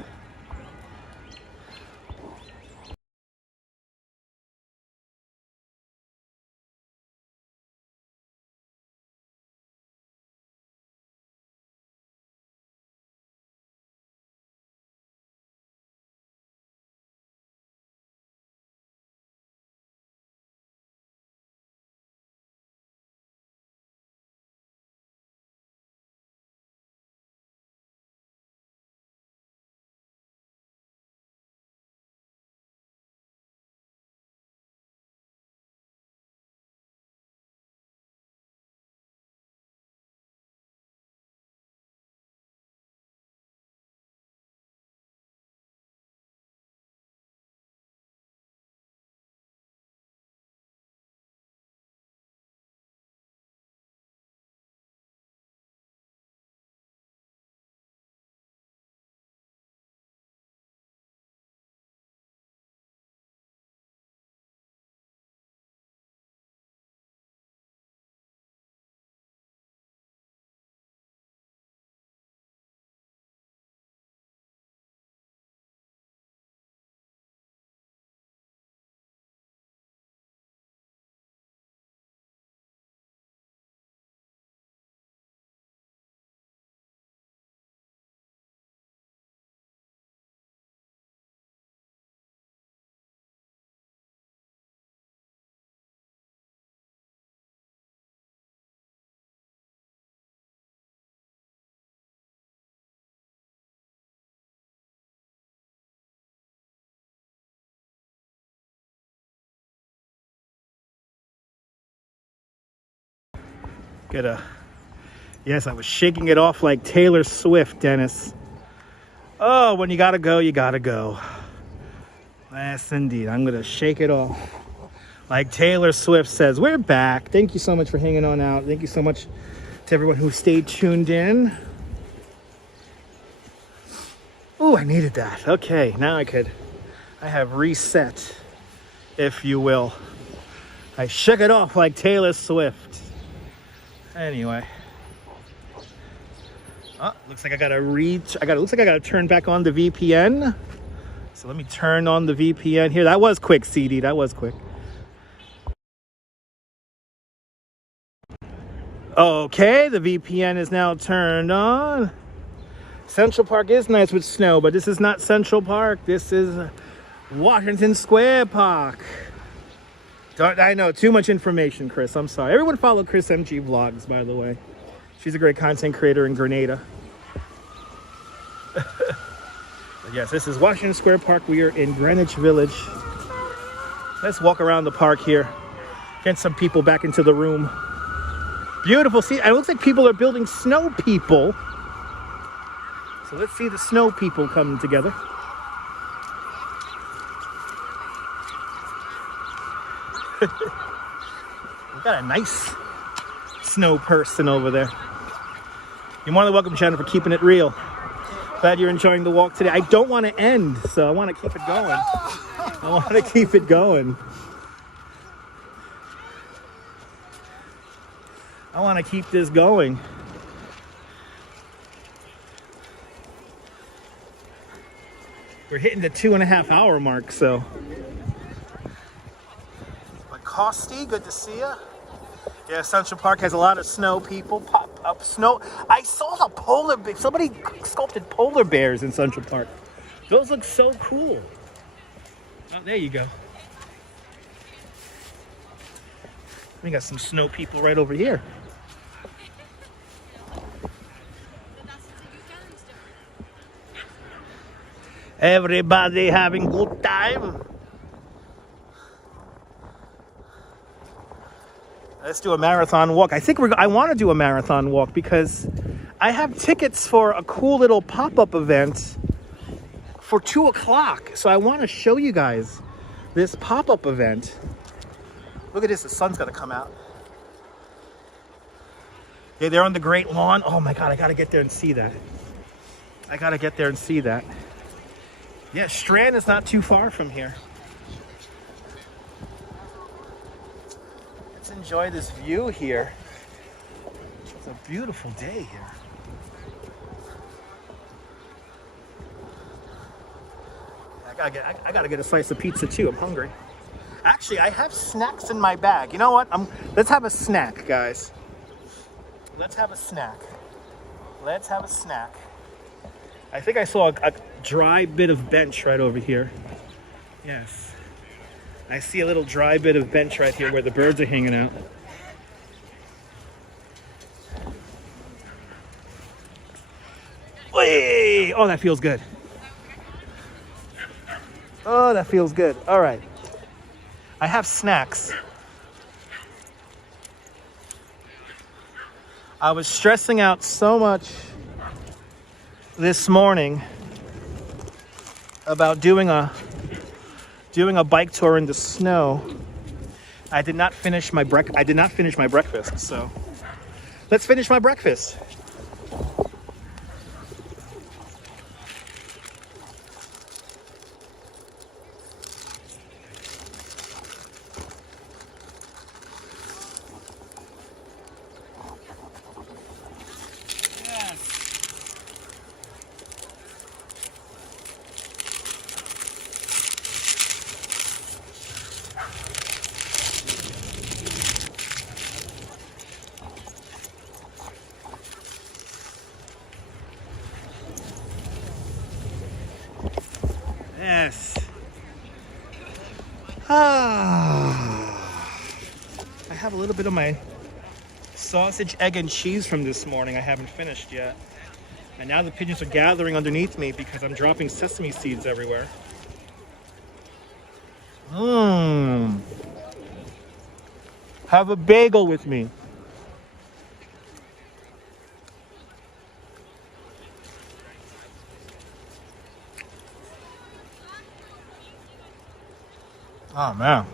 Yes, I was shaking it off like Taylor Swift, Dennis. Oh, when you gotta go, you gotta go. Yes, indeed. I'm gonna shake it off. Like Taylor Swift says, we're back. Thank you so much for hanging on out. Thank you so much to everyone who stayed tuned in. Ooh, I needed that. Okay, now I have reset, if you will. I shook it off like Taylor Swift. Anyway. Oh, looks like I gotta looks like I gotta turn back on the VPN. So let me turn on the VPN here. That was quick, CD. That was quick. Okay, the VPN is now turned on. Central Park is nice with snow, but this is not Central Park. This is Washington Square Park. I know, too much information, Chris. I'm sorry. Everyone follow Chris MG Vlogs, by the way. She's a great content creator in Grenada. But yes, this is Washington Square Park. We are in Greenwich Village. Let's walk around the park here. Get some people back into the room. Beautiful. See, it looks like people are building snow people. So let's see the snow people coming together. We got a nice snow person over there. You're more than welcome, Shannon, for keeping it real. Glad you're enjoying the walk today. I don't want to end, so I want to keep it going. I want to keep it going. I want to keep this going. We're hitting the 2.5 hour mark, so. But Costy, good to see you. Yeah, Central Park has a lot of snow people. Pop up snow. I saw the polar bear. Somebody sculpted polar bears in Central Park. Those look so cool. Oh, there you go. We got some snow people right over here. Everybody having good time. Let's do a marathon walk. I want to do a marathon walk because I have tickets for a cool little pop-up event for 2 o'clock. So I want to show you guys this pop-up event. Look at this, the sun's gonna come out. Yeah, they're on the Great Lawn. Oh my God, I gotta get there and see that. Yeah, Strand is not too far from here. Let's enjoy this view here. It's a beautiful day here. I gotta get a slice of pizza too. I'm hungry. Actually, I have snacks in my bag. You know what? Let's have a snack, guys. Let's have a snack. Let's have a snack. I think I saw a dry bit of bench right over here. Yes. I see a little dry bit of bench right here where the birds are hanging out. Whee! Oh, that feels good. Oh, that feels good. All right. I have snacks. I was stressing out so much this morning about doing a bike tour in the snow. I did not finish my breakfast, so let's finish my breakfast. Yes. I have a little bit of my sausage, egg, and cheese from this morning I haven't finished yet. And now the pigeons are gathering underneath me because I'm dropping sesame seeds everywhere. Have a bagel with me. Oh, man.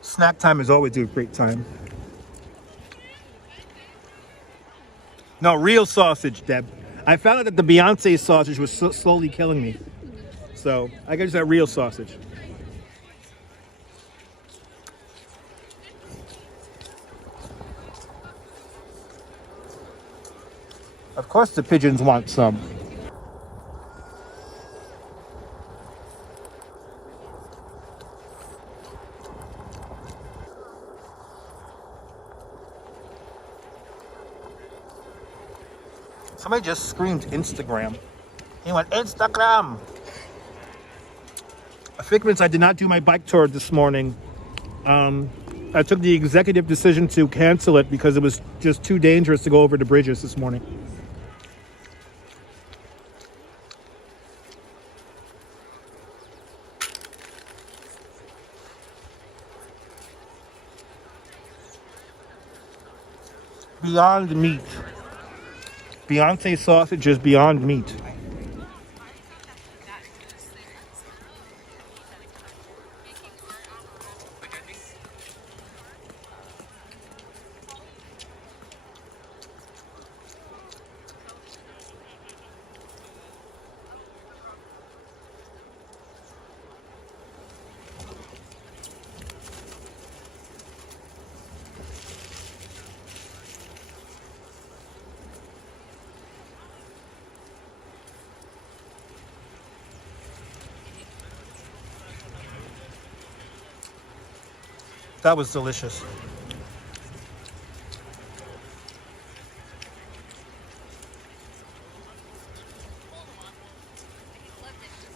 Snack time is always a great time. No, real sausage, Deb. I found out that the Beyonce sausage was slowly killing me. So I gotta use that real sausage. Of course the pigeons want some. Somebody just screamed Instagram. He went, Instagram! Figments, I did not do my bike tour this morning. I took the executive decision to cancel it because it was just too dangerous to go over the bridges this morning. Beyond meat. Beyonce sausage is beyond meat. That was delicious.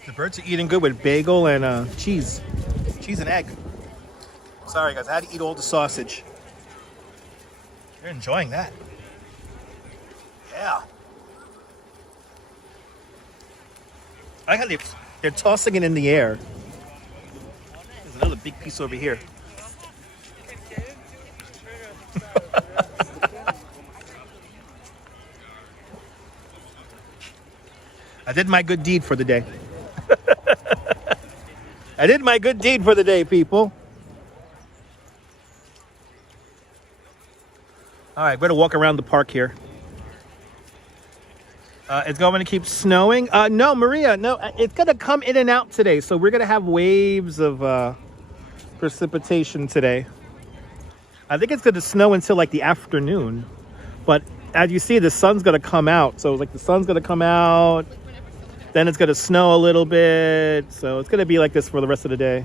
The birds are eating good with bagel and cheese. Cheese and egg. Sorry guys, I had to eat all the sausage. They're enjoying that. Yeah. I got they're tossing it in the air. There's another big piece over here. I did my good deed for the day. I did my good deed for the day, people. All right, we're gonna walk around the park here. It's going to keep snowing. No, Maria, no, it's gonna come in and out today. So we're gonna have waves of precipitation today. I think it's gonna snow until like the afternoon, but as you see, the sun's going to come out. So like the sun's going to come out, then it's going to snow a little bit. So it's going to be like this for the rest of the day.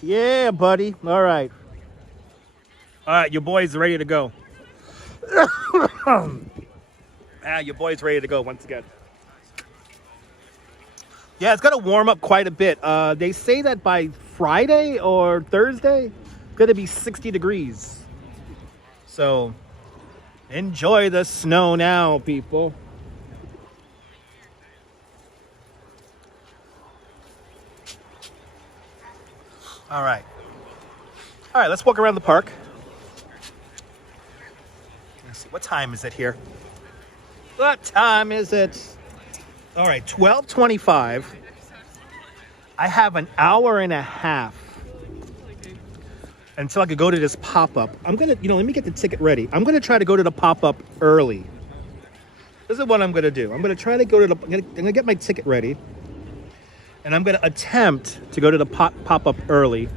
Yeah, buddy. All right. All right, your boy's ready to go. Your boy's ready to go once again. Yeah, it's going to warm up quite a bit. They say that by Friday or Thursday, it's going to be 60 degrees. So enjoy the snow now, people. All right. All right, let's walk around the park. Let's see, what time is it here? What time is it? All right, 12:25. I have an hour and a half until I could go to this pop-up. I'm gonna, let me get the ticket ready. I'm gonna try to go to the pop-up early. This is what I'm gonna do. I'm gonna try to go to I'm gonna get my ticket ready, and I'm gonna attempt to go to the pop-up early.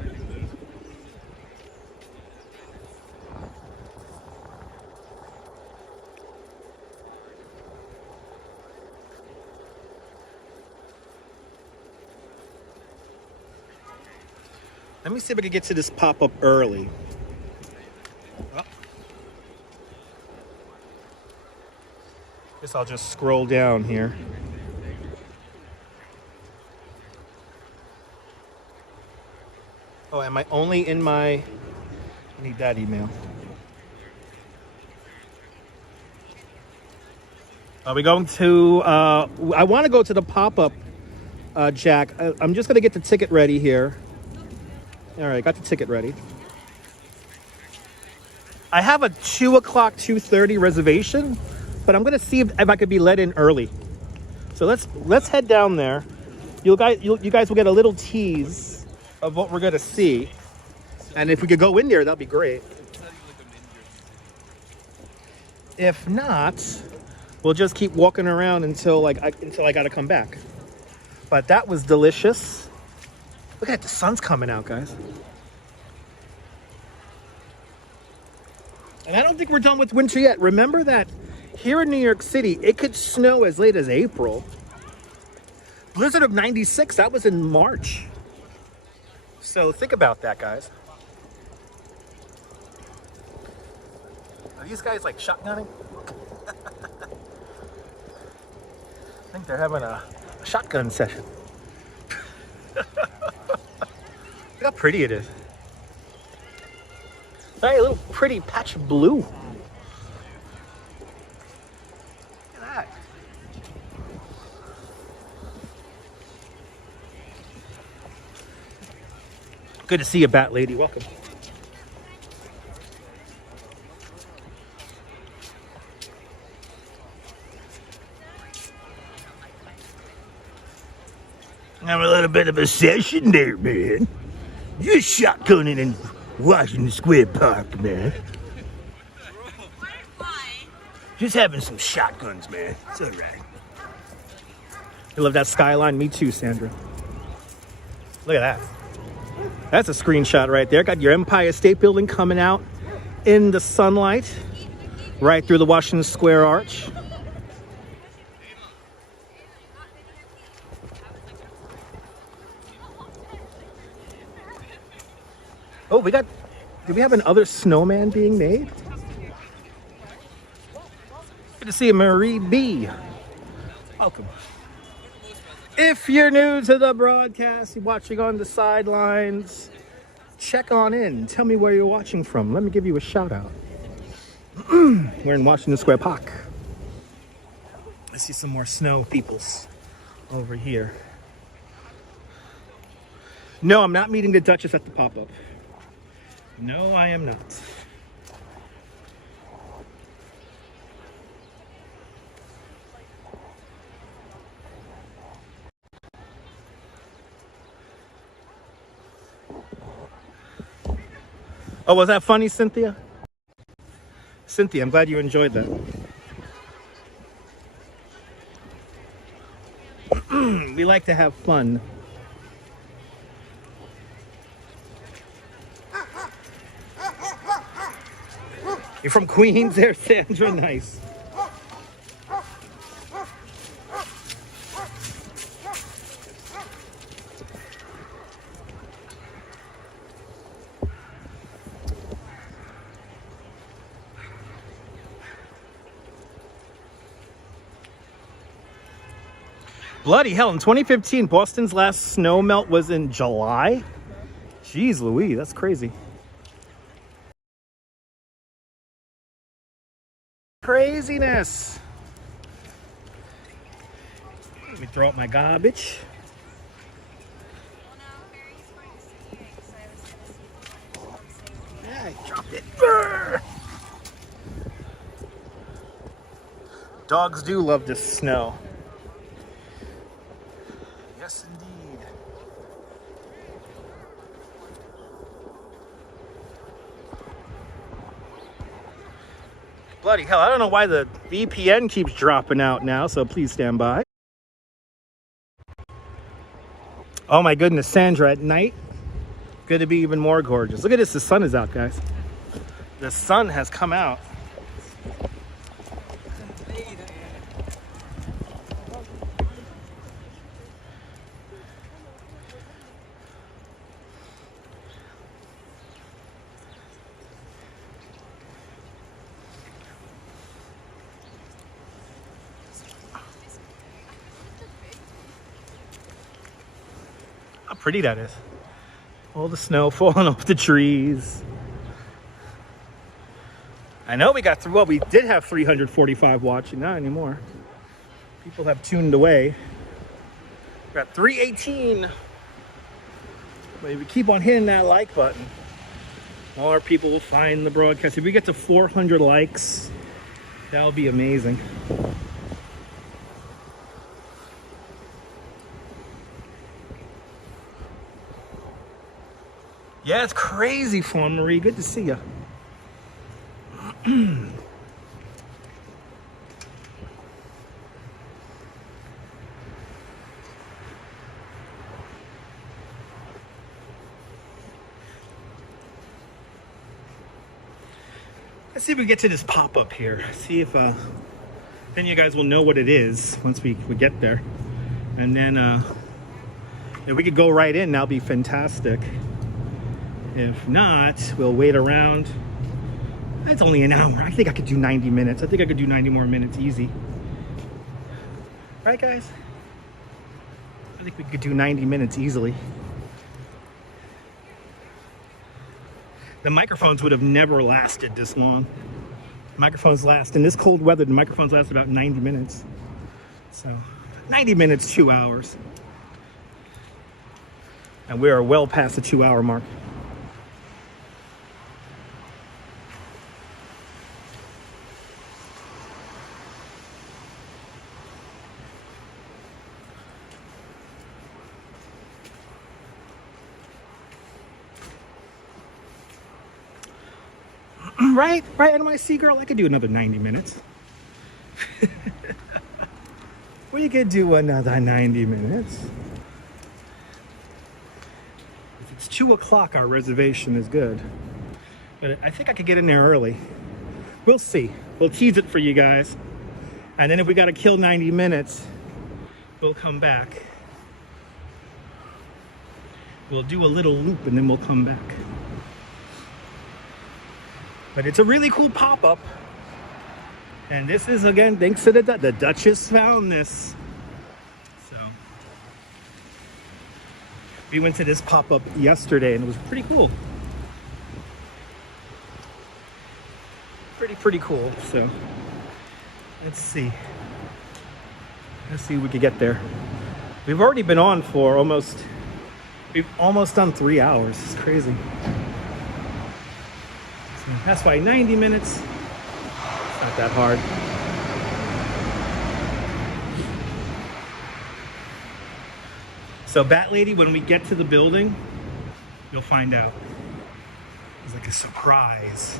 Let me see if I can get to this pop-up early. Oh. Guess I'll just scroll down here. Oh, am I only in my... I need that email. Are we going to... I want to go to the pop-up, Jack. I'm just going to get the ticket ready here. All right, got the ticket ready. I have a 2 o'clock, 2:30 reservation, but I'm gonna see if I could be let in early. So let's head down there. You guys will get a little tease of what we're gonna see, and if we could go in there, that'd be great. If not, we'll just keep walking around until I gotta come back. But that was delicious. Look at it, the sun's coming out, guys. And I don't think we're done with winter yet. Remember that here in New York City, it could snow as late as April. Blizzard of 96, that was in March. So think about that, guys. Are these guys like shotgunning? I think they're having a shotgun session. Look how pretty it is. Hey, a little pretty patch of blue. Look at that. Good to see you, Bat Lady. Welcome. Have a little bit of a session there, man. Just shotgunning in Washington Square Park, man. Just having some shotguns, man. It's all right. You love that skyline? Me too, Sandra. Look at that. That's a screenshot right there. Got your Empire State Building coming out in the sunlight right through the Washington Square Arch. Oh, do we have another snowman being made? Good to see you, Marie B. Welcome. If you're new to the broadcast, you're watching on the sidelines, check on in. Tell me where you're watching from. Let me give you a shout out. We're in Washington Square Park. I see some more snow peoples over here. No, I'm not meeting the Duchess at the pop-up. No, I am not. Oh, was that funny, Cynthia? Cynthia, I'm glad you enjoyed that. We like to have fun. You're from Queens there, Sandra? Nice. Bloody hell, in 2015, Boston's last snow melt was in July? Jeez Louise, that's crazy. Craziness. Let me throw out my garbage. Yeah, I dropped it. Brr! Dogs do love this snow. Yes, indeed. Bloody hell, I don't know why the VPN keeps dropping out now, so please stand by. Oh my goodness, Sandra, at night, going to be even more gorgeous. Look at this, the sun is out, guys. The sun has come out. How pretty that is. All the snow falling off the trees. I know we got through, well, we did have 345 watching, not anymore. People have tuned away. We got 318. But if we keep on hitting that like button, more people will find the broadcast. If we get to 400 likes, that'll be amazing. Yeah, it's crazy, Fawn Marie. Good to see you. Let's see if we get to this pop-up here. See if then you guys will know what it is once we get there. And then if we could go right in, that'll be fantastic. If not, we'll wait around. It's only an hour. I think I could do 90 minutes. I think I could do 90 more minutes easy. Right, guys? I think we could do 90 minutes easily. The microphones would have never lasted this long. Microphones last, in this cold weather, the microphones last about 90 minutes. So, 90 minutes, 2 hours. And we are well past the 2-hour mark. Right, NYC girl, I could do another 90 minutes. We could do another 90 minutes. If it's 2 o'clock, our reservation is good. But I think I could get in there early. We'll see. We'll tease it for you guys. And then if we got to kill 90 minutes, we'll come back. We'll do a little loop and then we'll come back. But it's a really cool pop-up. And this is, again, thanks to the Duchess found this. So we went to this pop-up yesterday and it was pretty cool. Pretty cool. So let's see. Let's see if we can get there. We've already been on for we've almost done 3 hours. It's crazy. That's why 90 minutes, it's not that hard. So Bat Lady, when we get to the building, you'll find out. Because I like a surprise.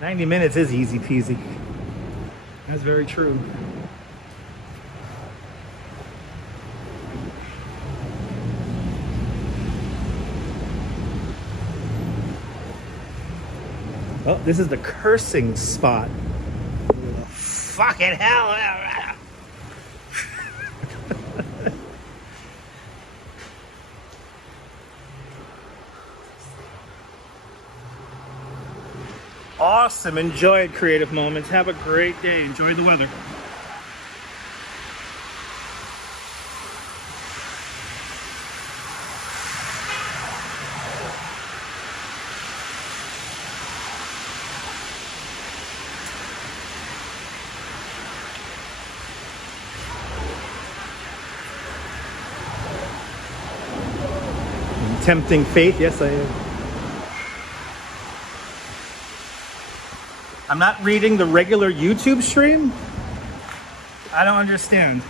90 minutes is easy peasy. That's very true. Oh, this is the cursing spot. Fucking hell. Awesome. Enjoyed creative moments. Have a great day. Enjoy the weather. Tempting fate. Yes, I am. I'm not reading the regular YouTube stream? I don't understand.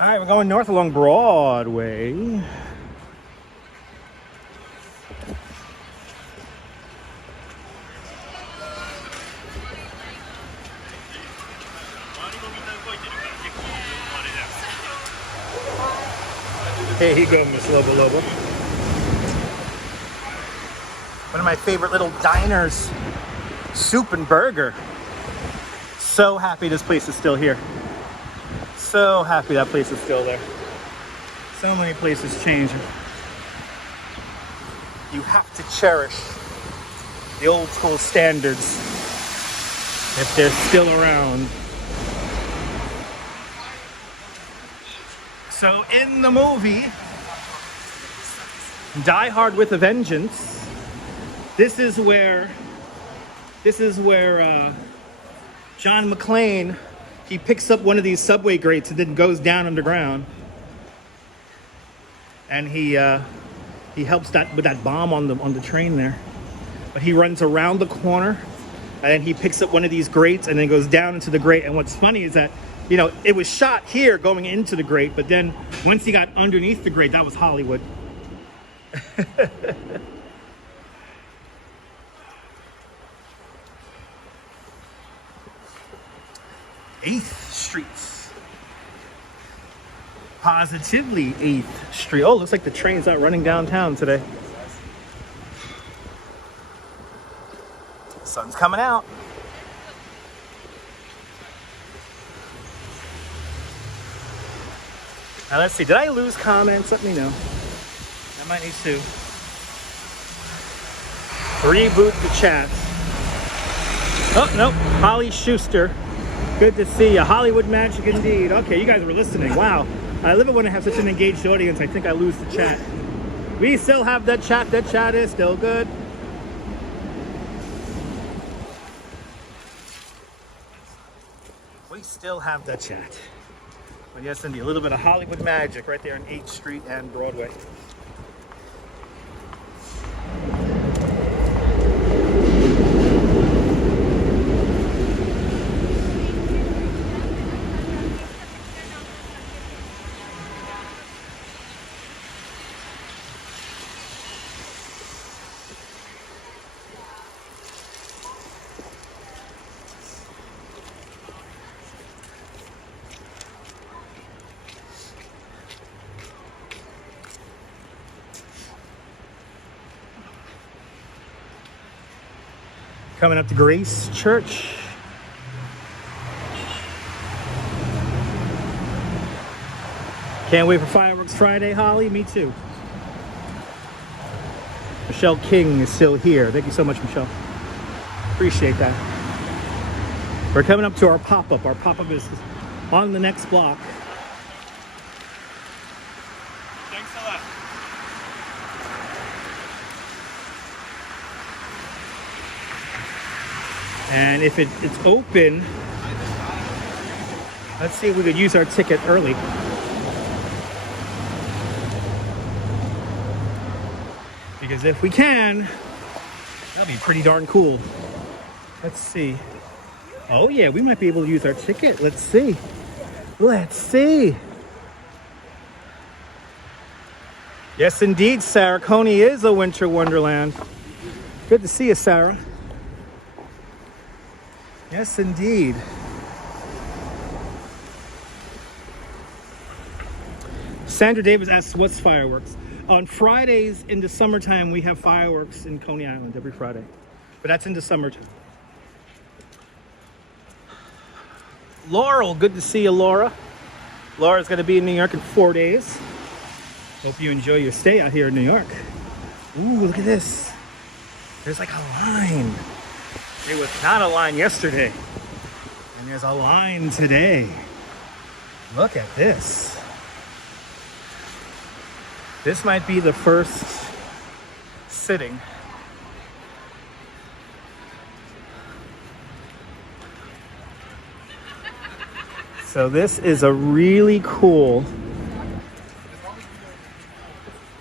All right, we're going north along Broadway. Here you go, Miss Lobo Lobo. One of my favorite little diners, Soup and Burger. So happy this place is still here. So happy that place is still there. So many places change. You have to cherish the old school standards if they're still around. So in the movie Die Hard with a Vengeance, this is where John McClane, he picks up one of these subway grates and then goes down underground, and he helps that with that bomb on the train there. But he runs around the corner, and then he picks up one of these grates and then goes down into the grate. And what's funny is that, you know, it was shot here going into the grate, but then once he got underneath the grate, that was Hollywood. 8th Street. Positively 8th Street. Oh, looks like the train's not running downtown today. Sun's coming out. Now let's see, did I lose comments? Let me know. I might need to reboot the chat. Oh, no, Holly Schuster. Good to see you. Hollywood magic indeed. Okay, you guys were listening. Wow. I love it when I have such an engaged audience. I think I lose the chat. We still have that chat. That chat is still good. We still have that chat. But yes, indeed, a little bit of Hollywood magic right there on 8th Street and Broadway. Coming up to Grace Church. Can't wait for Fireworks Friday, Holly. Me too. Michelle King is still here. Thank you so much, Michelle. Appreciate that. We're coming up to our pop-up. Our pop-up is on the next block. And if it's open, let's see if we could use our ticket early. Because if we can, that'll be pretty darn cool. Let's see. Oh yeah, we might be able to use our ticket. Let's see. Let's see. Yes, indeed, Sarah. Coney is a winter wonderland. Good to see you, Sarah. Yes, indeed. Sandra Davis asks, what's fireworks? On Fridays in the summertime, we have fireworks in Coney Island every Friday. But that's in the summertime. Laurel, good to see you, Laura. Laura's going to be in New York in 4 days. Hope you enjoy your stay out here in New York. Ooh, look at this. There's like a line. There was not a line yesterday. And there's a line today. Look at this. This might be the first sitting. So this is a really cool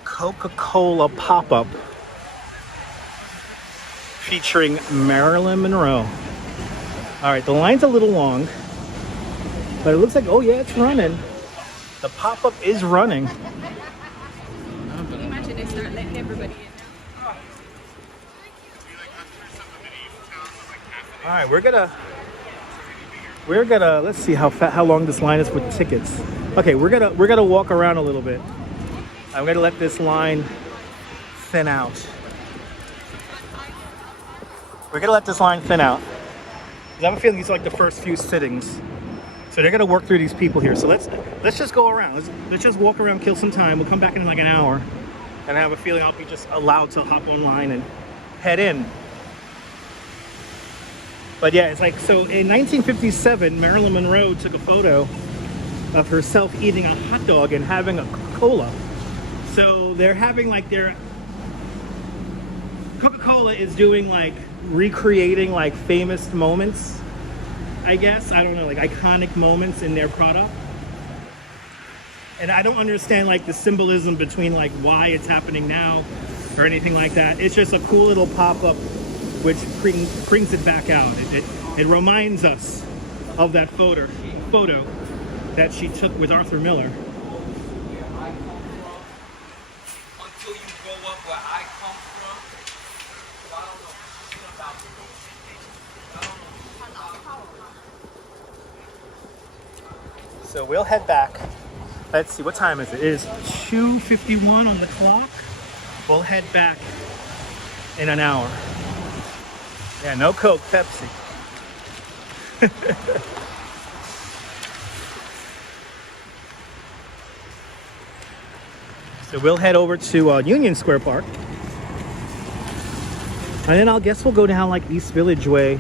Coca-Cola pop-up featuring Marilyn Monroe. All right, the line's a little long, but it looks like, oh yeah, it's running. The pop-up is running. Can you imagine they start letting everybody in now? All right, we're gonna let's see how long this line is with tickets. Okay, we're gonna walk around a little bit. I'm gonna let this line thin out. We're gonna let this line thin out. I have a feeling these are like the first few sittings. So they're gonna work through these people here. So let's just go around. Let's just walk around, kill some time. We'll come back in like an hour. And I have a feeling I'll be just allowed to hop online and head in. But yeah, it's like, so in 1957, Marilyn Monroe took a photo of herself eating a hot dog and having a Coca-Cola. So they're having like Coca-Cola is doing like recreating like famous moments, I guess. I don't know, like iconic moments in their product. And I don't understand like the symbolism between like why it's happening now or anything like that. It's just a cool little pop-up which brings it back out. It reminds us of that photo that she took with Arthur Miller. Until you grow up where I come from, I don't know shit about it. So we'll head back. Let's see, what time is it? It is 2:51 on the clock. We'll head back in an hour. Yeah, no Coke, Pepsi. So we'll head over to Union Square Park. And then I guess we'll go down like East Village Way.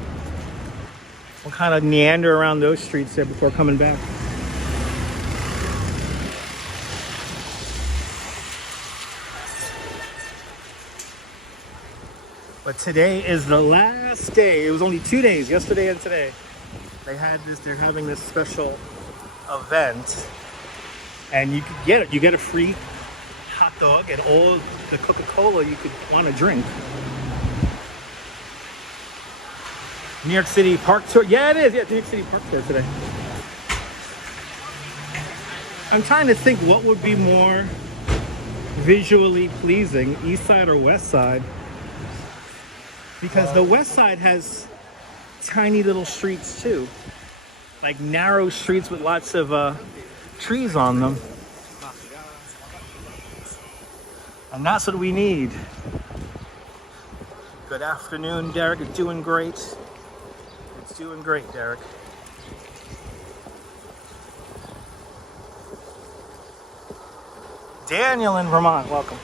We'll kind of meander around those streets there before coming back. But today is the last day. It was only 2 days, yesterday and today. They're having this special event. And you could get it. You get a free hot dog and all the Coca-Cola you could want to drink. New York City Park Tour. Yeah, it is. Yeah, New York City Park Tour today. I'm trying to think what would be more visually pleasing, East Side or West Side. Because the West Side has tiny little streets too. Like narrow streets with lots of trees on them. And that's what we need. Good afternoon, Derek. It's doing great. It's doing great, Derek. Daniel in Vermont, welcome.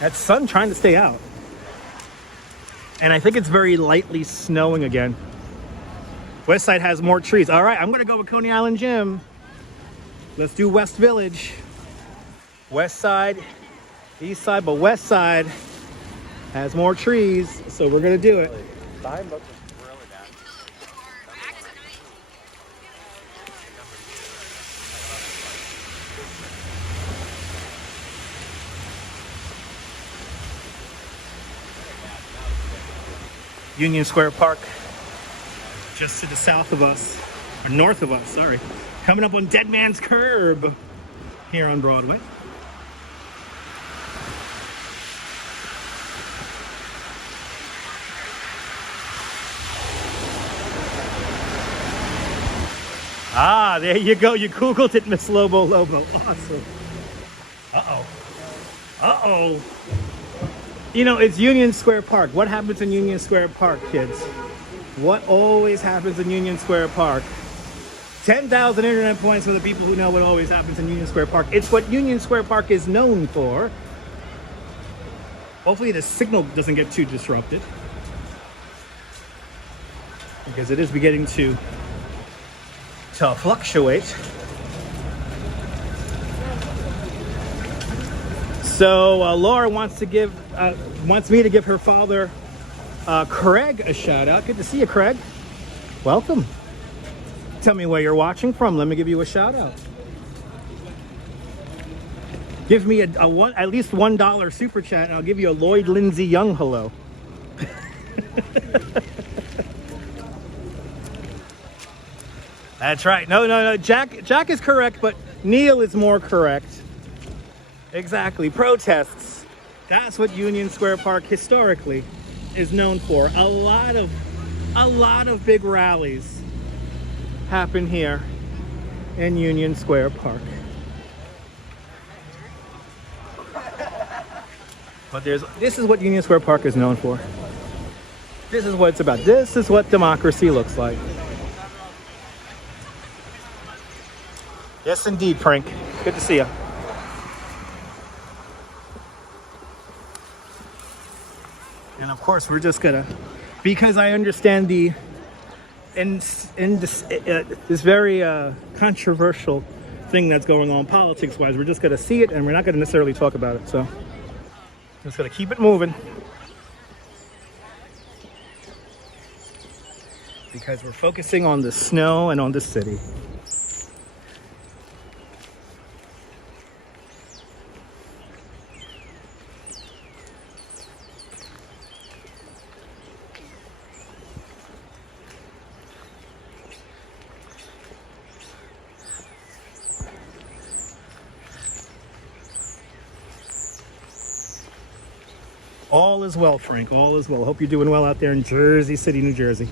That sun trying to stay out. And I think it's very lightly snowing again. West Side has more trees. All right, I'm gonna go with Coney Island Jim. Let's do West Village. West side, east side, but west side has more trees, so we're gonna do it. Union Square Park, just to the south of us, or north of us, sorry. Coming up on Dead Man's Curb here on Broadway. Ah, there you go. You Googled it, Miss Lobo Lobo. Awesome. Uh-oh. Uh-oh. You know, it's Union Square Park. What happens in Union Square Park, kids? What always happens in Union Square Park? 10,000 internet points for the people who know what always happens in Union Square Park. It's what Union Square Park is known for. Hopefully the signal doesn't get too disrupted, because it is beginning to fluctuate. So Laura wants me to give her father, Craig, a shout out. Good to see you, Craig. Welcome. Tell me where you're watching from. Let me give you a shout out. Give me at least $1 super chat, and I'll give you a Lloyd Lindsay Young hello. That's right. No. Jack is correct, but Neil is more correct. Exactly. Protests. That's what Union Square Park historically is known for. A lot of big rallies happen here in Union Square Park. But this is what Union Square Park is known for. This is what it's about. This is what democracy looks like. Yes, indeed, Frank. Good to see you. And of course, we're just gonna, because I understand this very controversial thing that's going on politics-wise, we're just gonna see it, and we're not gonna necessarily talk about it. So, just gonna keep it moving, because we're focusing on the snow and on the city. All is well, Frank. All is well. Hope you're doing well out there in Jersey City, New Jersey.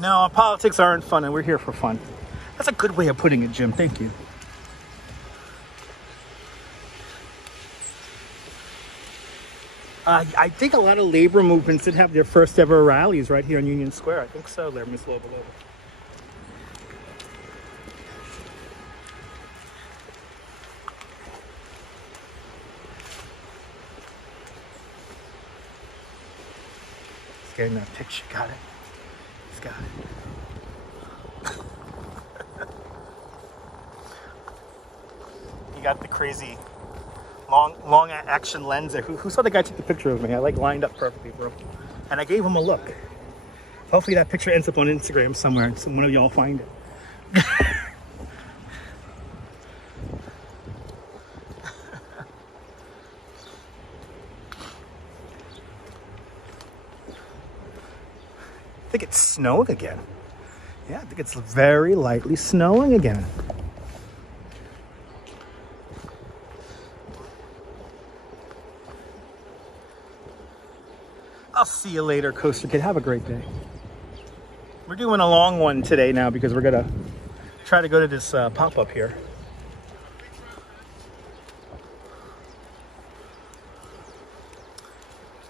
No, politics aren't fun, and we're here for fun. That's a good way of putting it, Jim. Thank you. I think a lot of labor movements did have their first ever rallies right here in Union Square. I think so there, Miss Lobo Lobo. He's getting that picture. Got it. He's got it. You got the crazy long action lens there. Who saw the guy take the picture of me? I lined up perfectly, bro. And I gave him a look. Hopefully that picture ends up on Instagram somewhere, so one of y'all find it. I think it's snowing again. Yeah, I think it's very lightly snowing again. I'll see you later, Coaster Kid. Have a great day. We're doing a long one today now because we're gonna try to go to this pop-up here.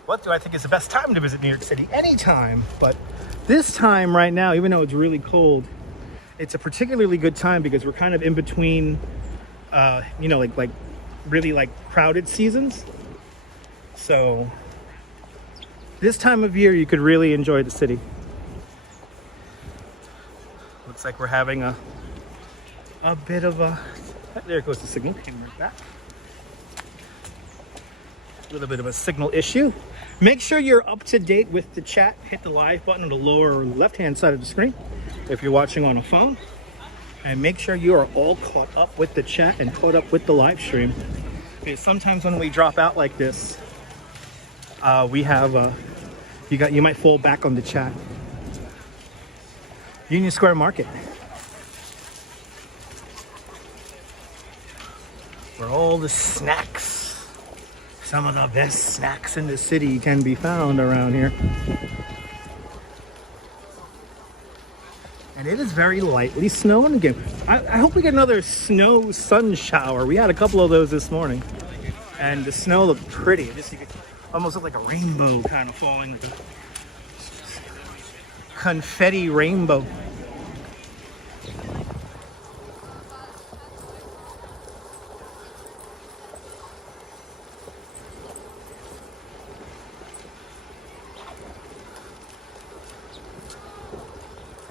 What do I think is the best time to visit New York City? Anytime, but this time right now, even though it's really cold, it's a particularly good time because we're kind of in between you know, like really like crowded seasons. So this time of year, you could really enjoy the city. Looks like we're having a bit of a, there goes the signal, came right back. A little bit of a signal issue. Make sure you're up to date with the chat. Hit the live button on the lower left-hand side of the screen if you're watching on a phone. And make sure you are all caught up with the chat and caught up with the live stream. Because sometimes when we drop out like this, we have, you might fall back on the chat. Union Square Market. Where all the snacks, some of the best snacks in the city can be found around here. And it is very lightly snowing again. I hope we get another snow sun shower. We had a couple of those this morning. And the snow looked pretty. It just almost looked like a rainbow kind of falling. Confetti rainbow.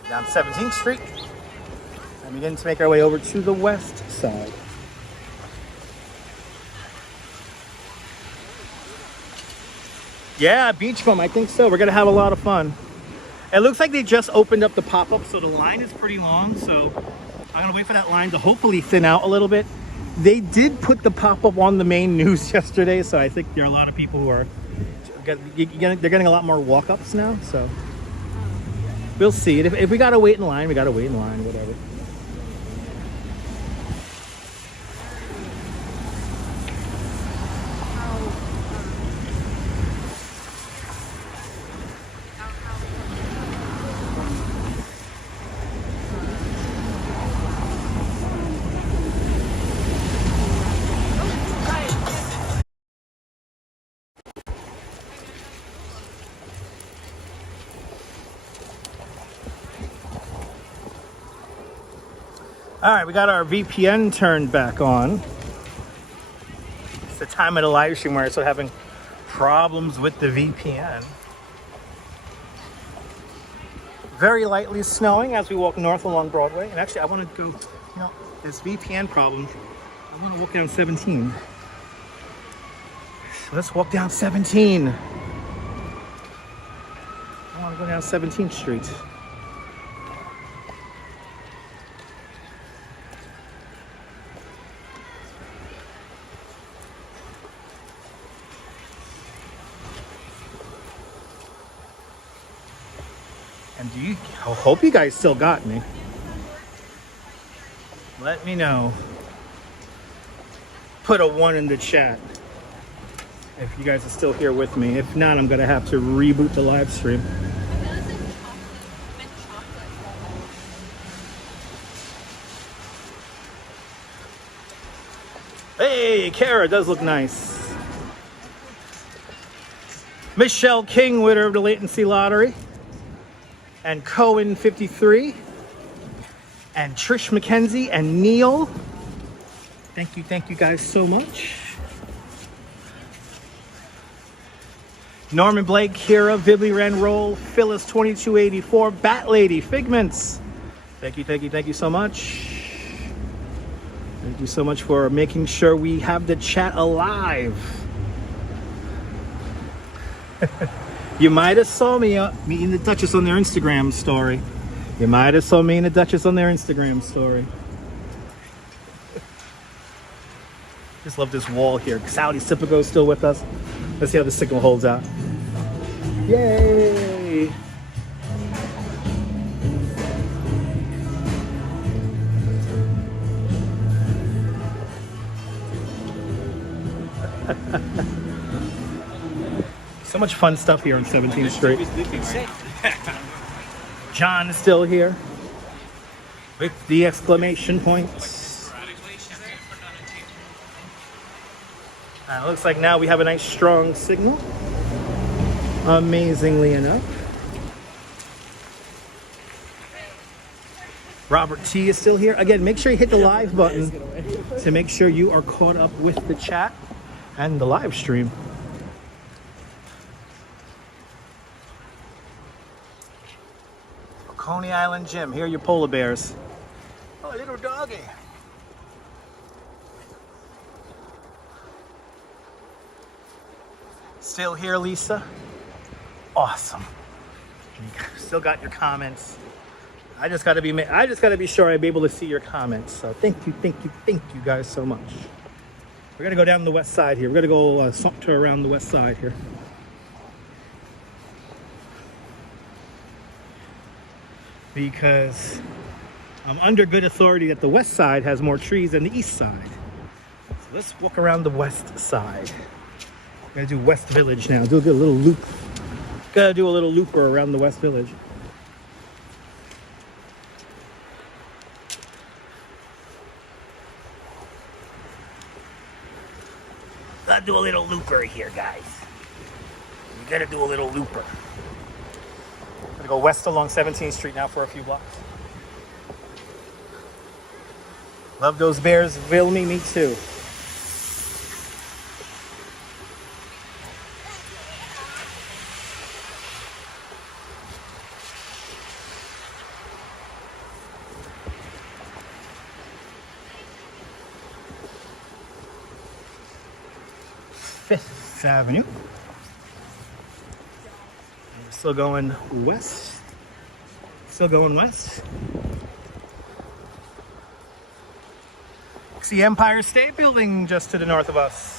Down 17th Street and begin to make our way over to the west side. Yeah, Beachcomb, I think so. We're gonna have a lot of fun. It looks like they just opened up the pop-up, so the line is pretty long, so I'm gonna wait for that line to hopefully thin out a little bit. They did put the pop-up on the main news yesterday, so I think there are a lot of people who are, they're getting a lot more walk-ups now, so. We'll see. If we gotta wait in line, we gotta wait in line, whatever. All right, we got our VPN turned back on. It's the time of the live stream where I start having problems with the VPN. Very lightly snowing as we walk north along Broadway. And actually, I want to go, you know, this VPN problem, I want to walk down 17. So let's walk down 17. I want to go down 17th Street. And I hope you guys still got me. Let me know. Put a 1 in the chat if you guys are still here with me. If not, I'm gonna have to reboot the live stream. Hey, Kara does look nice. Michelle King, winner of the latency lottery. And Cohen 53, and Trish McKenzie, and Neil. Thank you guys so much. Norman Blake, Kira, Vibly Ren Roll, Phyllis 2284, Bat Lady, Figments. Thank you so much. Thank you so much for making sure we have the chat alive. You might have saw me meeting the Duchess on their Instagram story. You might have saw me and the Duchess on their Instagram story. Just love this wall here. Saudi Sipago is still with us. Let's see how the signal holds out. Yay! So much fun stuff here on 17th Street. John is still here with the exclamation points. It looks like now we have a nice strong signal. Amazingly enough. Robert T is still here. Again, make sure you hit the live button to make sure you are caught up with the chat and the live stream. Coney Island Gym. Here are your polar bears. Oh, a little doggy. Still here, Lisa? Awesome. Still got your comments. I just gotta be sure I'm able to see your comments. So thank you guys so much. We're gonna go down the west side here. We're gonna go saunter around the west side here. Because I'm under good authority that the west side has more trees than the east side. So let's walk around the west side. We're gonna do West Village now. Do a good little loop. Gotta do a little looper around the West Village. Gotta do a little looper here, guys. You gotta do a little looper. Gonna go west along 17th Street now for a few blocks. Love those bears, Vilmy, me too. Fifth Avenue. We're still going west. Still going west. It's the Empire State Building just to the north of us.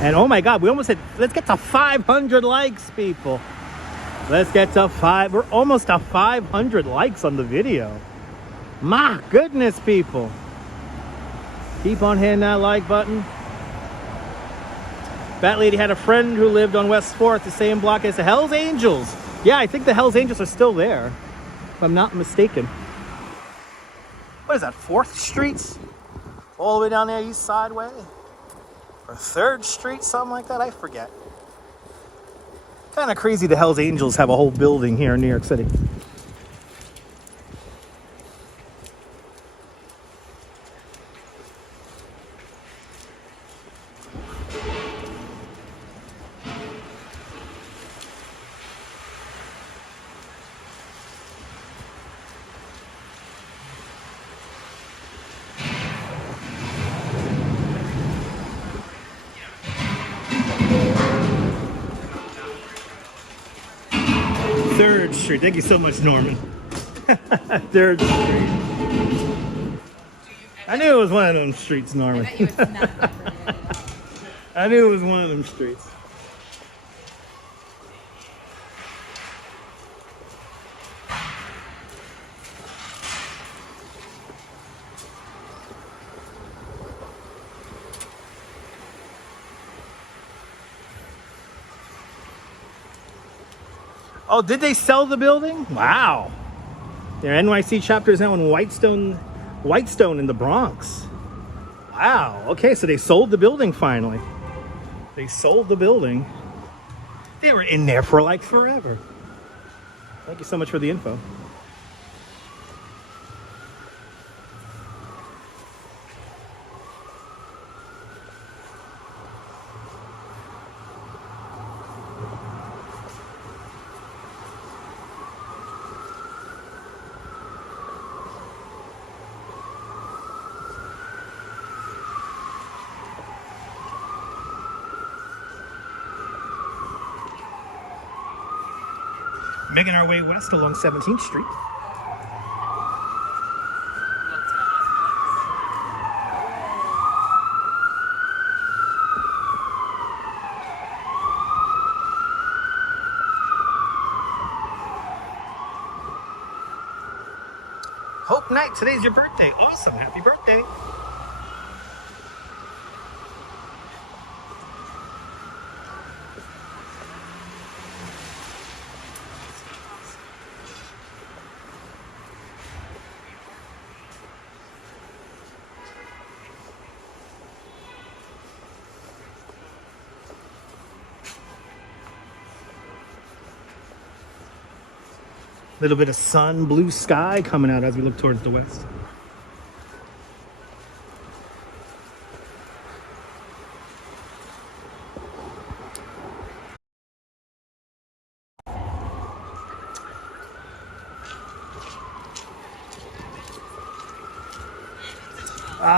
And oh my God, we almost hit, let's get to 500 likes, people. Let's get to we're almost to 500 likes on the video. My goodness, people. Keep on hitting that like button. That lady had a friend who lived on West 4th, the same block as the Hells Angels. Yeah, I think the Hells Angels are still there, if I'm not mistaken. What is that, 4th Street? All the way down there, east side way? Or 3rd Street, something like that, I forget. Kind of crazy the Hells Angels have a whole building here in New York City. Street. Thank you so much, Norman. 3rd Street. I knew it was one of them streets, Norman. I knew it was one of them streets. Oh, did they sell the building? Wow. Their NYC chapter is now in Whitestone in the Bronx. Wow. Okay, so they sold the building finally. They sold the building. They were in there for like forever. Thank you so much for the info. Making our way west along 17th Street. Hope Night, today's your birthday. Awesome, happy birthday. Little bit of sun, blue sky coming out as we look towards the west.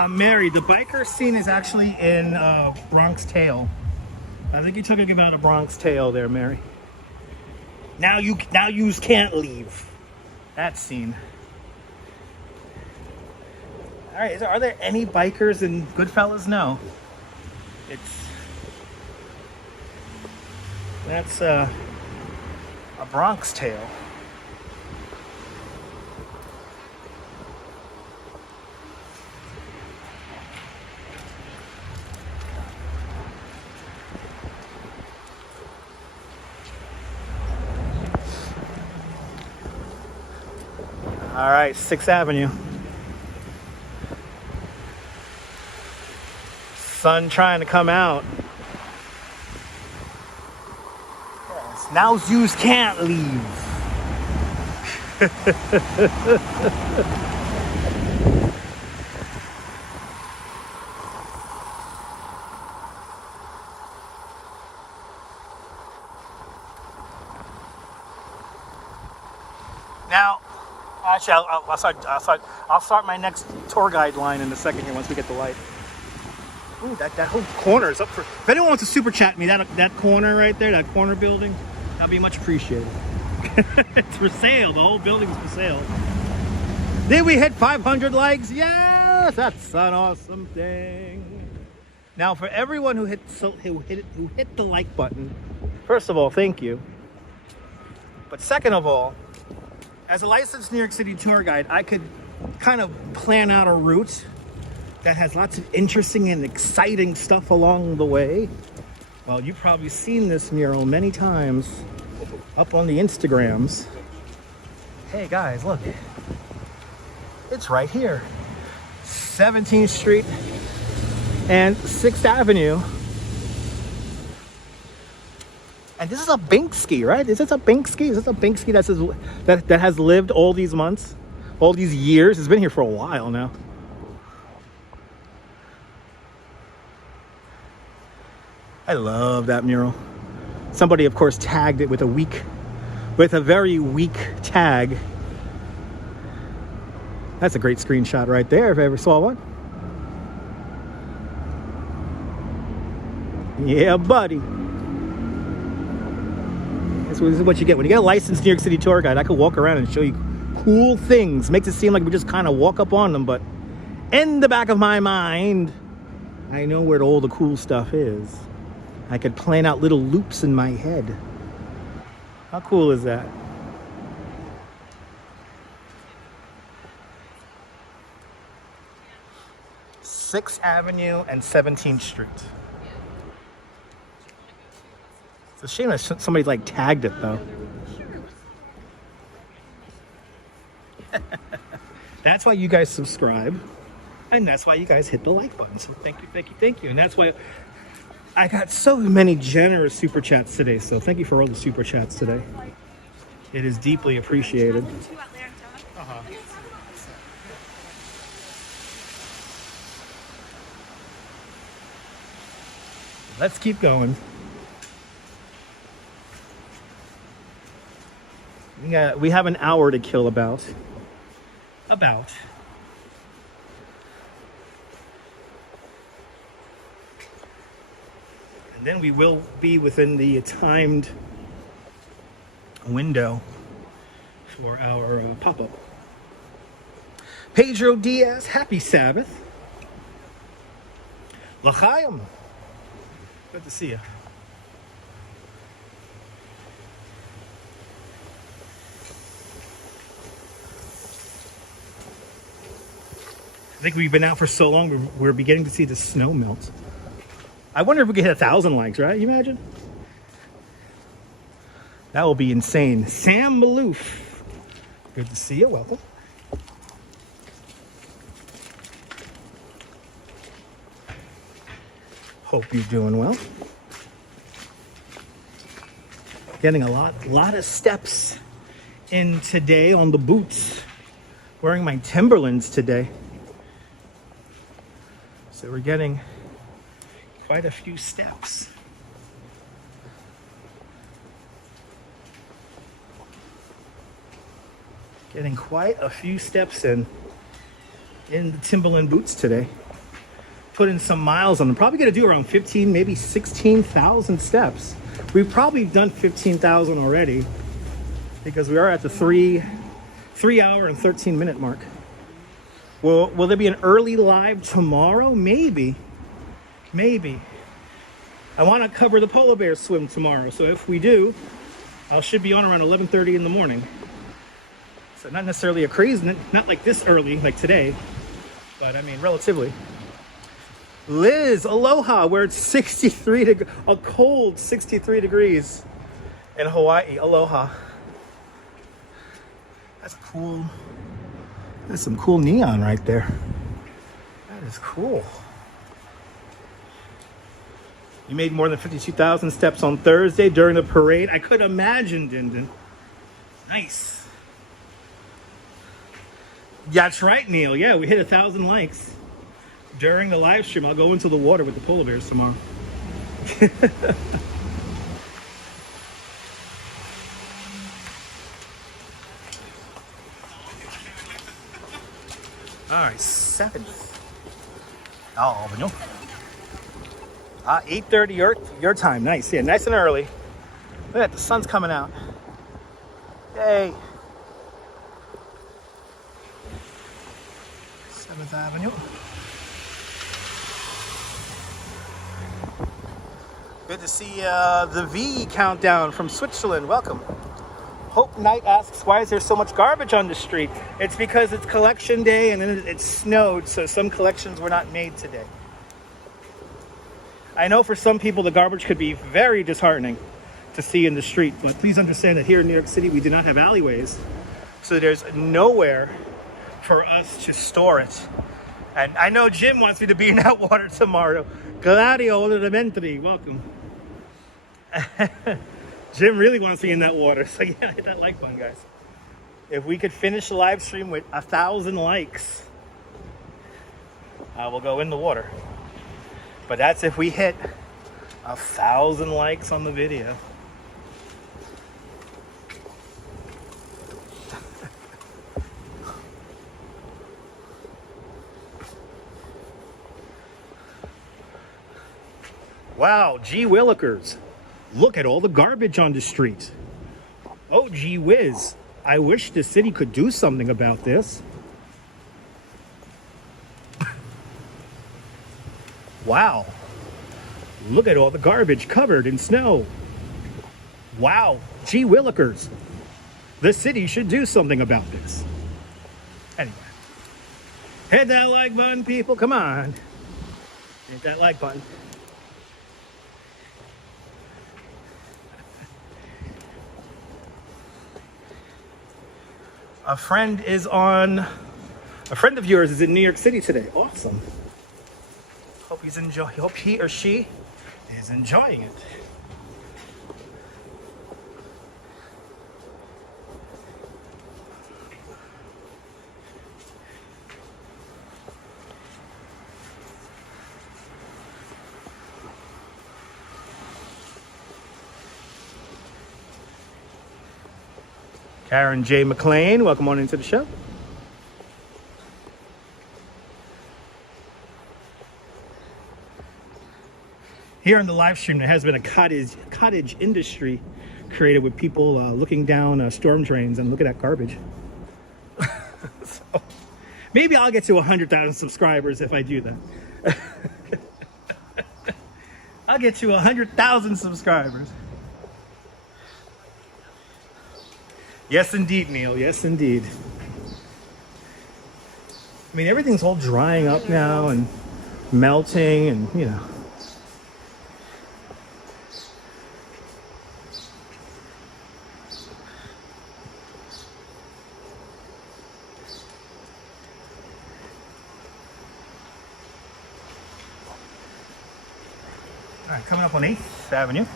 Mary, the biker scene is actually in Bronx Tale. I think you took a about a Bronx Tale there, Mary. Now you can't leave. That scene. All right, are there any bikers in Goodfellas? No. That's a Bronx Tale. All right, 6th Avenue. Sun trying to come out. Yes, now yous can't leave. Now, actually, I'll start my next tour guide line in a second here once we get the light. Ooh, that whole corner is up for... If anyone wants to super chat me, that corner right there, that corner building, that'd be much appreciated. It's for sale. The whole building's for sale. Did we hit 500 likes? Yes! That's an awesome thing. Now, for everyone who hit the like button, first of all, thank you. But second of all, as a licensed New York City tour guide, I could kind of plan out a route that has lots of interesting and exciting stuff along the way. Well, you've probably seen this mural many times up on the Instagrams. Hey guys, look. It's right here. 17th Street and 6th Avenue. And this is a Binksy, right? Is this a Binksy? Is this a Binksy that has lived all these months, all these years? It's been here for a while now. I love that mural. Somebody, of course, tagged it with a very weak tag. That's a great screenshot right there, if I ever saw one. Yeah, buddy. This is what you get. When you get a licensed New York City tour guide, I could walk around and show you cool things. Makes it seem like we just kind of walk up on them, but in the back of my mind, I know where all the cool stuff is. I could plan out little loops in my head. How cool is that? Sixth Avenue and 17th Street. It's a shame that somebody like tagged it though. That's why you guys subscribe, and that's why you guys hit the like button. So thank you, thank you, thank you. And that's why I got so many generous super chats today. So thank you for all the super chats today. It is deeply appreciated. Let's keep going. We have an hour to kill about. And then we will be within the timed window for our pop-up. Pedro Diaz, happy Sabbath. L'chaim. Good to see you. I think we've been out for so long, we're beginning to see the snow melt. I wonder if we could hit 1,000 likes, right? You imagine? That will be insane. Sam Maloof. Good to see you. Welcome. Hope you're doing well. Getting a lot of steps in today on the boots. Wearing my Timberlands today. So we're getting quite a few steps. Getting quite a few steps in the Timberland boots today. Put in some miles on them. Probably gonna do around 15, maybe 16,000 steps. We've probably done 15,000 already because we are at the 3 hour and 13 minute mark. Will there be an early live tomorrow? Maybe. I want to cover the polar bear swim tomorrow, so if we do, I should be on around 11:30 in the morning. So not necessarily a crazy, not like this early, like today, but I mean relatively. Liz, aloha, where it's 63 a cold 63 degrees in Hawaii. Aloha. That's cool. There's some cool neon right there. That is cool. You made more than 52,000 steps on Thursday during the parade. I could imagine, Dindin. Nice. That's right, Neil. Yeah, we hit 1,000 likes during the live stream. I'll go into the water with the polar bears tomorrow. All right, 7th. Oh, but no. 8:30 your time. Nice. Yeah, nice and early. Look at that, the sun's coming out. Yay. 7th Avenue. Good to see the V countdown from Switzerland. Welcome. Hope Knight asks, why is there so much garbage on the street? It's because it's collection day and then it snowed, so some collections were not made today. I know for some people the garbage could be very disheartening to see in the street, but please understand that here in New York City we do not have alleyways, so there's nowhere for us to store it. And I know Jim wants me to be in that water tomorrow. Gladio Elementary, welcome. Jim really wants me in that water, so yeah, hit that like button, guys. If we could finish the live stream with 1,000 likes, I will go in the water. But that's if we hit 1,000 likes on the video. Wow, gee willikers. Look at all the garbage on the street. Oh, gee whiz. I wish the city could do something about this. Wow. Look at all the garbage covered in snow. Wow. Gee willikers. The city should do something about this. Anyway. Hit that like button, people. Come on. Hit that like button. A friend of yours is in New York City today. Awesome. Hope he or she is enjoying it. Karen J. McLean, welcome on into the show. Here in the live stream, there has been a cottage industry created with people looking down storm drains and looking at garbage. So maybe I'll get to 100,000 subscribers if I do that. I'll get to 100,000 subscribers. Yes, indeed, Neil. Yes, indeed. I mean, everything's all drying up now and melting and, you know. All right, coming up on 8th Avenue.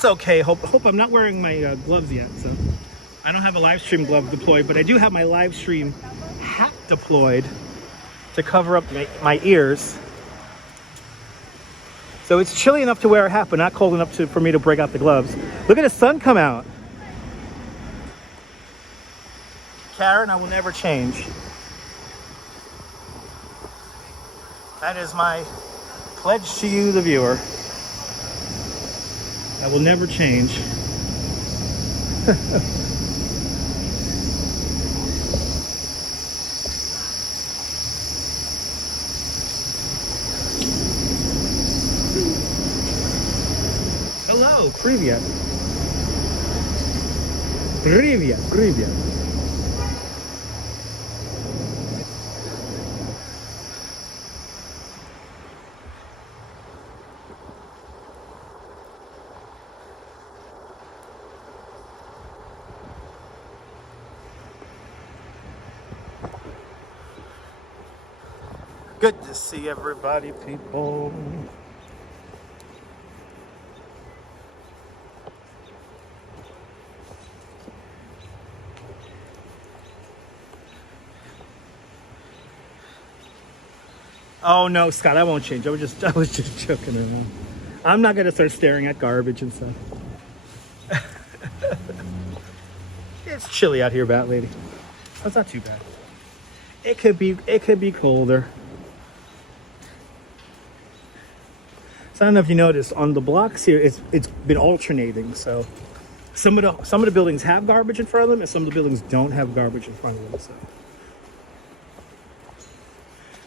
It's okay. Hope I'm not wearing my gloves yet, so I don't have a live stream glove deployed, but I do have my live stream hat deployed to cover up my ears. So it's chilly enough to wear a hat, but not cold enough for me to break out the gloves. Look at the sun come out. Karen, I will never change. That is my pledge to you, the viewer. I will never change. Hello, привет. Привет, привет. Good to see everybody, people. Oh no, Scott, I won't change. I was just joking around. I'm not gonna start staring at garbage and stuff. It's chilly out here, Bat Lady. That's not too bad. It could be colder. So I don't know if you noticed on the blocks here, it's been alternating. So some of the buildings have garbage in front of them, and some of the buildings don't have garbage in front of them. So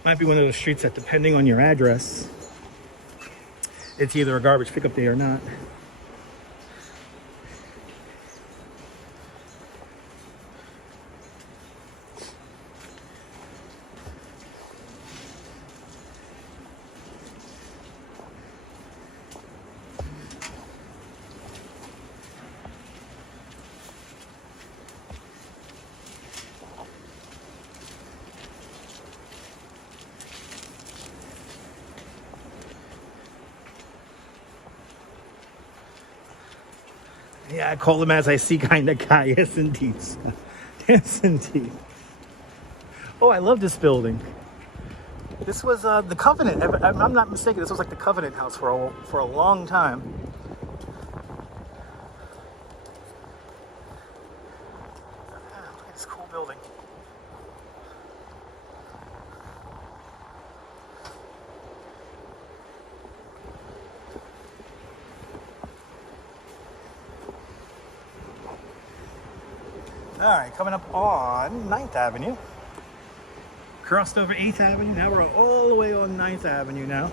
might be one of those streets that, depending on your address, it's either a garbage pickup day or not. Yeah, I call them as I see kind of guy. Yes, indeed. Yes, indeed. Oh, I love this building. This was the Covenant. If I'm not mistaken, this was like the Covenant house for a long time. Look at this cool building. All right, coming up on 9th Avenue. Crossed over 8th Avenue. Now we're all the way on 9th Avenue now.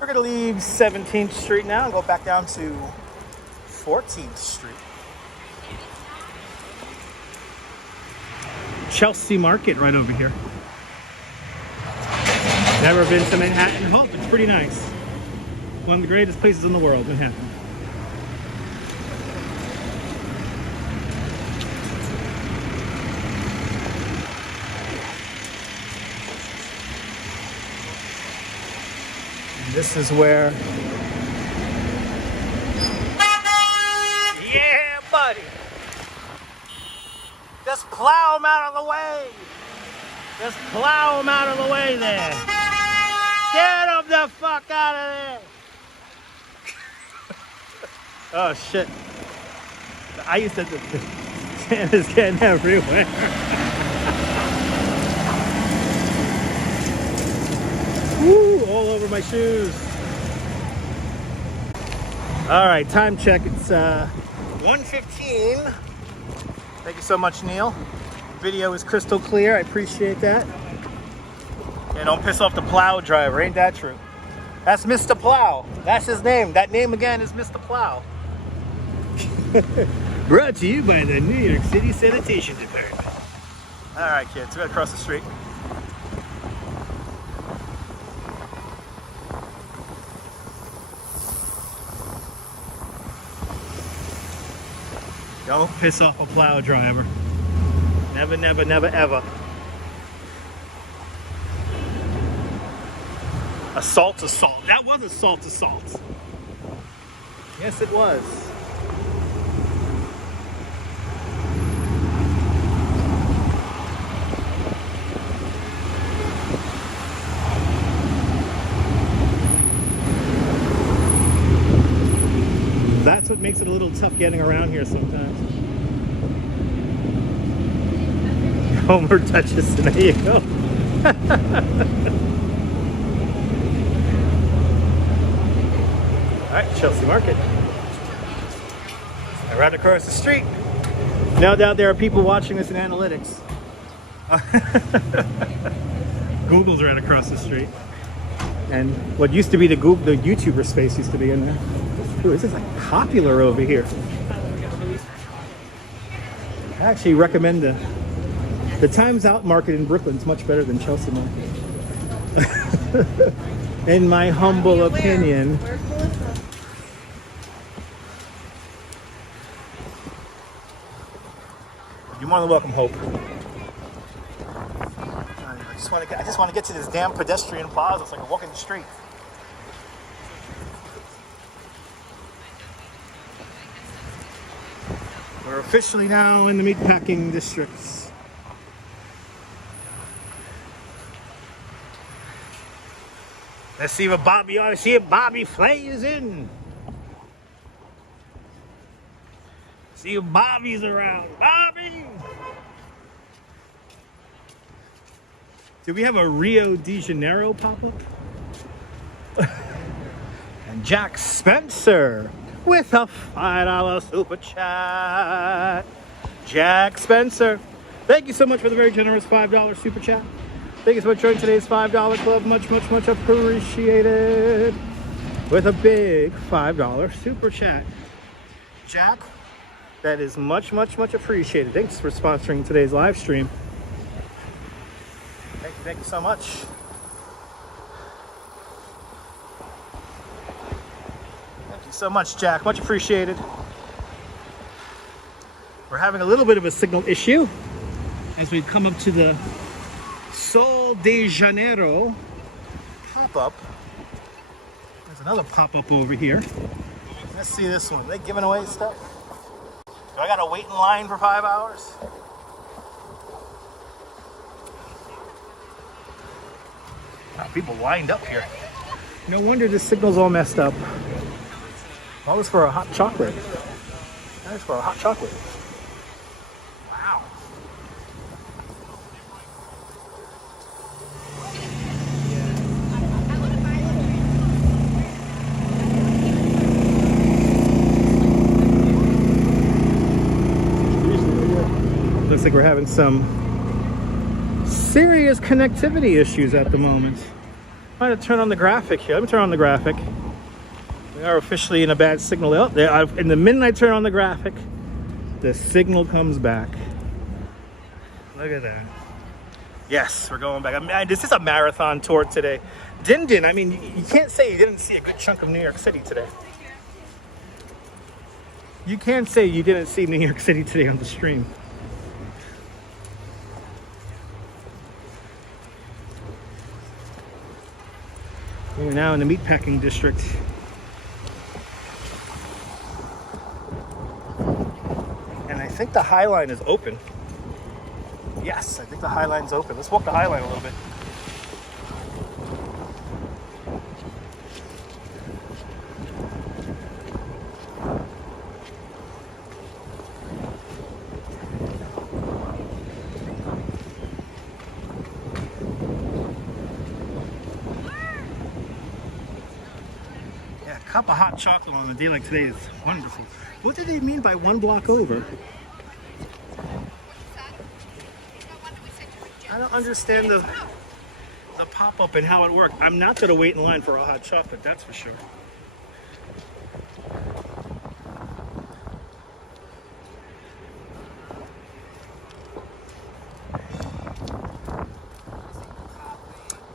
We're gonna leave 17th Street now and go back down to 14th Street. Chelsea Market right over here. Never been to Manhattan. Oh, it's pretty nice. One of the greatest places in the world, Manhattan. This is where, yeah, buddy. Just plow him out of the way. Just plow him out of the way there. Get him the fuck out of there. Oh shit. I used to, Santa's getting everywhere. Woo, all over my shoes. All right, time check. It's 1:15. Thank you so much, Neil. Video is crystal clear. I appreciate that. Yeah, don't piss off the plow driver. Ain't that true? That's Mr. Plow. That's his name. That name again is Mr. Plow. Brought to you by the New York City Sanitation Department. All right, kids, we gotta cross the street. Don't piss off a plow driver. Never, never, never, ever. Assault. That was assault. Yes, it was. That's what makes it a little tough getting around here sometimes. Homer touches, and there you go. All right, Chelsea Market. And right across the street. No doubt there are people watching this in analytics. Google's right across the street. And what used to be the YouTuber space used to be in there. Ooh, this is like popular over here. I actually recommend the Times Out Market in Brooklyn is much better than Chelsea Market. In my humble opinion. You're more than welcome, Hope. I just want to get to this damn pedestrian plaza so I can walk in the street. We're officially now in the meatpacking districts. Let's see what Bobby Flay is in. See if Bobby's around. Bobby! Do we have a Rio de Janeiro pop-up? And Jack Spencer with a $5 super chat. Jack Spencer, thank you so much for the very generous $5 super chat. Thank you so much for joining today's $5 club. Much, much, much appreciated. With a big $5 super chat. Jack, that is much, much, much appreciated. Thanks for sponsoring today's live stream. Thank you so much. Thank you so much, Jack. Much appreciated. We're having a little bit of a signal issue as we come up to the Sol de Janeiro pop-up. There's another pop-up over here. Let's see this one. Are they giving away stuff? Do I gotta wait in line for 5 hours? Wow, people lined up here. No wonder this signal's all messed up. All this for a hot chocolate. That is for a hot chocolate. Wow. Looks like we're having some serious connectivity issues at the moment. I'm going to turn on the graphic here. Let me turn on the graphic. We are officially in a bad signal. Oh, in the minute I turn on the graphic, the signal comes back. Look at that. Yes, we're going back. I mean, this is a marathon tour today. Din, I mean, you can't say you didn't see a good chunk of New York City today. You can't say you didn't see New York City today on the stream. We're now in the meatpacking district. And I think the High Line is open. Yes, I think the High Line's open. Let's walk the High Line a little bit. A cup of hot chocolate on a day like today is wonderful. What do they mean by 1 block over? I don't understand the pop-up and how it worked. I'm not gonna wait in line for a hot chocolate, that's for sure.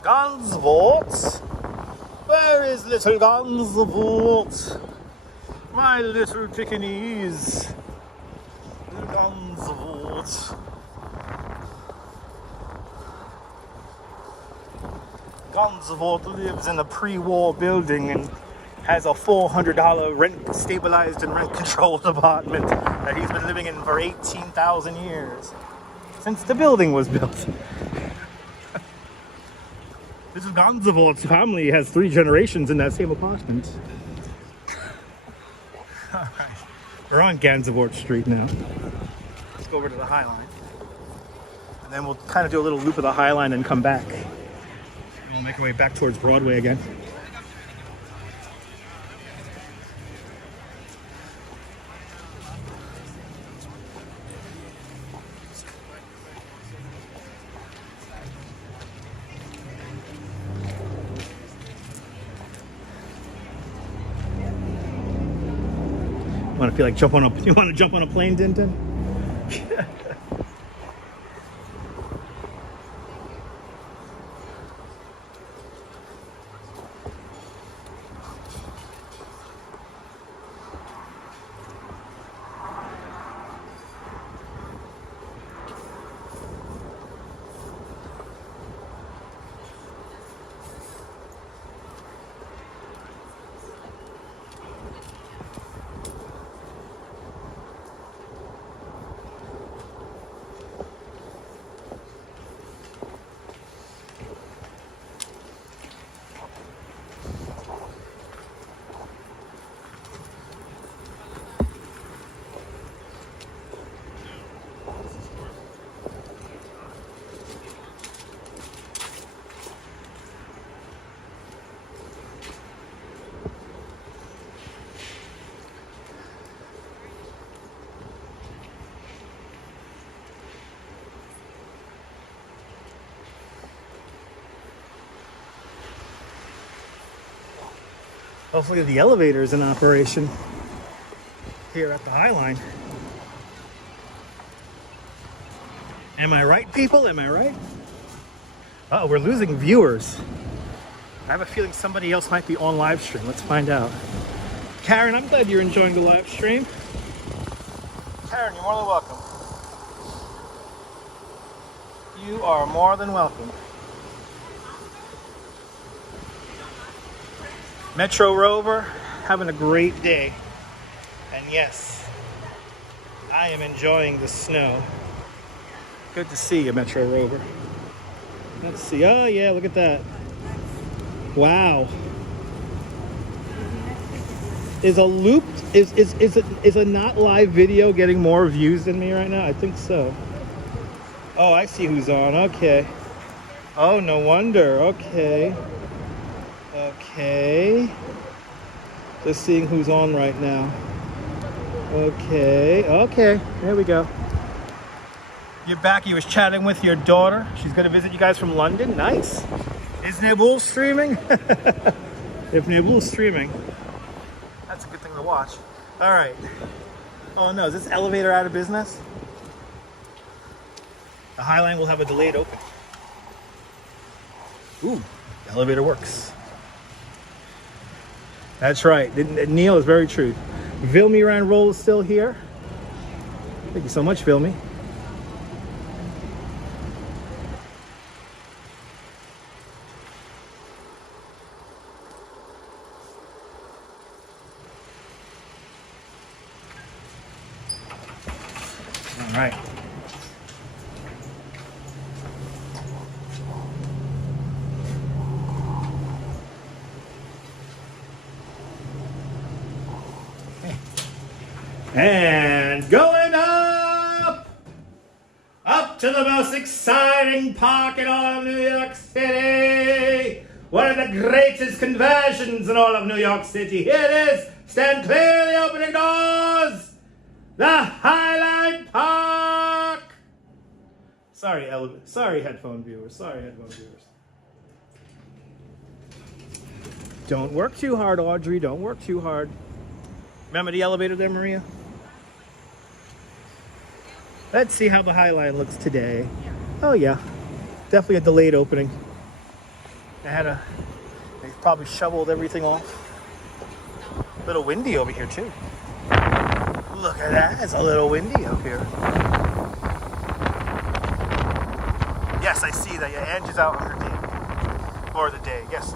Ganzwort? Where is little Ganzwort? My little Pekingese. Little Ganzwort. Ganzwort lives in a pre-war building and has a $400 rent stabilized and rent controlled apartment that he's been living in for 18,000 years since the building was built. This is Ganzwort's family has 3 generations in that same apartment. All right, we're on Ganzwort Street now. Let's go over to the High Line, and then we'll kind of do a little loop of the High Line and come back. We'll make our way back towards Broadway again. Want to feel like you want to jump on a plane, Tintin? Hopefully the elevator is in operation here at the High Line. Am I right, people? Am I right? Uh-oh, we're losing viewers. I have a feeling somebody else might be on live stream. Let's find out. Karen, I'm glad you're enjoying the live stream. Karen, you're more than welcome. You are more than welcome. Metro Rover, having a great day. And yes, I am enjoying the snow. Good to see you, Metro Rover. Let's see. Oh yeah, look at that. Wow. Is a not live video getting more views than me right now? I think so. Oh, I see who's on. Okay. Oh, no wonder. Okay. Okay. Just seeing who's on right now. Okay. Okay. There we go. You're back. You was chatting with your daughter. She's going to visit you guys from London. Nice. Is Nabul streaming? If Nabul's streaming, that's a good thing to watch. All right. Oh no, is this elevator out of business? The High Line will have a delayed open. Ooh, the elevator works. That's right. Neil is very true. Vilmi Rand Roll is still here. Thank you so much, Vilmi. All right. And going up to the most exciting park in all of New York City. One of the greatest conversions in all of New York City. Here it is. Stand clear, the opening doors. The Highline Park. Sorry, headphone viewers. Don't work too hard, Audrey. Don't work too hard. Remember the elevator there, Maria? Let's see how the High Line looks today. Oh yeah, definitely a delayed opening. They probably shoveled everything off. A little windy over here too. Look at that, it's a little windy up here. Yes, I see that. Yeah, Angie's out on her day. For the day, yes.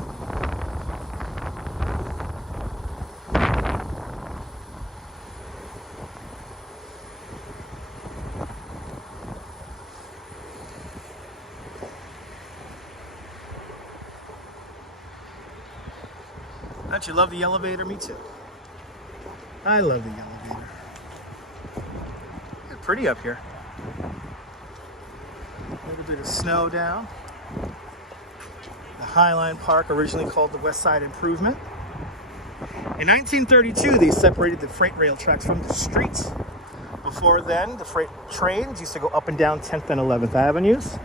Don't you love the elevator? Me too. I love the elevator. It's pretty up here. A little bit of snow down. The Highline Park, originally called the West Side Improvement. In 1932, they separated the freight rail tracks from the streets. Before then, the freight trains used to go up and down 10th and 11th Avenues.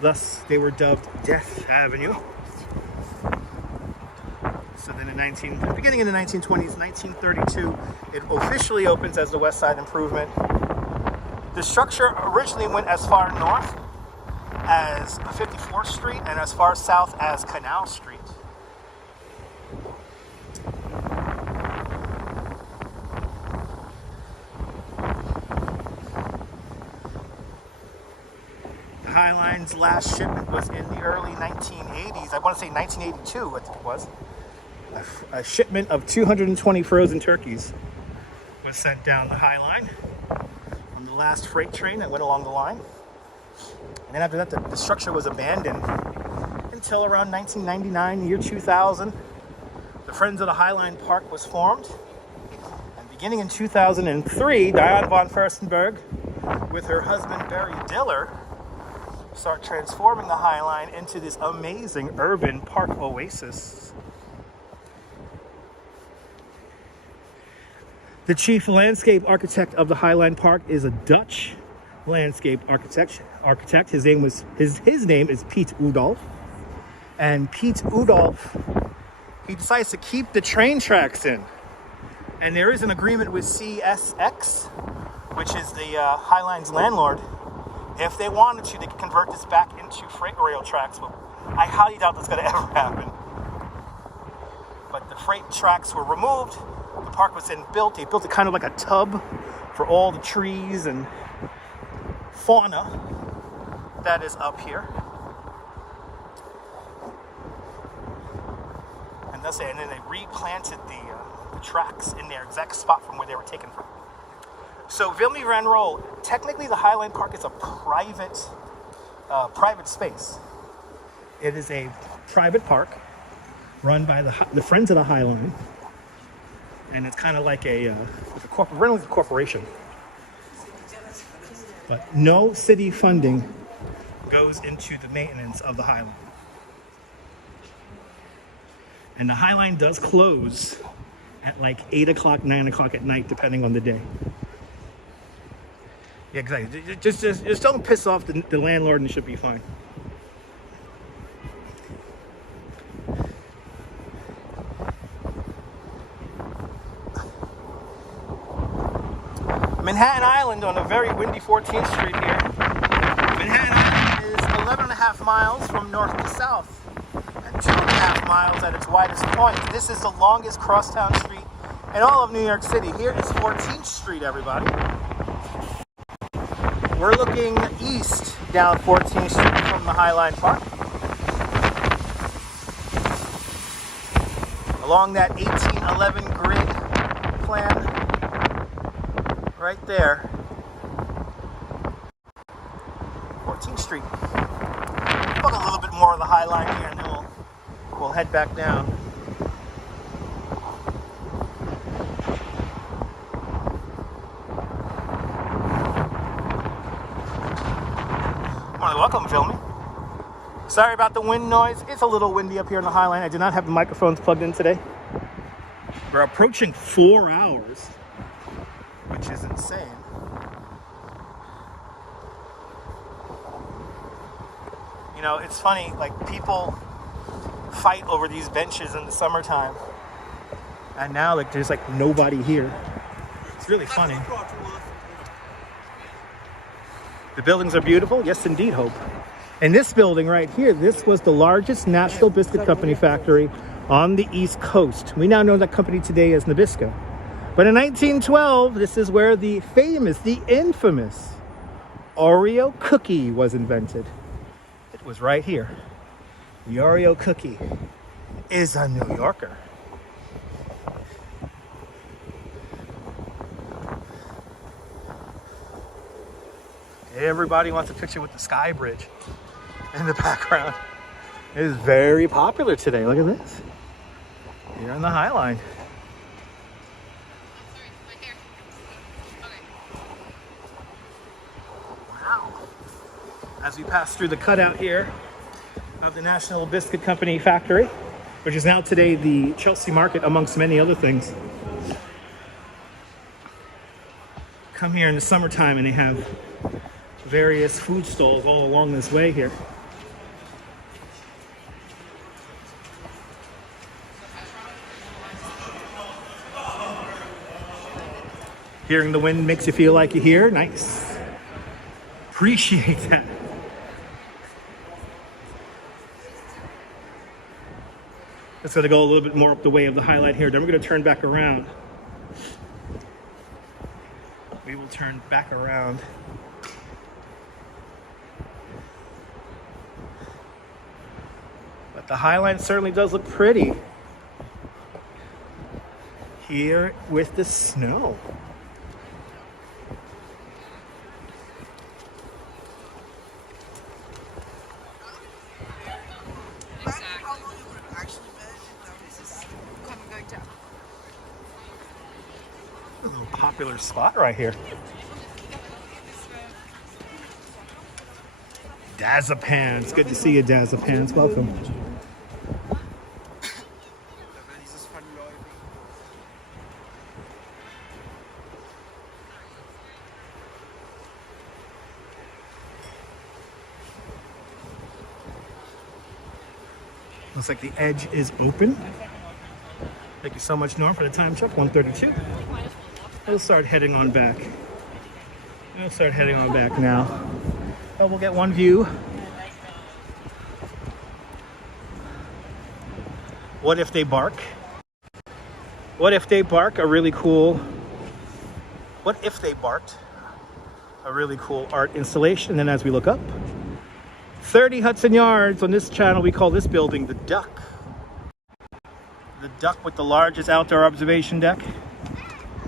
Thus, they were dubbed Death Avenue. So then beginning in the 1920s, 1932, it officially opens as the West Side Improvement. The structure originally went as far north as 54th Street and as far south as Canal Street. The High Line's last shipment was in the early 1980s. I want to say 1982, I think it was. A shipment of 220 frozen turkeys was sent down the High Line on the last freight train that went along the line. And then after that, the structure was abandoned until around 1999, year 2000. The Friends of the High Line Park was formed. And beginning in 2003, Diane von Furstenberg, with her husband Barry Diller, start transforming the High Line into this amazing urban park oasis. The chief landscape architect of the Highline Park is a Dutch landscape architect. His name is Piet Oudolf. And Piet Oudolf, he decides to keep the train tracks in. And there is an agreement with CSX, which is the Highline's landlord. If they wanted to, they could convert this back into freight rail tracks, but I highly doubt that's going to ever happen. But the freight tracks were removed. The park was then built. They built it kind of like a tub for all the trees and fauna that is up here. And then they replanted the tracks in their exact spot from where they were taken from. So Vilmy Van Roll, technically the Highline Park is a private space. It is a private park run by the Friends of the Highline. And it's kind of like a corporation. But no city funding goes into the maintenance of the High Line. And the High Line does close at like 8 o'clock, 9 o'clock at night, depending on the day. Yeah, exactly. Just don't piss off the landlord and it should be fine. Manhattan Island on a very windy 14th Street here. Manhattan Island is 11.5 miles from north to south and 2.5 miles at its widest point. This is the longest crosstown street in all of New York City. Here is 14th Street, everybody. We're looking east down 14th Street from the Highline Park. Along that 1811 grid plan. Right there, 14th Street. Look a little bit more of the High Line here, and then we'll head back down. Welcome, Filmy. Sorry about the wind noise. It's a little windy up here in the High Line. I did not have the microphones plugged in today. We're approaching 4 hours. Which is insane. You know, it's funny, like people fight over these benches in the summertime. And now like there's like nobody here. It's really funny. The buildings are beautiful. Yes, indeed, Hope. And this building right here, this was the largest National Biscuit Company factory on the East Coast. We now know that company today as Nabisco. But in 1912, this is where the famous, the infamous Oreo cookie was invented. It was right here. The Oreo cookie is a New Yorker. Everybody wants a picture with the Sky Bridge in the background. It is very popular today. Look at this. Here on the High Line. Wow. As we pass through the cutout here of the National Biscuit Company factory, which is now today the Chelsea Market, amongst many other things. Come here in the summertime and they have various food stalls all along this way here. Hearing the wind makes you feel like you're here. Nice. Appreciate that. Let's gotta go a little bit more up the way of the highlight here. Then we're gonna turn back around. We will turn back around. But the highlight certainly does look pretty. Here with the snow. A little popular spot right here. Dazapans. Good to see you, Dazapans. Welcome. Looks like the edge is open. Thank you so much, Norm, for the time check. 1:32. We'll start heading on back. We'll start heading on back now. Oh, we'll get one view. What if they bark? What if they bark? A really cool. What if they barked? A really cool art installation. And then as we look up, 30 Hudson Yards. On this channel, we call this building the Duck. The Duck with the largest outdoor observation deck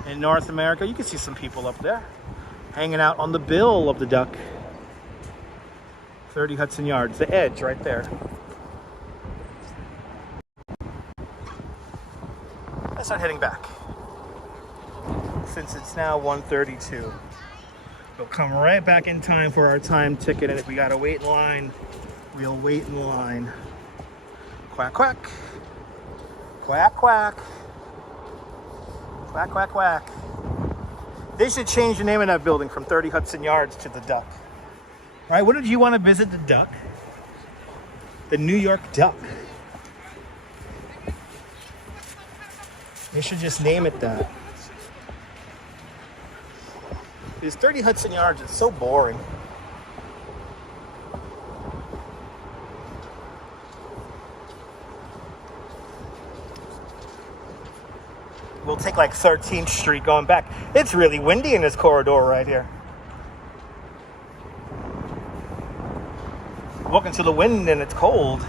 in North America. You can see some people up there hanging out on the bill of the Duck. 30 Hudson Yards, the edge right there. Let's start heading back. Since it's now 1:32. We'll come right back in time for our time ticket, and if we gotta wait in line, we'll wait in line. Quack, quack. Quack, quack. Quack, quack, quack. They should change the name of that building from 30 Hudson Yards to the Duck. All right, what did you want to visit the Duck? The New York Duck. They should just name it that. Because 30 Hudson Yards is so boring. We'll take like 13th Street going back. It's really windy in this corridor right here. Walking to the wind and it's cold.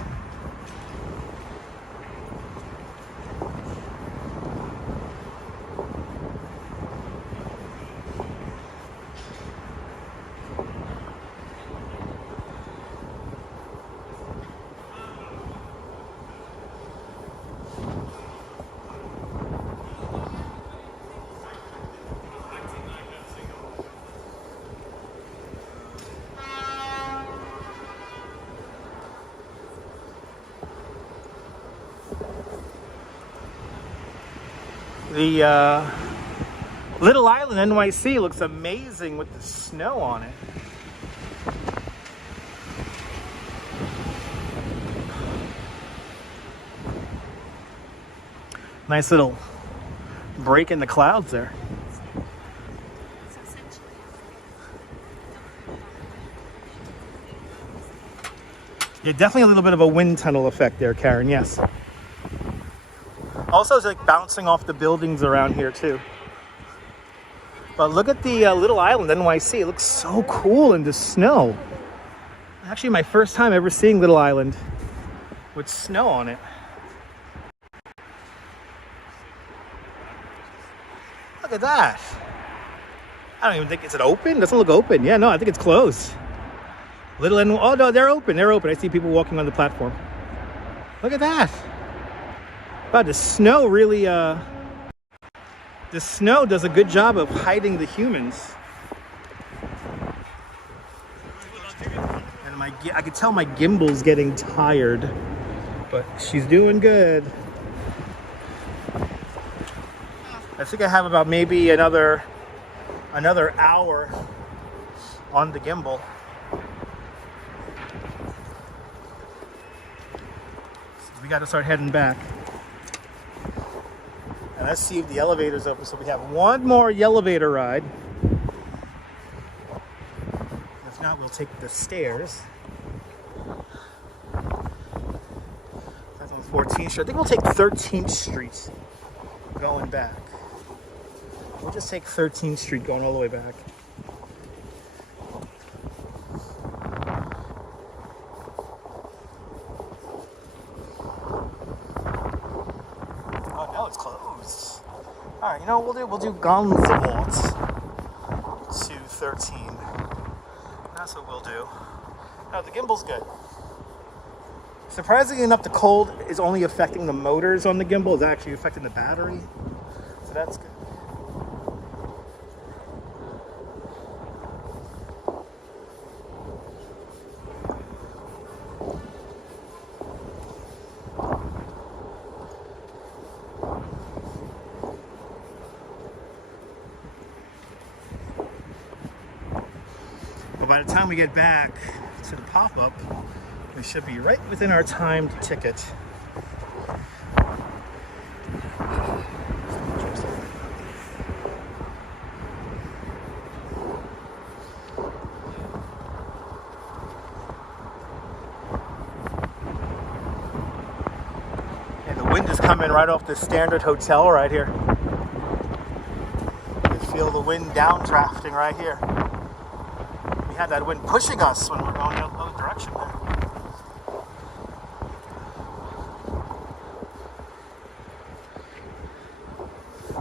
The Little Island, NYC, looks amazing with the snow on it. Nice little break in the clouds there. Yeah, definitely a little bit of a wind tunnel effect there, Karen, yes. Also, it's like bouncing off the buildings around here, too. But look at the little island, NYC. It looks so cool in the snow. Actually, my first time ever seeing Little Island with snow on it. Look at that. I don't even think, is it open? Doesn't look open. Yeah, no, I think it's closed. Oh no, they're open. They're open. I see people walking on the platform. Look at that. Wow, the snow really, the snow does a good job of hiding the humans. And I can tell my Gimble's getting tired, but she's doing good. I think I have about maybe another hour on the Gimble. We got to start heading back. And let's see if the elevator's open. So we have one more elevator ride. If not, we'll take the stairs. That's on 14th Street. I think we'll take 13th Street going back. We'll just take 13th Street going all the way back. Oh no, it's closed. Alright, you know what we'll do? We'll do Gimble to 13. That's what we'll do. No, the Gimble's good. Surprisingly enough, the cold is only affecting the motors on the Gimble. It's actually affecting the battery. So that's good. But by the time we get back to the pop-up, we should be right within our timed ticket. And the wind is coming right off the Standard Hotel right here. You feel the wind downdrafting right here. We had that wind pushing us when we were going the other direction there.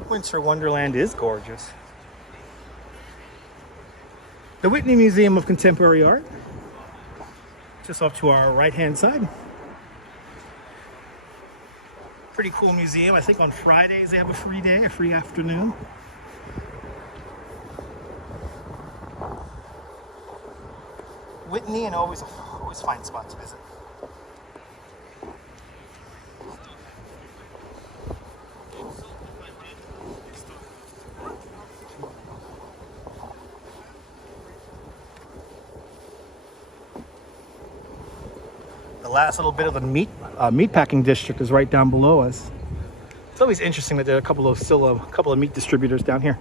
Winter Wonderland is gorgeous. The Whitney Museum of Contemporary Art, just off to our right-hand side. Pretty cool museum. I think on Fridays they have a free day, a free afternoon. Whitney, and always fine spot to visit. The last little bit of the meatpacking district is right down below us. It's always interesting that there are a couple of meat distributors down here.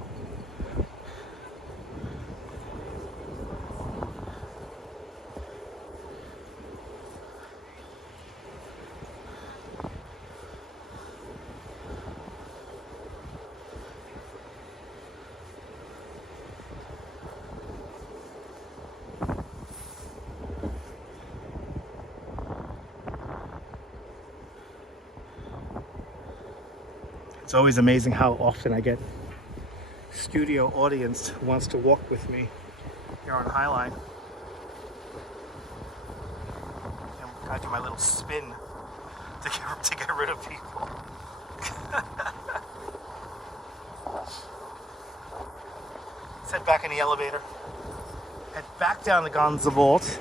It's always amazing how often I get studio audience who wants to walk with me here on Highline. I do my little spin to get rid of people. Let's head back in the elevator. Head back down the Gonza Vault.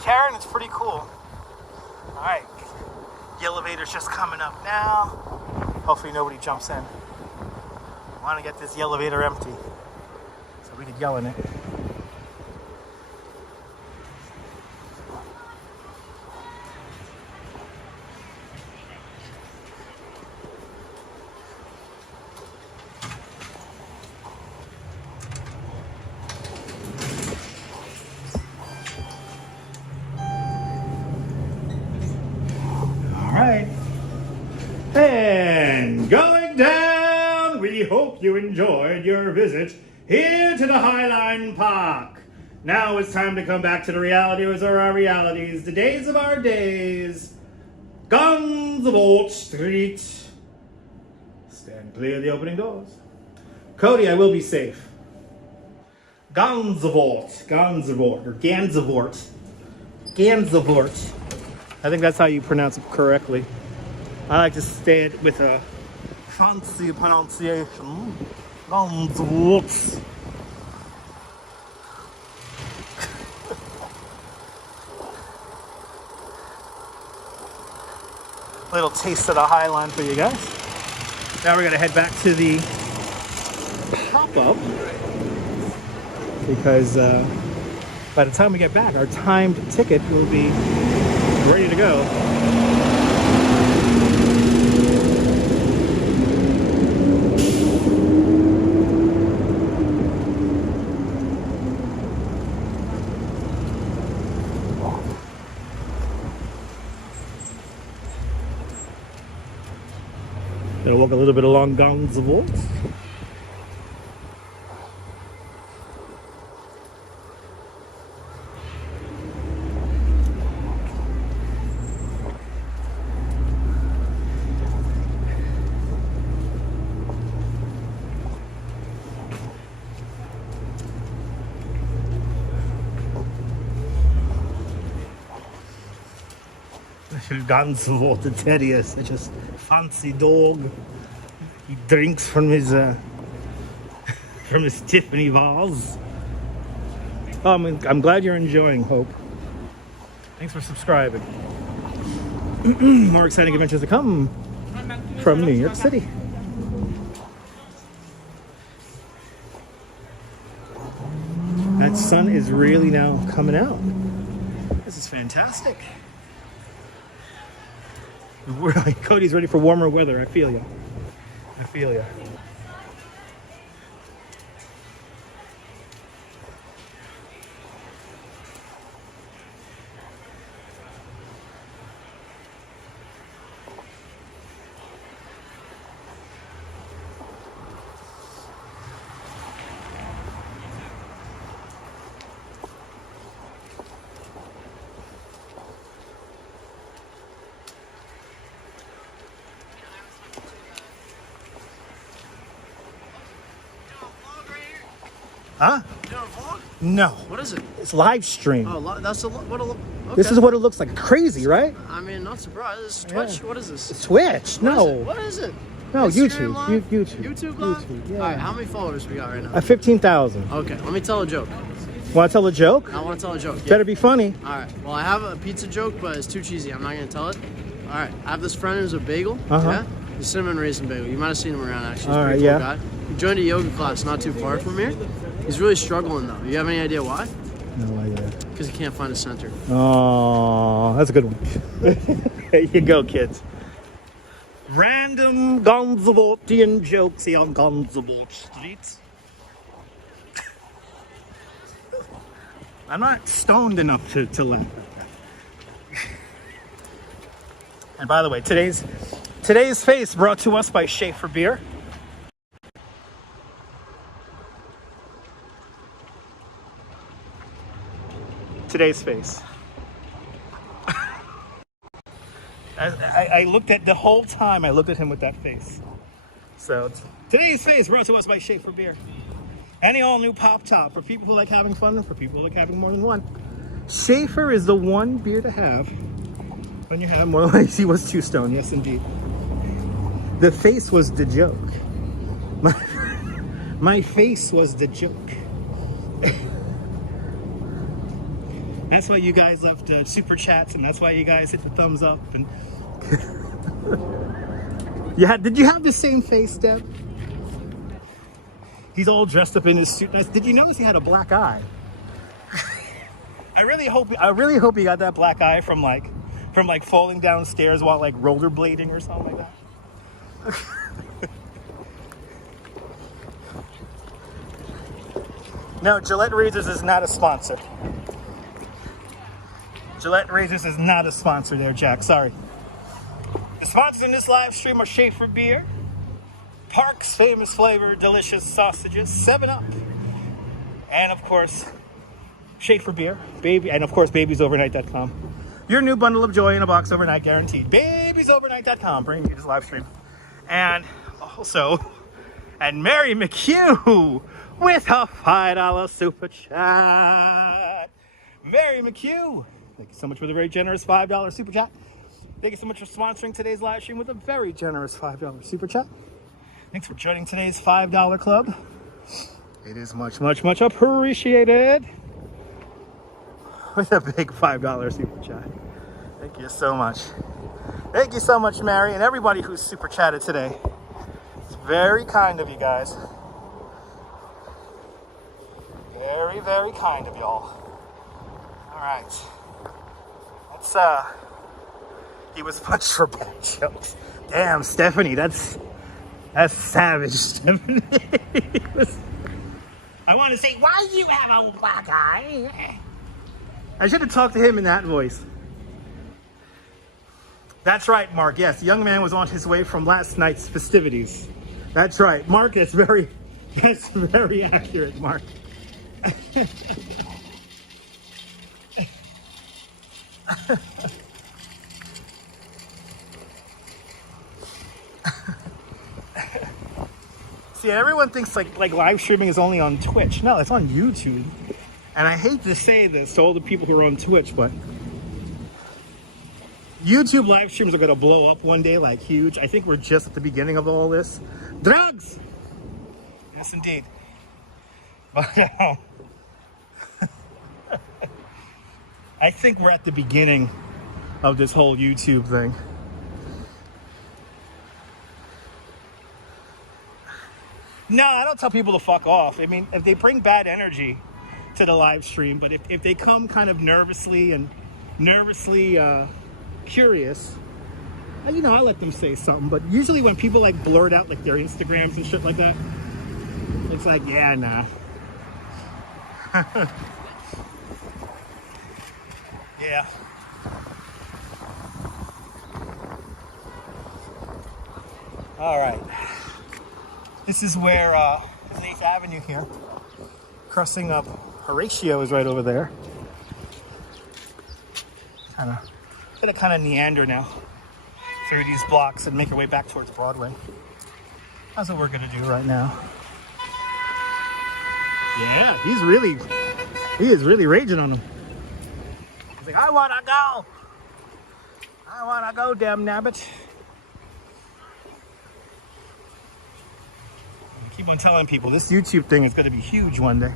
Karen, it's pretty cool. All right, The elevator's just coming up now. Hopefully nobody jumps in. I want to get this elevator empty so we could yell in it. And going down, we hope you enjoyed your visit here to the Highline Park. Now it's time to come back to the realities of our realities, the days of our days. Guns of Wall Street. Stand clear of the opening doors. Cody, I will be safe. Gansevoort, or Gansevoort. Gansevoort. I think that's how you pronounce it correctly. I like to say it with a fancy pronunciation. Gansevoort. Little taste of the Highline for you guys. Now we're gonna head back to the pop-up because by the time we get back, our timed ticket will be ready to go. Gonna walk a little bit along Gansevoort. Gansevoort, the terrier, such a fancy dog. He drinks from his Tiffany vase. Oh, I'm glad you're enjoying, Hope. Thanks for subscribing. More exciting adventures to come from New York City. That sun is really now coming out. This is fantastic. Cody's ready for warmer weather. I feel you. I feel you. Huh? You doing a vlog? No. What is it? It's live stream. Oh, that's what it look. Okay. This is what it looks like. Crazy, right? I mean, not surprised. This is Twitch. Yeah. What is this? Twitch? No. What is it? No, Instagram YouTube. Live? YouTube. YouTube Live? YouTube, yeah. All right, how many followers we got right now? 15,000. Okay, let me tell a joke. Want to tell a joke? I want to tell a joke. Yeah. Better be funny. All right. Well, I have a pizza joke, but it's too cheesy. I'm not going to tell it. All right. I have this friend who's a bagel. Uh-huh. Yeah? The cinnamon raisin bagel. You might have seen him around, actually. He's a All pretty right, cool yeah. guy. He joined a yoga class not too far from here. He's really struggling, though. You have any idea why? No idea. Because he can't find a center. Oh, that's a good one. There you go, kids. Random Gansevoortian jokes here on Gansevoort Street. I'm not stoned enough to laugh. And by the way, today's face brought to us by Schaefer Beer. Today's face. I looked at the whole time. I looked at him with that face. So today's face brought to us by Schaefer Beer. Any all new pop top for people who like having fun and for people who like having more than one. Schaefer is the one beer to have when you have more than one. He was too stoned. Yes, indeed. The face was the joke. My face was the joke. That's why you guys left super chats, and that's why you guys hit the thumbs up and Yeah, did you have the same face, Deb? He's all dressed up in his suit. Did you notice he had a black eye? I really hope he got that black eye from like falling downstairs while like rollerblading or something like that. No, Gillette Razors is not a sponsor. Gillette Razors is not a sponsor there, Jack. Sorry. The sponsors in this live stream are Schaefer Beer, Park's famous flavor, delicious sausages, 7-Up, and of course, Schaefer Beer, baby, and of course, babiesovernight.com. Your new bundle of joy in a box overnight guaranteed. Babiesovernight.com, bringing you this live stream. And also, and Mary McHugh with a $5 super chat. Mary McHugh, thank you so much for the very generous $5 super chat. Thank you so much for sponsoring today's live stream with a very generous $5 super chat. Thanks for joining today's $5 club. It is much, much, much appreciated. With a big $5 super chat. Thank you so much. Thank you so much, Mary, and everybody who's super chatted today. It's very kind of you guys. Very, very kind of y'all. All right. Let's, he was punched for bad jokes. Damn, Stephanie, that's savage, Stephanie. I want to say, why do you have a black eye? I should have talked to him in that voice. That's right, Mark. Yes, the young man was on his way from last night's festivities. That's right, Mark. That's very accurate, Mark. See, everyone thinks like live streaming is only on Twitch. No, it's on YouTube. And I hate to say this to all the people who are on Twitch, but YouTube live streams are going to blow up one day like huge. I think we're just at the beginning of all this. Drugs! Yes, indeed. But I think we're at the beginning of this whole YouTube thing. No, I don't tell people to fuck off. I mean, if they bring bad energy to the live stream, but if they come kind of nervously curious, you know, I let them say something. But usually when people like blurt out like their Instagrams and shit like that, it's like, yeah, nah. Yeah. All right. This is where, this is 8th Avenue here. Crossing up, Horatio is right over there. Gonna kind of meander now through these blocks and make our way back towards Broadway. That's what we're gonna do right now. Yeah, he is really raging on them. He's like, I wanna go, damn nabbit. I keep on telling people this YouTube thing is gonna be huge one day.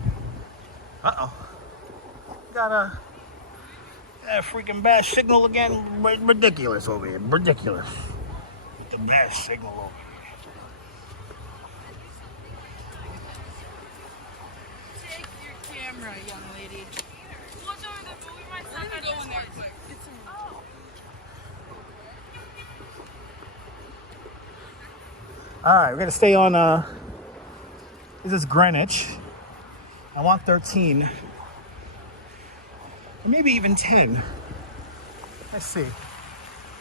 Uh-oh. Got a freaking bad signal again. Ridiculous over here. Ridiculous. The best signal over here. Take your camera, young lady. What's over there? But we might not go in there quick. All right, we're gonna stay on. This is Greenwich. I want 13, or maybe even 10. Let's see.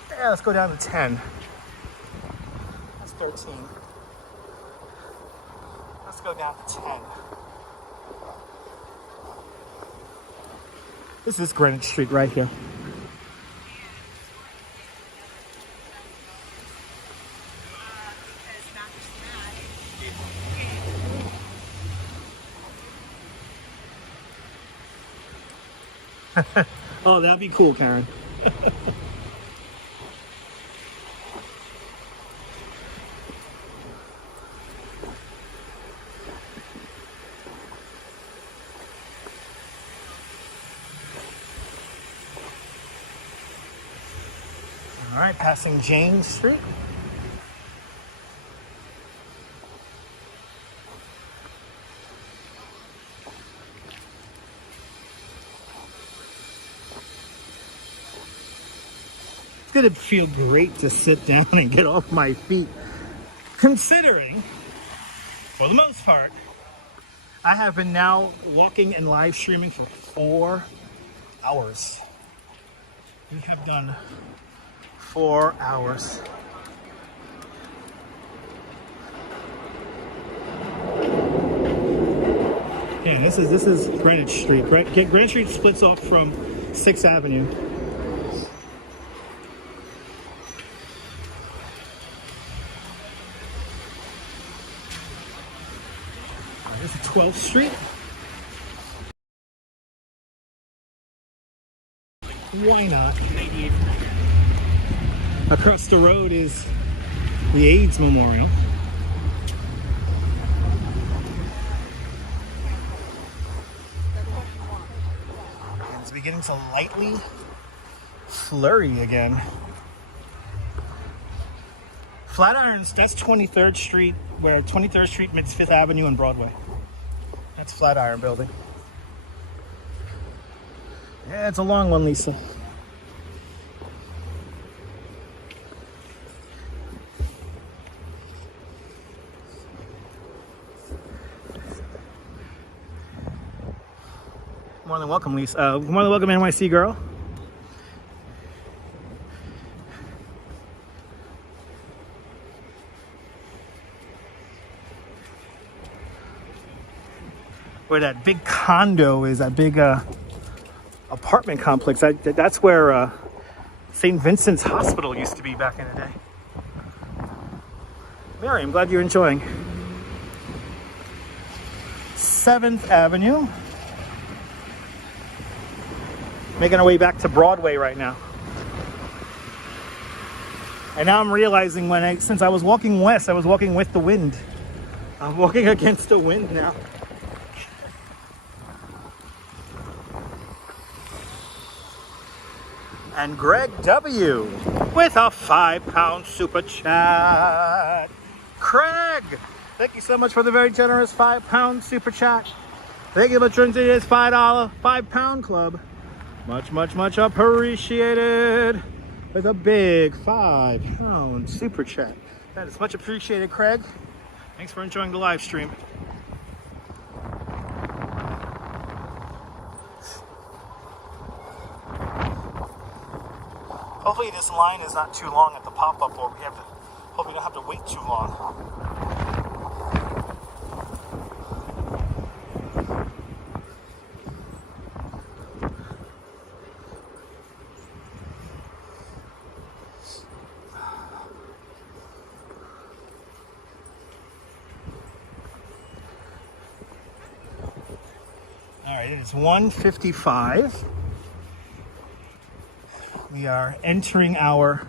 Yeah, let's go down to 10. That's 13. Let's go down to 10. This is Greenwich Street right here. Oh, that'd be cool, Karen. All right, passing James Street. It's gonna feel great to sit down and get off my feet, considering, for the most part, I have been now walking and live streaming for 4 hours. We have done 4 hours. Yeah, this is Greenwich Street. Greenwich Street splits off from 6th Avenue. This is 12th Street. Why not? Across the road is the AIDS Memorial. And it's beginning to lightly flurry again. Flatirons, that's 23rd Street, where 23rd Street meets 5th Avenue and Broadway. That's Flatiron Building. Yeah, it's a long one, Lisa. More than welcome, Lisa. More than welcome, NYC girl. Where that big condo is, that big apartment complex. That's where St. Vincent's Hospital used to be back in the day. Mary, I'm glad you're enjoying. 7th Avenue. Making our way back to Broadway right now. And now I'm realizing since I was walking west, I was walking with the wind. I'm walking against the wind now. And Greg W. with a £5 super chat. Craig, thank you so much for the very generous £5 super chat. Thank you for joining today's $5 £5 club. Much, much, much appreciated. With a big £5 super chat. That is much appreciated, Craig. Thanks for enjoying the live stream. Hopefully this line is not too long at the pop-up, or hope we don't have to wait too long. All right, it is 1:55. We are entering our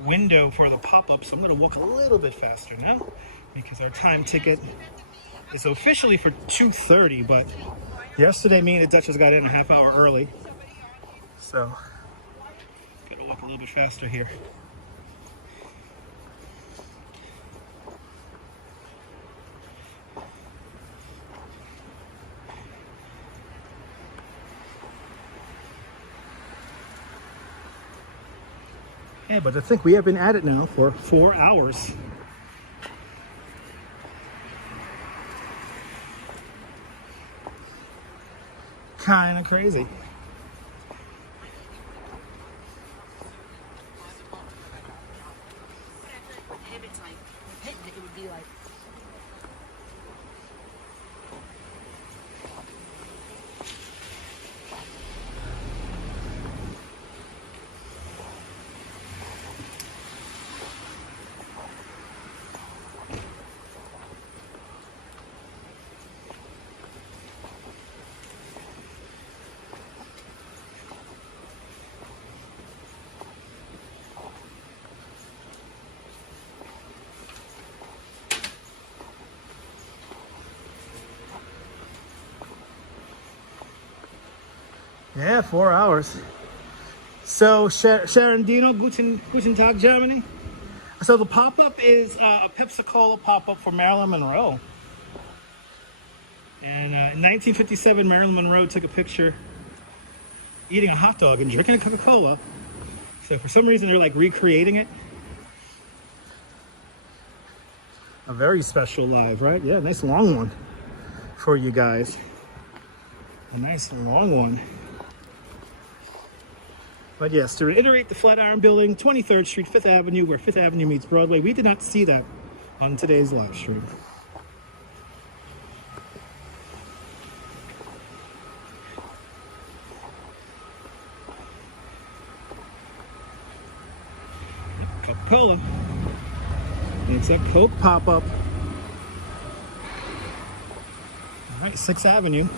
window for the pop-up, so I'm going to walk a little bit faster now because our time ticket is officially for 2:30, but yesterday me and the Duchess got in a half hour early, so got to walk a little bit faster here. Yeah, but I think we have been at it now for 4 hours. Kind of crazy. It would be like. Yeah, 4 hours. So Sharon Dino, Guten Tag, Germany. So the pop-up is a Pepsi-Cola pop-up for Marilyn Monroe. And in 1957, Marilyn Monroe took a picture eating a hot dog and drinking a Coca-Cola. So for some reason, they're like recreating it. A very special live, right? Yeah, nice long one for you guys. A nice long one. But yes, to reiterate, the Flatiron Building, 23rd Street, 5th Avenue, where 5th Avenue meets Broadway. We did not see that on today's live stream. Coca-Cola. It's a Coke pop-up. All right, 6th Avenue.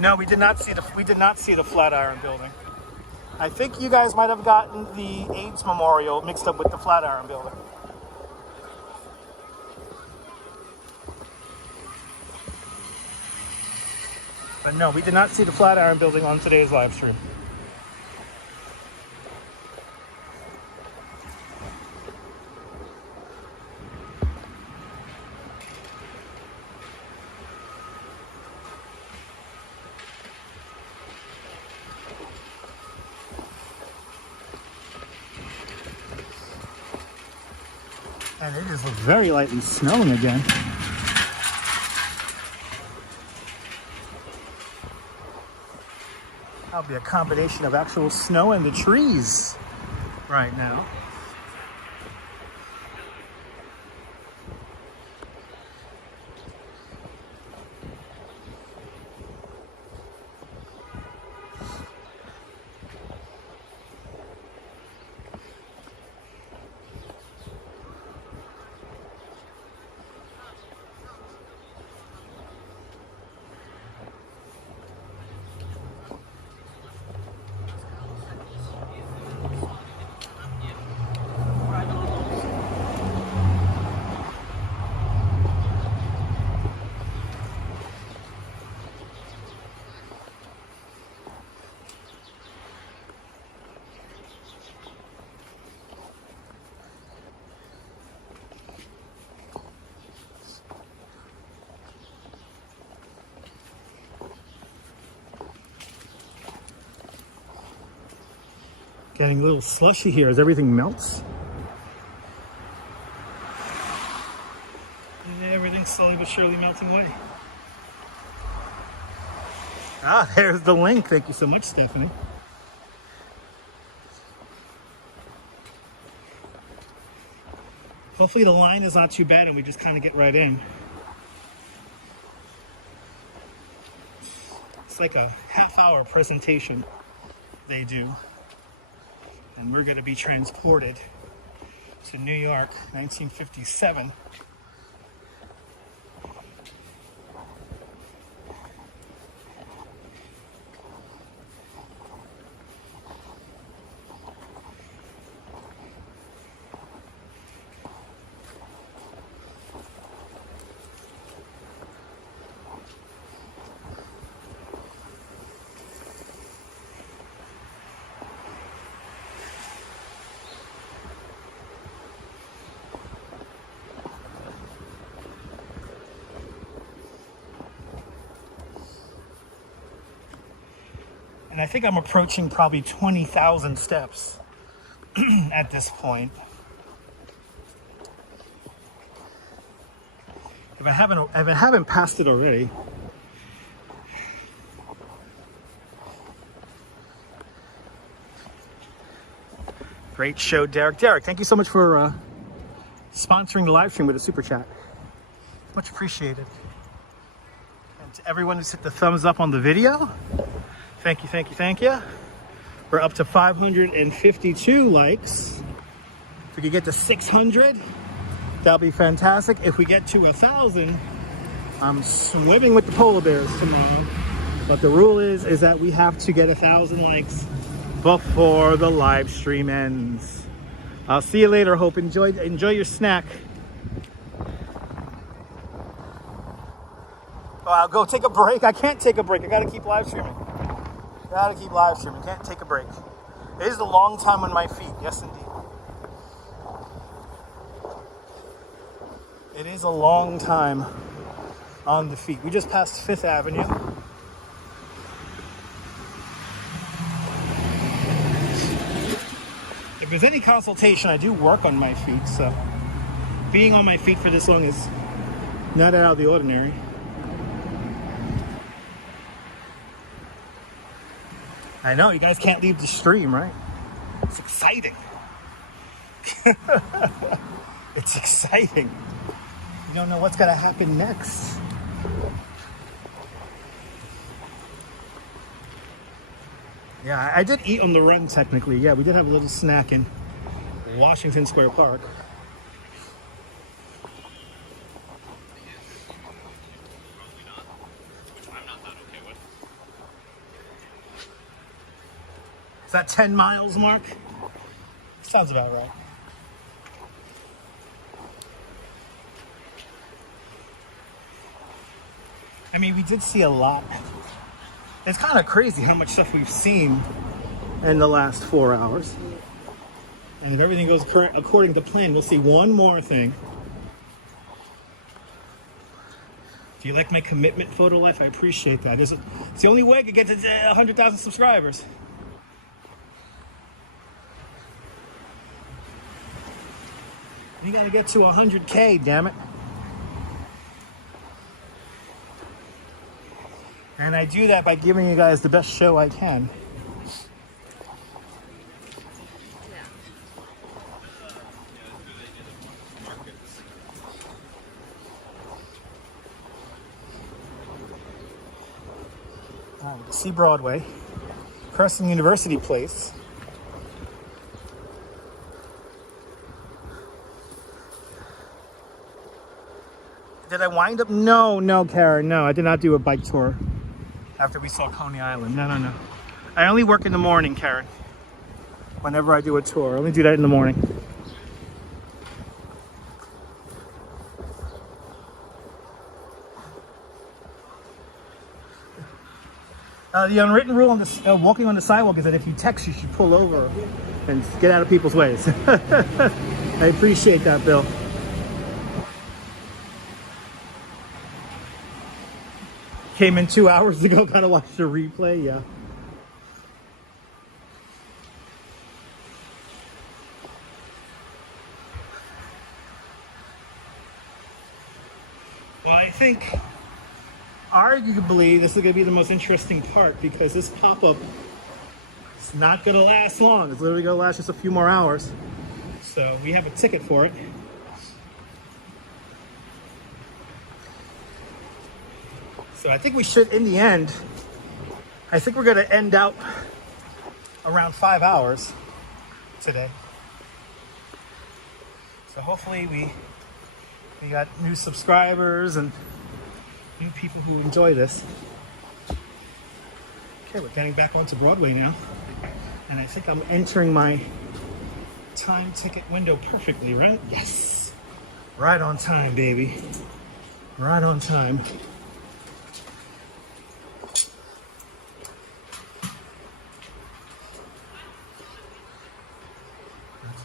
No, we did not see the Flatiron Building. I think you guys might have gotten the AIDS Memorial mixed up with the Flatiron Building. But no, we did not see the Flatiron Building on today's live stream. And it just looks very lightly snowing again. That'll be a combination of actual snow and the trees right now. Getting a little slushy here as everything melts. And everything's slowly but surely melting away. Ah, there's the link. Thank you so much, Stephanie. Hopefully the line is not too bad and we just kind of get right in. It's like a half-hour presentation they do. And we're going to be transported to New York, 1957. And I think I'm approaching probably 20,000 steps at this point. If I haven't passed it already. Great show, Derek. Derek, thank you so much for sponsoring the live stream with a super chat. Much appreciated. And to everyone who's hit the thumbs up on the video, thank you, thank you, thank you. We're up to 552 likes. If we could get to 600, That'll be fantastic. If we get to 1,000, I'm swimming with the polar bears tomorrow. But the rule is that we have to get 1,000 likes before the live stream ends. I'll see you later. Hope enjoy your snack. Oh, I'll go take a break. I can't take a break. I gotta keep live streaming. Can't take a break. It is a long time on my feet. Yes, indeed. It is a long time on the feet. We just passed Fifth Avenue. If there's any consultation, I do work on my feet, so being on my feet for this long is not out of the ordinary. I know, you guys can't leave the stream, right? It's exciting. It's exciting. You don't know what's gonna happen next. Yeah, I did eat on the run technically. Yeah, we did have a little snack in Washington Square Park. Is that 10 miles, Mark? Sounds about right. I mean, we did see a lot. It's kind of crazy how much stuff we've seen in the last 4 hours. And if everything goes according to plan, we'll see one more thing. Do you like my commitment photo life? I appreciate that. It's the only way I could get to 100,000 subscribers. You gotta get to 100K, damn it. And I do that by giving you guys the best show I can. All right, see Broadway, Crescent University Place. Did I wind up? No, Karen, no, I did not do a bike tour. After we saw Coney Island. No. I only work in the morning, Karen. Whenever I do a tour, I only do that in the morning. The unwritten rule on the walking on the sidewalk is that if you text, you should pull over and get out of people's ways. I appreciate that, Bill. Came in 2 hours ago, gotta watch the replay, yeah. Well, I think, arguably, this is gonna be the most interesting part because this pop-up is not gonna last long. It's literally gonna last just a few more hours. So we have a ticket for it. So I think we should, in the end, I think we're gonna end out around 5 hours today. So hopefully we got new subscribers and new people who enjoy this. Okay, we're getting back onto Broadway now. And I think I'm entering my time ticket window perfectly, right? Yes. Right on time, baby. Right on time.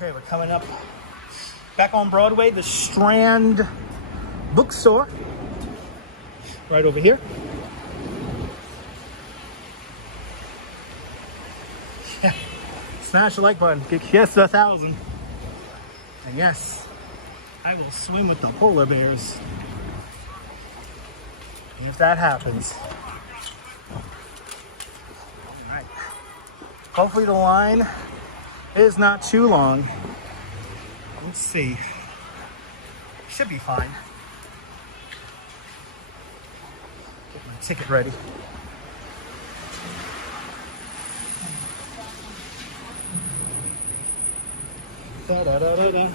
Okay, we're coming up back on Broadway, the Strand bookstore, right over here. Yeah, smash the like button, get yes to 1,000. And yes, I will swim with the polar bears if that happens. All right, hopefully the line is not too long. Let's see. Should be fine. Get my ticket ready. Da, da, da, da, da.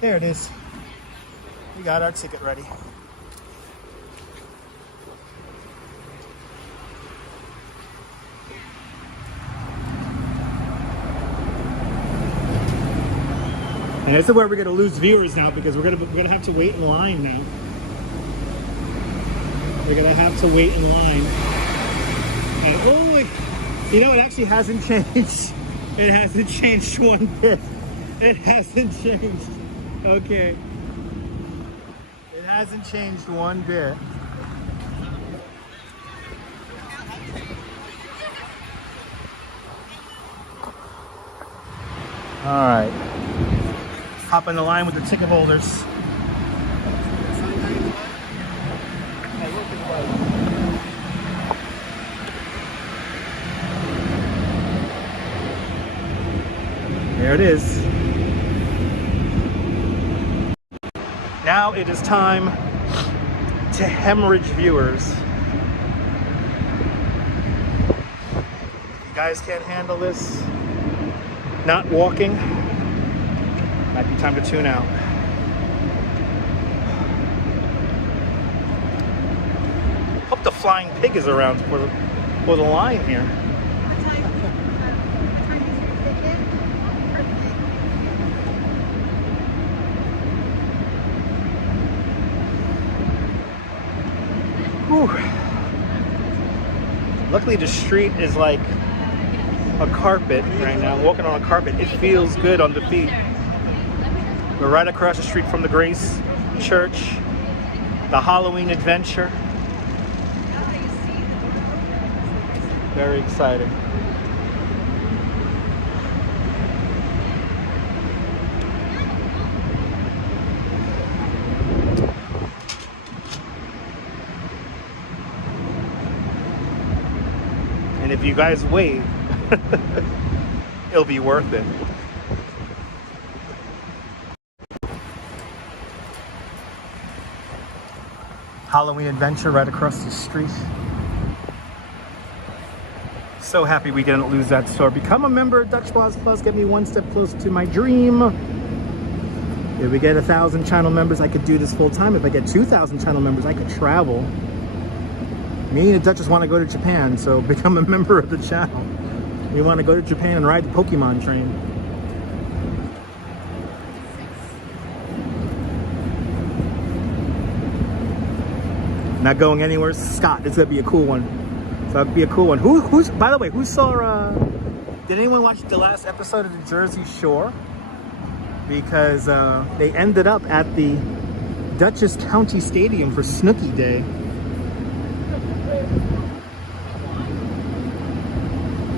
There it is. We got our ticket ready. And this is where we're gonna lose viewers now because we're gonna have to wait in line now. We're gonna have to wait in line. And oh, you know, it actually hasn't changed. It hasn't changed one bit. It hasn't changed. Okay. It hasn't changed one bit. All right. Hop in the line with the ticket holders. There it is. Now it is time to hemorrhage viewers. If you guys can't handle this, not walking, might be time to tune out. Hope the flying pig is around for the line here. Whew. Luckily the street is like a carpet right now. I'm walking on a carpet. It feels good on the feet. We're right across the street from the Grace Church, the Halloween adventure. Very exciting. And if you guys wait, it'll be worth it. Halloween adventure right across the street. So happy we didn't lose that store. Become a member of Dutch Plus Plus. Get me one step closer to my dream. If we get 1,000 channel members, I could do this full time. If I get 2,000 channel members, I could travel. Me and the Duchess want to go to Japan, so become a member of the channel. We want to go to Japan and ride the Pokemon train. Not going anywhere, Scott. This is gonna be a cool one. So that'd be a cool one. Who's by the way, who saw did anyone watch the last episode of the Jersey Shore? Because they ended up at the Dutchess County Stadium for Snooki Day.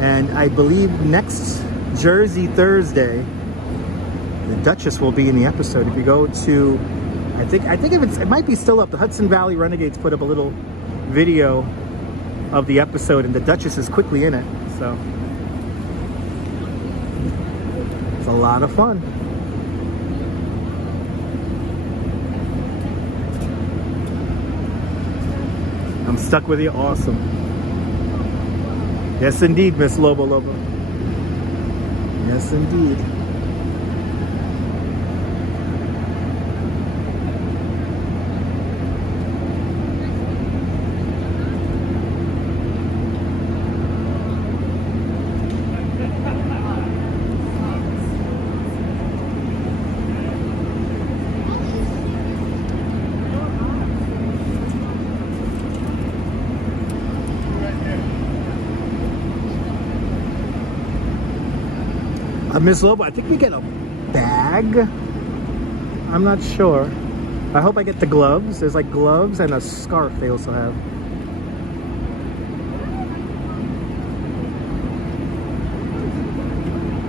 And I believe next Jersey Thursday, the Duchess will be in the episode. If you go to, I think it might be still up. The Hudson Valley Renegades put up a little video of the episode, and the Duchess is quickly in it. So it's a lot of fun. I'm stuck with you. Awesome. Yes, indeed, Miss Lobo Lobo. Yes, indeed. Miss Lobo, I think we get a bag. I'm not sure. I hope I get the gloves. There's like gloves and a scarf they also have.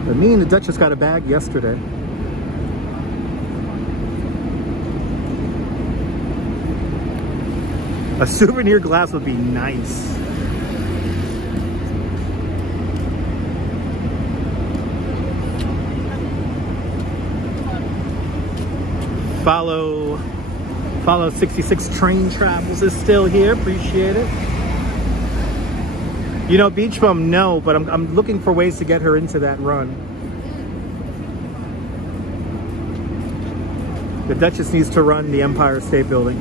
But me and the Duchess got a bag yesterday. A souvenir glass would be nice. Follow 66 Train Travels is still here. Appreciate it. You know, Beach Bum, no, but I'm looking for ways to get her into that run. The Duchess needs to run the Empire State Building.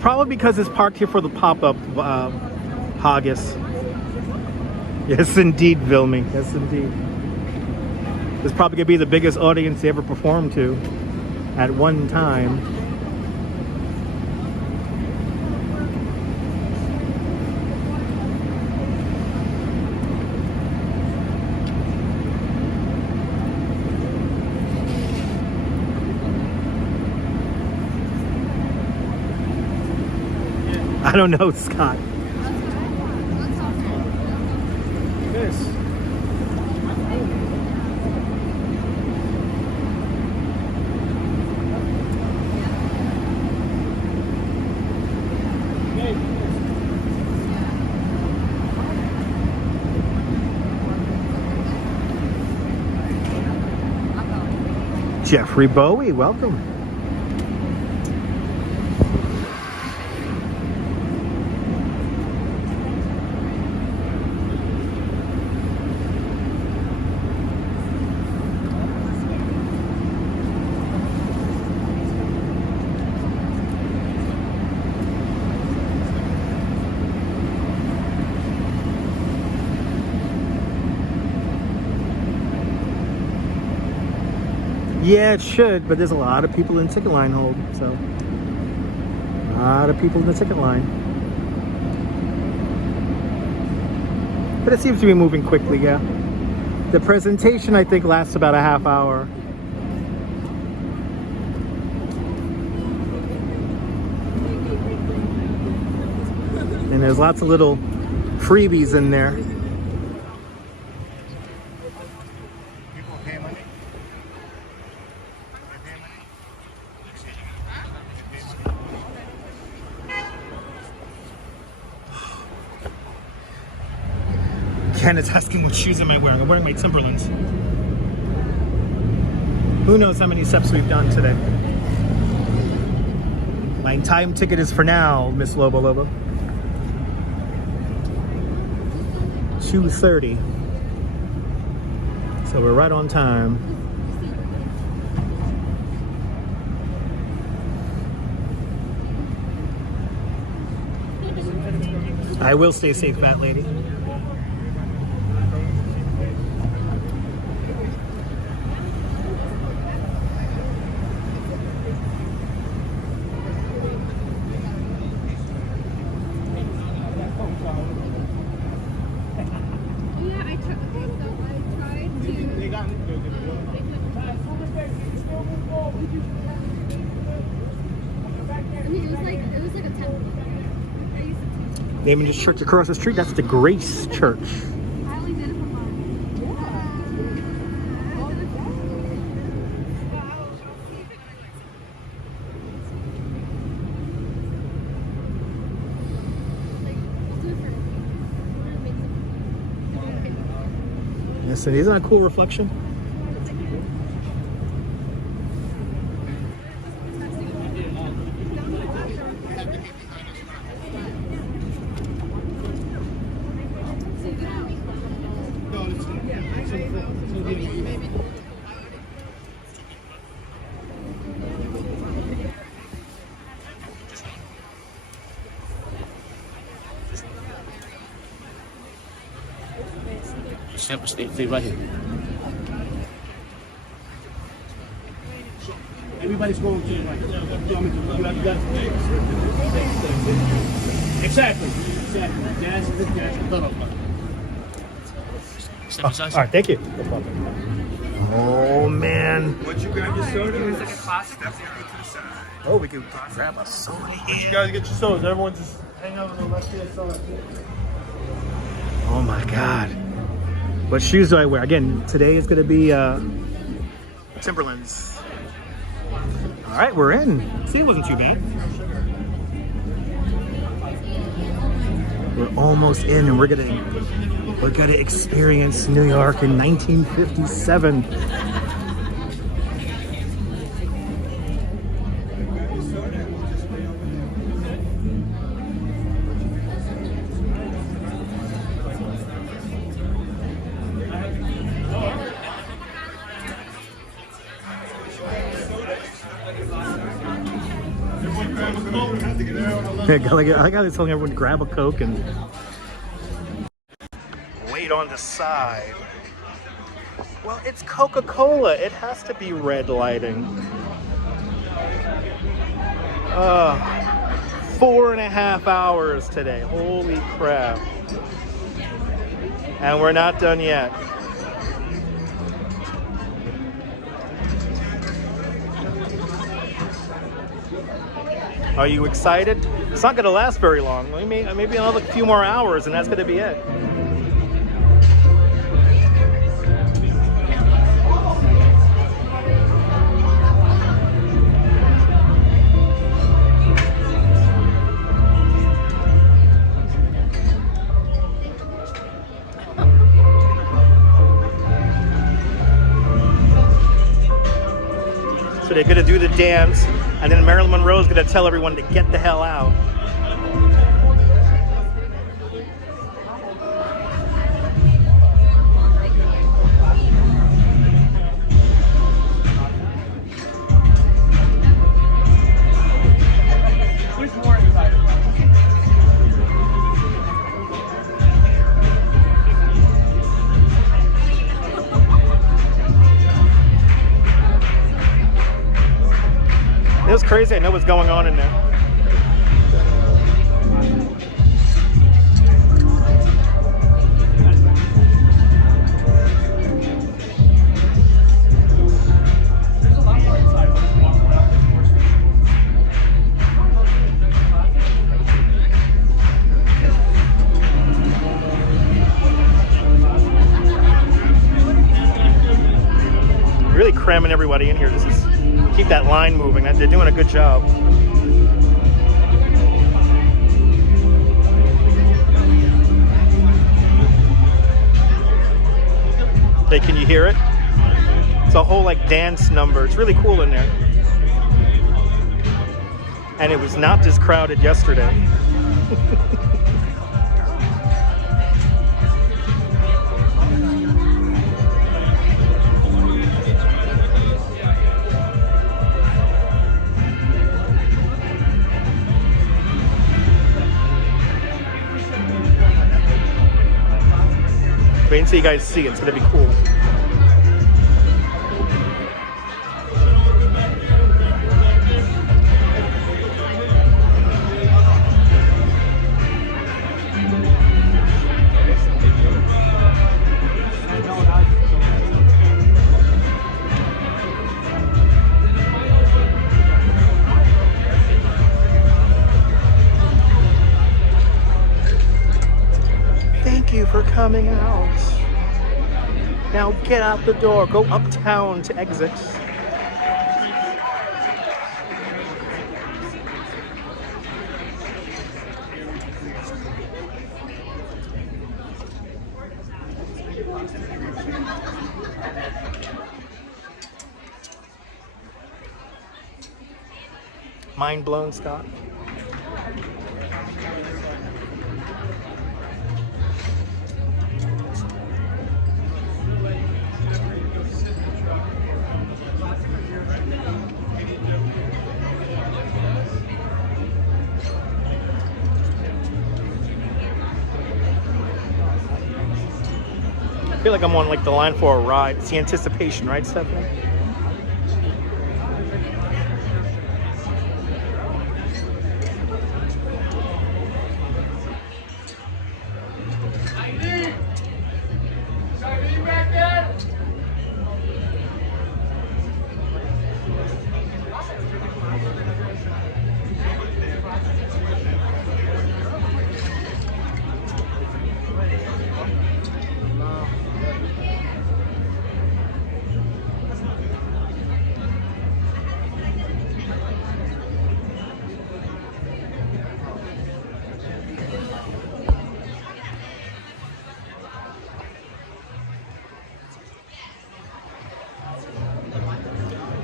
Probably because it's parked here for the pop-up haggis. Yes, indeed, Vilmy. Yes, indeed. This is probably going to be the biggest audience they ever performed to at one time. I don't know, Scott. Yes. Jeffrey Bowie, welcome. Yeah, it should, but there's a lot of people in ticket line hold, so a lot of people in the ticket line. But it seems to be moving quickly, yeah. The presentation, I think, lasts about a half hour. And there's lots of little freebies in there. Ken is asking what shoes am I wearing. I'm wearing my Timberlands. Who knows how many steps we've done today. My time ticket is for now, Miss Lobo Lobo. 2:30. So we're right on time. I will stay safe, fat lady. Name of this church across the street, that's the Grace Church. Yes, and isn't that a cool reflection? Stay right here. Everybody's going to the right. Exactly. Jazz is jazz. All right, thank you. Oh man. Once you grab your soda, It's like a classic. Oh, we can grab a soda here. You guys get your sodas. Everyone just hang out on the left hand side. Oh my God. What shoes do I wear? Again, today is going to be Timberlands. All right, we're in. See, it wasn't too bad. We're almost in, and we're gonna experience New York in 1957. I got telling everyone to grab a Coke and wait on the side. Well, it's Coca-Cola. It has to be red lighting. 4.5 hours today. Holy crap. And we're not done yet. Are you excited? It's not going to last very long. Maybe another few more hours, and that's going to be it. So they're going to do the dance, and then Marilyn Monroe's going to tell everyone to get the hell out. It was crazy. I know what's going on in there. Really cramming everybody in here. This is keep that line moving. They're doing a good job. Hey, can you hear it? It's a whole like dance number. It's really cool in there. And it was not this crowded yesterday. Wait until you guys see it. It's gonna be cool. Thank you for coming out. Now get out the door. Go uptown to exit. Mind blown, Scott. I feel like I'm on like the line for a ride. It's the anticipation, right, Stephanie?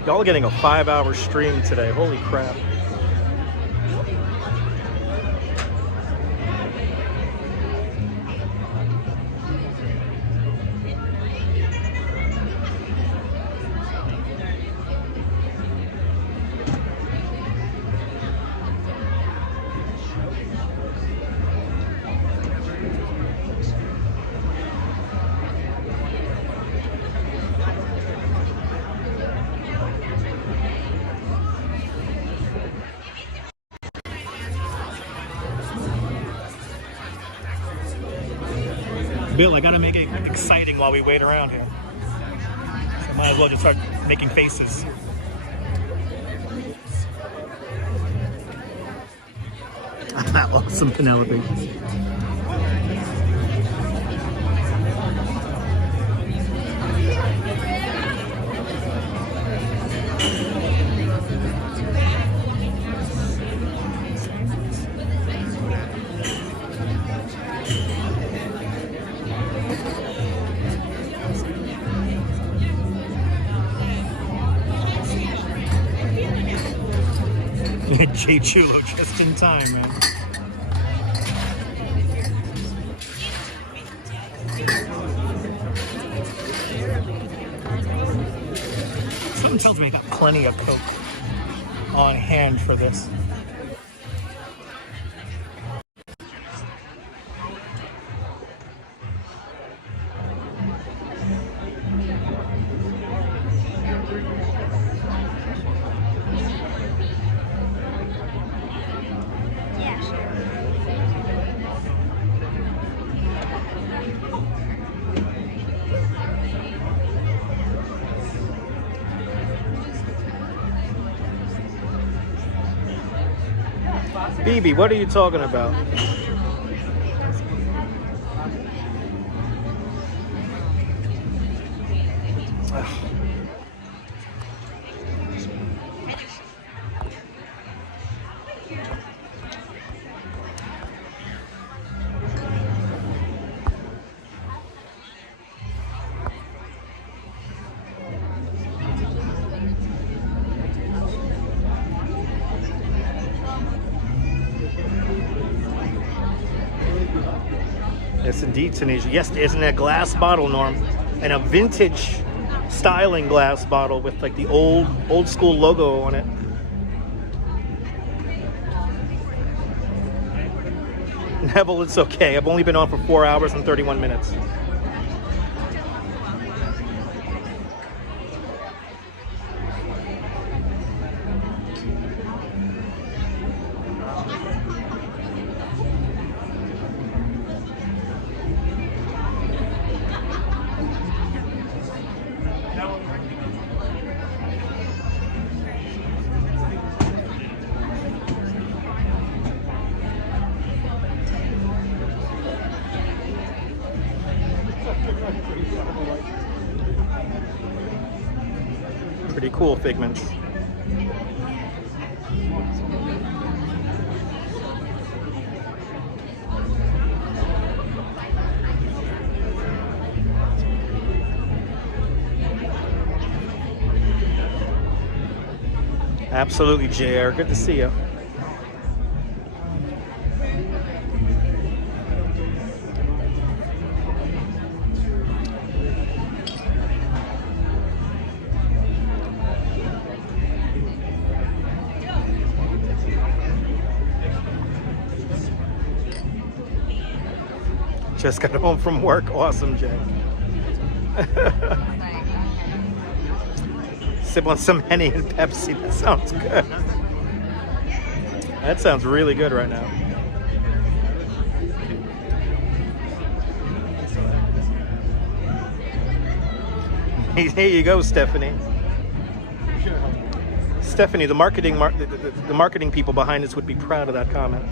Y'all are getting a 5-hour stream today. Holy crap. Bill, I gotta make it exciting while we wait around here. So might as well just start making faces. Awesome, Penelope. Jay Chulo just in time, man. Something tells me I got plenty of Coke on hand for this. BB, what are you talking about? Yes, indeed, Tunisia. Yes, isn't a glass bottle, Norm, and a vintage styling glass bottle with like the old school logo on it. Neville, it's okay. I've only been on for 4 hours and 31 minutes. Pretty cool figments. Absolutely, JR. Good to see you. Just got home from work. Awesome, Jay. Sip on some Henny and Pepsi. That sounds good. That sounds really good right now. Here you go, Stephanie. Stephanie, the marketing people behind this would be proud of that comment.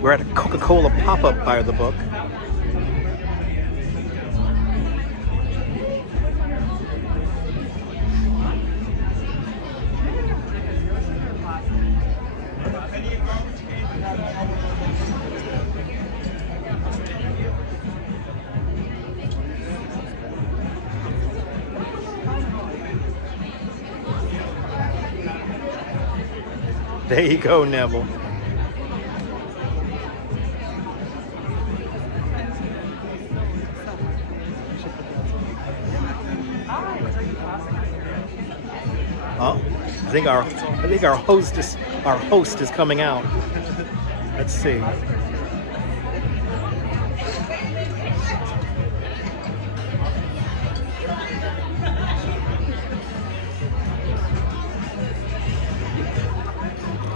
We're at a Coca-Cola pop-up by the book. There you go, Neville. Oh, I think our host is coming out. Let's see.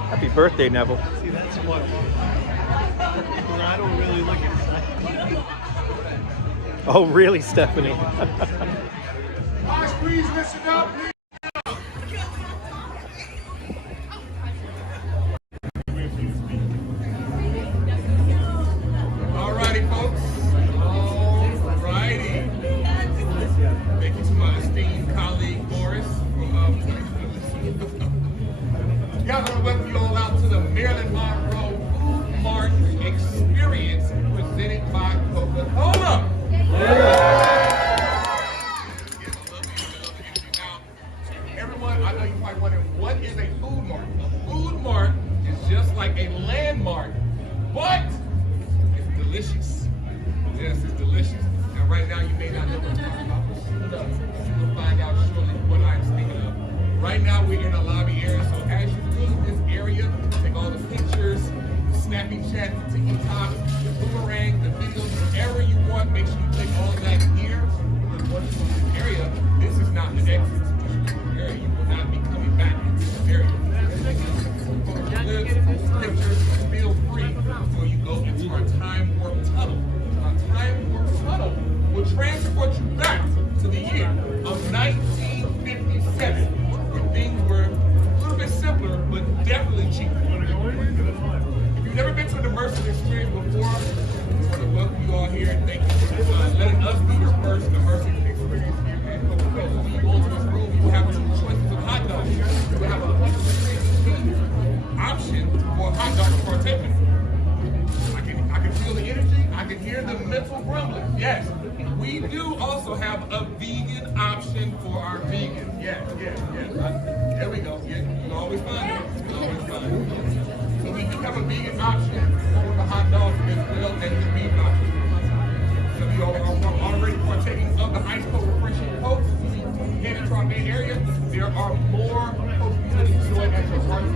Happy birthday, Neville. See, that's what. I don't really look inside. Oh, really, Stephanie? Guys, please listen up. Alrighty, folks. Alrighty. Thank you to my esteemed colleague, Boris. Y'all want to welcome you all out to the Maryland Monroe Food Mart Experience presented by Coca-Cola. Now, everyone, I know you might wonder, what is a food mart? A food mart is just like a landmark, but it's delicious. Yes, it's delicious. Now, right now, you may not know what I'm talking about, but soon enough, you will find out shortly what I'm speaking of. Right now, we're in a lobby area, so as you leave this area, take all the pictures, the snapping chat, the TikToks, the boomerang, the videos, whatever you want, make sure you take all that here. Because once you leave this area, this is not the exit to this area. You will not be coming back into this area. Pictures, feel free before you go into our time warp tunnel. Our time warp tunnel will transport you back to the year of 1957. Things were a little bit simpler, but definitely cheaper. If you've never been to an immersive experience before, I want to welcome you all here and thank you for letting us be your first immersive experience here at Coca-Cola. When you go into this room, you will have two choices of hot dogs. You will have an option for a hot dog to partake in. I can feel the energy. I can hear the mental grumbling. Yes, we do also have a vegan option for our vegans. Yes. There we go. Yeah, you can always find it. So we do have a vegan option for the hot dogs as well as the beef option. Some of you all are already partaking of the ice cold refreshing Cokes. We head into our main area. There are more Cokes you can enjoy at your party. We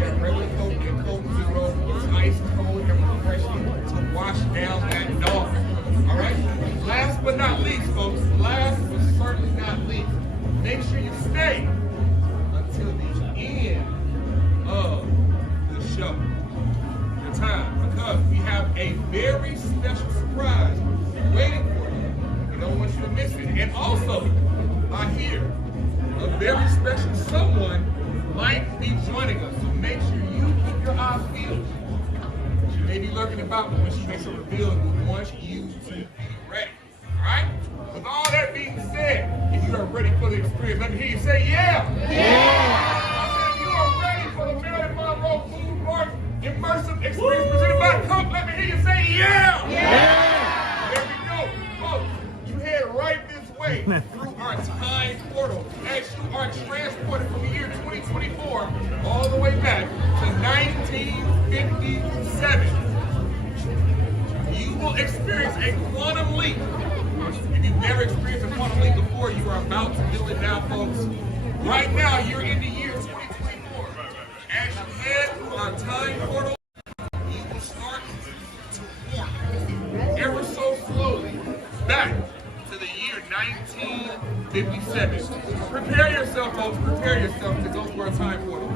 have regular Coke and Coke Zero. It's ice cold and refreshing to wash down that dog. All right. Last but not least, folks. Last but certainly not least. Make sure you stay until the end of the show. Your time, because we have a very special surprise waiting for you. We don't want you to miss it. And also, I hear a very special someone might be joining us. So make sure you keep your eyes peeled. She may be lurking about, but when she makes a reveal, we want you to be ready. All right? With all that being said, if you are ready for the experience, let me hear you say yeah. I said if you are ready for the Maryland Monroe Food Mart Immersive Experience presented by Coke, let me hear you say yeah. There we go. Folks, you head right this way through our time portal as you are transported from the year 2024 all the way back to 1957. You will experience a quantum leap. If you've never experienced a quantum leap before, you are about to do it now, folks. Right now, you're in the year 2024. As you head through our time portal, you will start to walk ever so slowly back to the year 1957. Prepare yourself, folks. Prepare yourself to go through our time portal.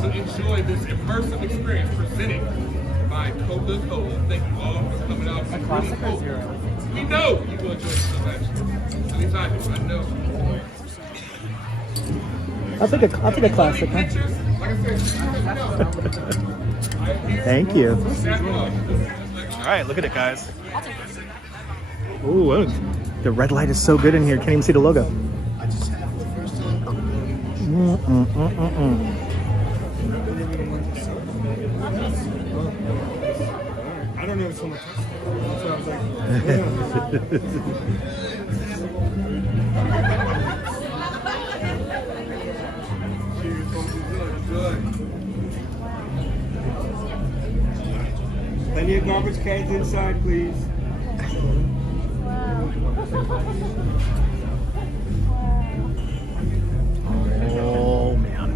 So enjoy this immersive experience presented by Coca-Cola. Thank you all for coming out. It's really cool. We know you will enjoy this actually. At least I do. I know. I'll take a classic, huh? Pictures, like I said, Thank you. snap it up. All right, look at it, guys. Ooh, the red light is so good in here. Can't even see the logo. I don't know if someone touched it. So I was like, Good. your garbage cans inside, please. Oh man.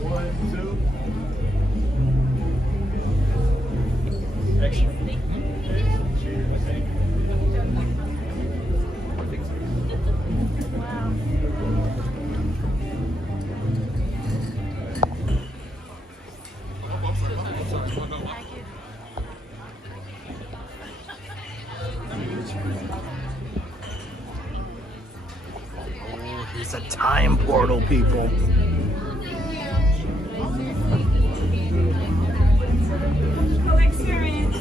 1, 2. Extra. Oh, he's a time portal, people. Experience.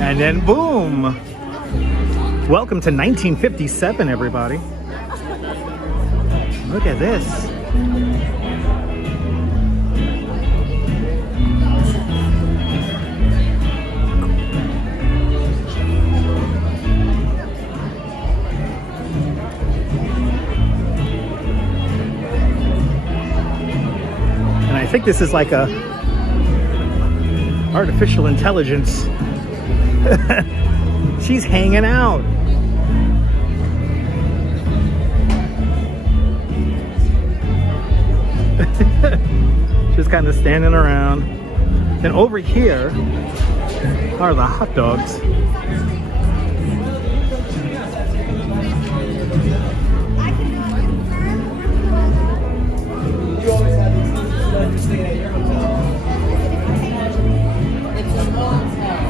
And then boom! Welcome to 1957, everybody. Look at this. And I think this is like a artificial intelligence. She's hanging out. Just kind of standing around. And over here are the hot dogs. You always have these things like you're staying at your hotel. It's a motel.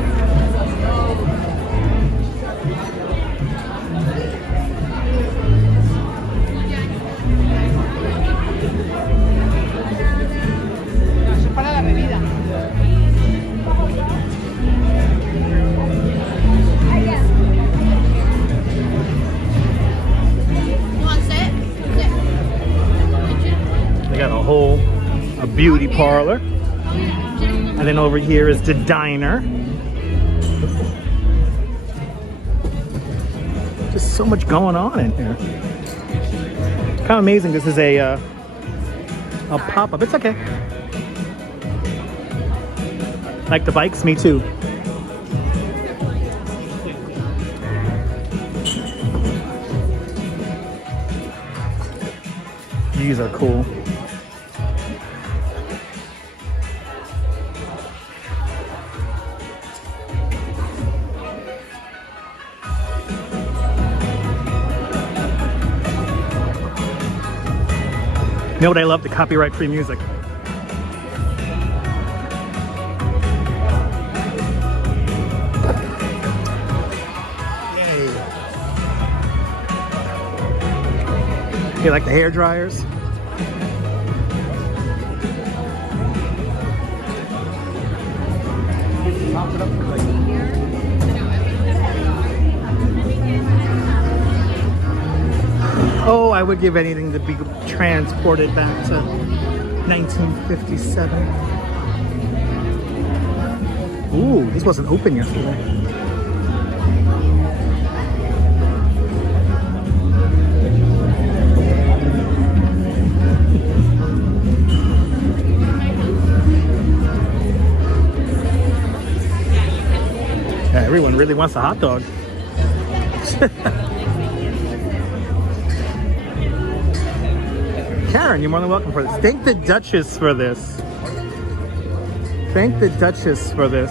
Para la bebida. They got a beauty parlor. And then over here is the diner. Just so much going on in here. Kind of amazing. This is a pop-up. It's okay. Like the bikes, me too. These are cool. You know what I love? The copyright-free music. Yay. You like the hair dryers? Oh, I would give anything to be transported back to 1957. Ooh, this wasn't open yesterday. Yeah, everyone really wants a hot dog. Karen, you're more than welcome for this. Thank the Duchess for this. Thank the Duchess for this.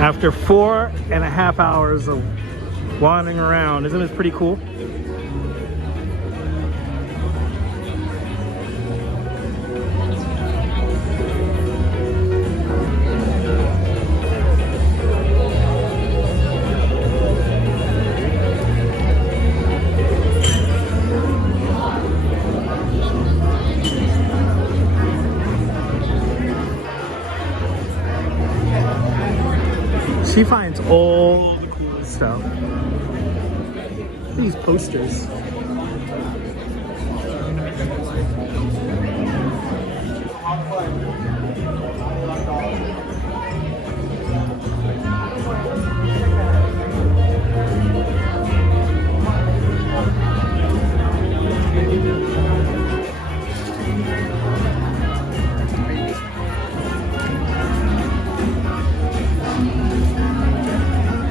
After 4.5 hours of wandering around, isn't this pretty cool? She finds all the cool stuff. These posters.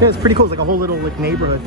Yeah, it's pretty cool. It's like a whole little like neighborhood.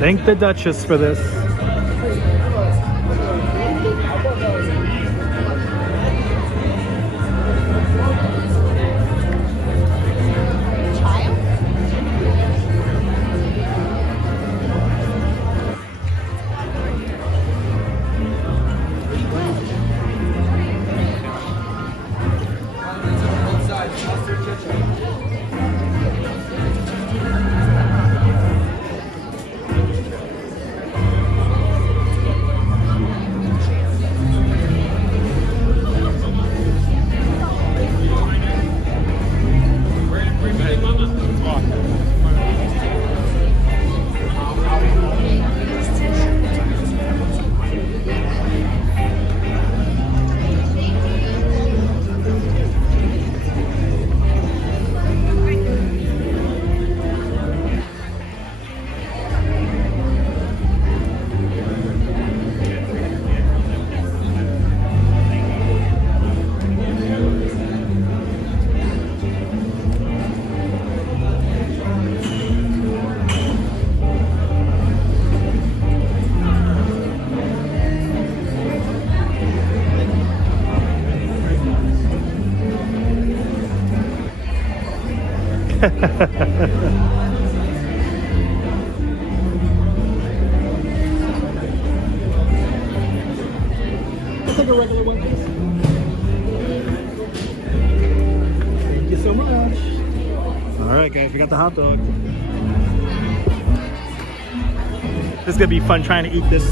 Thank the Duchess for this. I'll take a regular one, please. Thank you so much. All right, guys, we got the hot dog. This is gonna be fun trying to eat this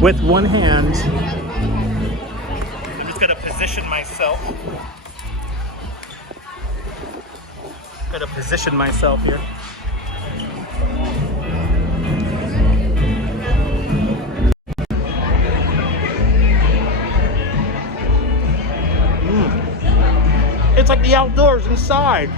with one hand. I'm just gonna position myself. Gotta position myself here. It's like the outdoors inside.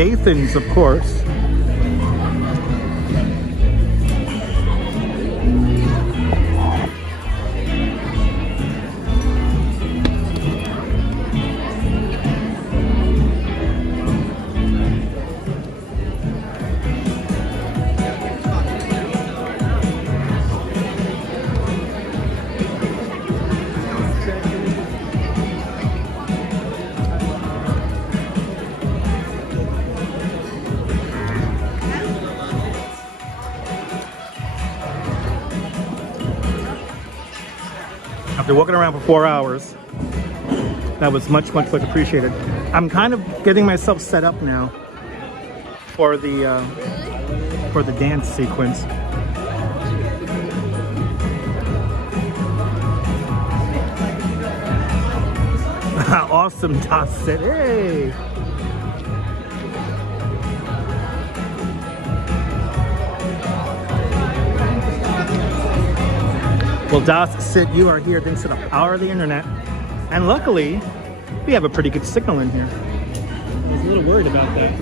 Nathan's, of course. After walking around for 4 hours, that was much appreciated. I'm kind of getting myself set up now for the dance sequence. Awesome, Toss said, hey! Well, Das said you are here thanks to the power of the internet. And luckily, we have a pretty good signal in here. I was a little worried about that.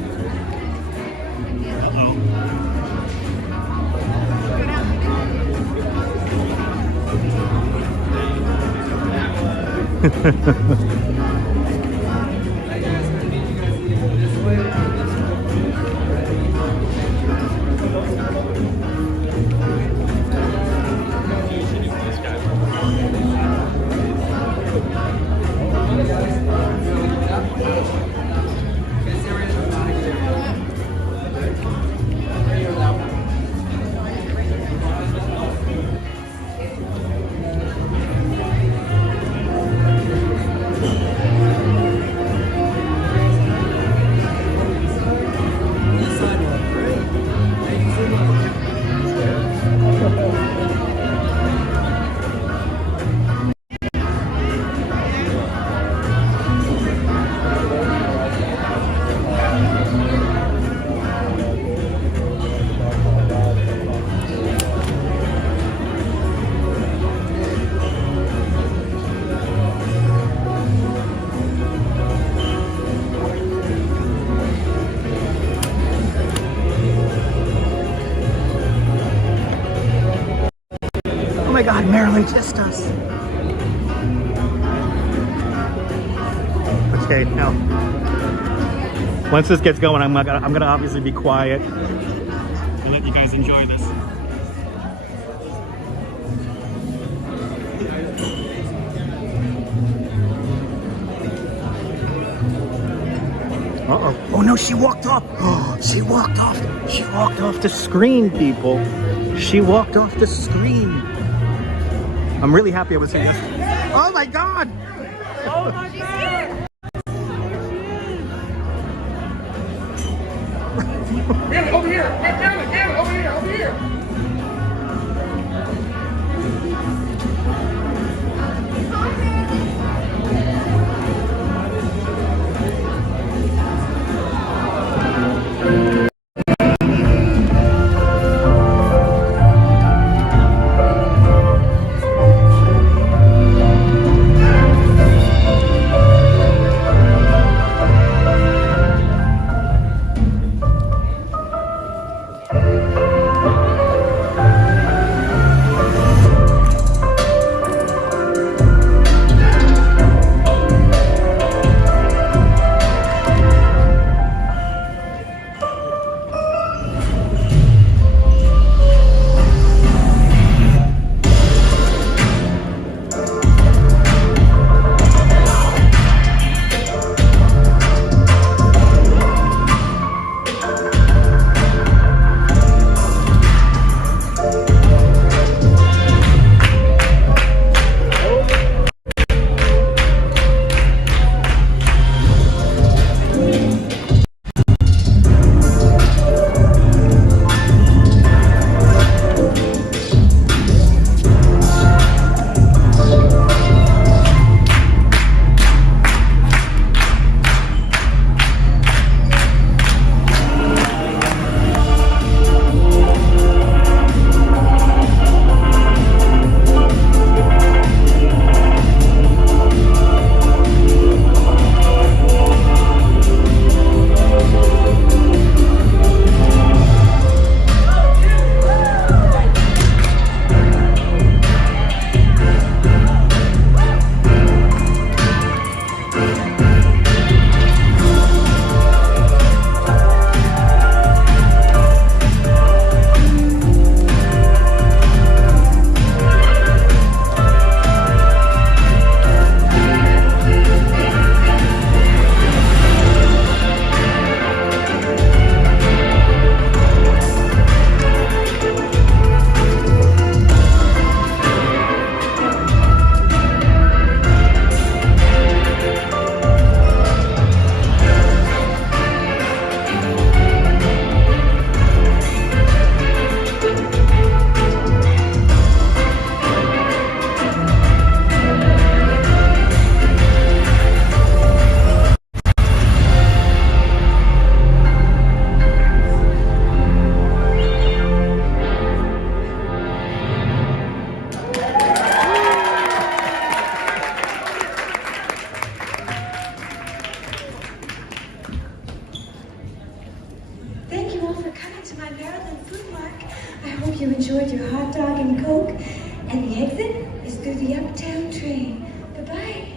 Oh my God, Marilyn kissed us. Okay, now, once this gets going, I'm gonna obviously be quiet and let you guys enjoy this. Uh-oh. Oh no, she walked off. Oh, she walked off. She walked off the screen, people. She walked off the screen. I'm really happy I was here yesterday. Oh my God! Oh my God! Gimble, over here! Gimble, over here! Over here! hot dog and Coke, and the exit is through the uptown train. Bye-bye.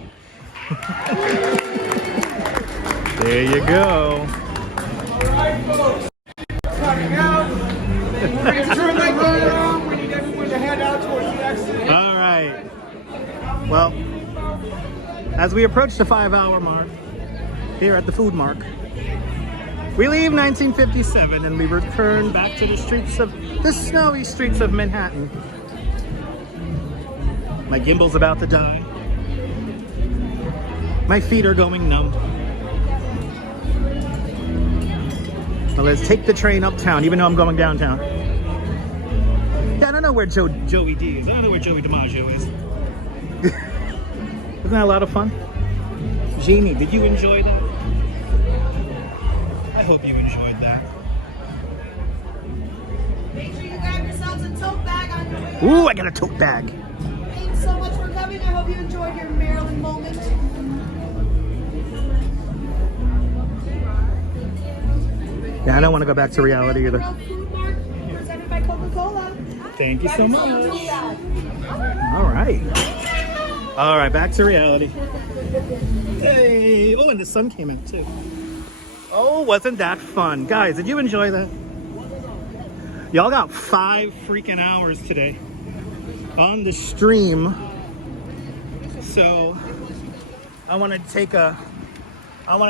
There you go. All right, folks. Coming out. We're going to turn that light on. We need everyone to head out towards the exit. All right. Well, as we approach the 5-hour mark here at the food mark, we leave 1957 and we return back to the snowy streets of Manhattan. My gimbal's about to die. My feet are going numb. Well, let's take the train uptown, even though I'm going downtown. Yeah, I don't know where Joey D is. I don't know where Joey DiMaggio is. Wasn't that a lot of fun? Jeannie, did you enjoy that? I hope you enjoyed that. Make sure you grab yourselves a tote bag on your way. Ooh, I got a tote bag. Thanks so much for coming. I hope you enjoyed your Maryland moment. Yeah, I don't want to go back to reality either. Food Mart, presented by Coca-Cola. Thank you so Grab much. yourself a tote bag. All right. All right, back to reality. Hey, oh, and the sun came in too. Oh, wasn't that fun? Guys, did you enjoy that? Y'all got 5 freaking hours today on the stream. So I want to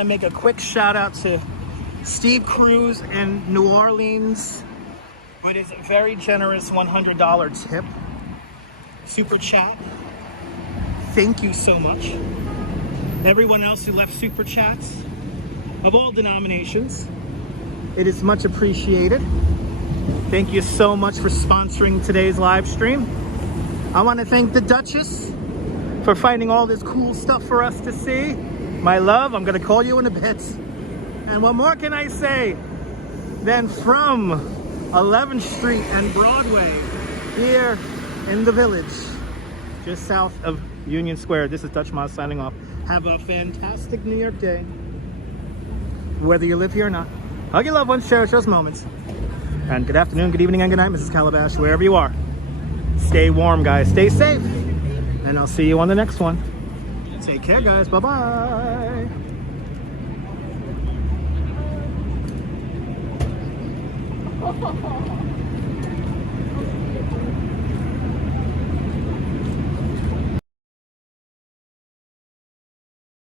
make a quick shout out to Steve Cruz in New Orleans with his very generous $100 tip. Super chat. Thank you so much. Everyone else who left super chats of all denominations, it is much appreciated. Thank you so much for sponsoring today's live stream. I want to thank the Duchess for finding all this cool stuff for us to see. My love, I'm going to call you in a bit. And what more can I say than from 11th Street and Broadway here in the Village, just south of Union Square. This is Dutch Moz signing off. Have a fantastic New York day, whether you live here or not. Hug your loved ones, cherish those moments. And good afternoon, good evening, and good night, Mrs. Calabash, wherever you are. Stay warm, guys. Stay safe. And I'll see you on the next one. Take care, guys. Bye-bye.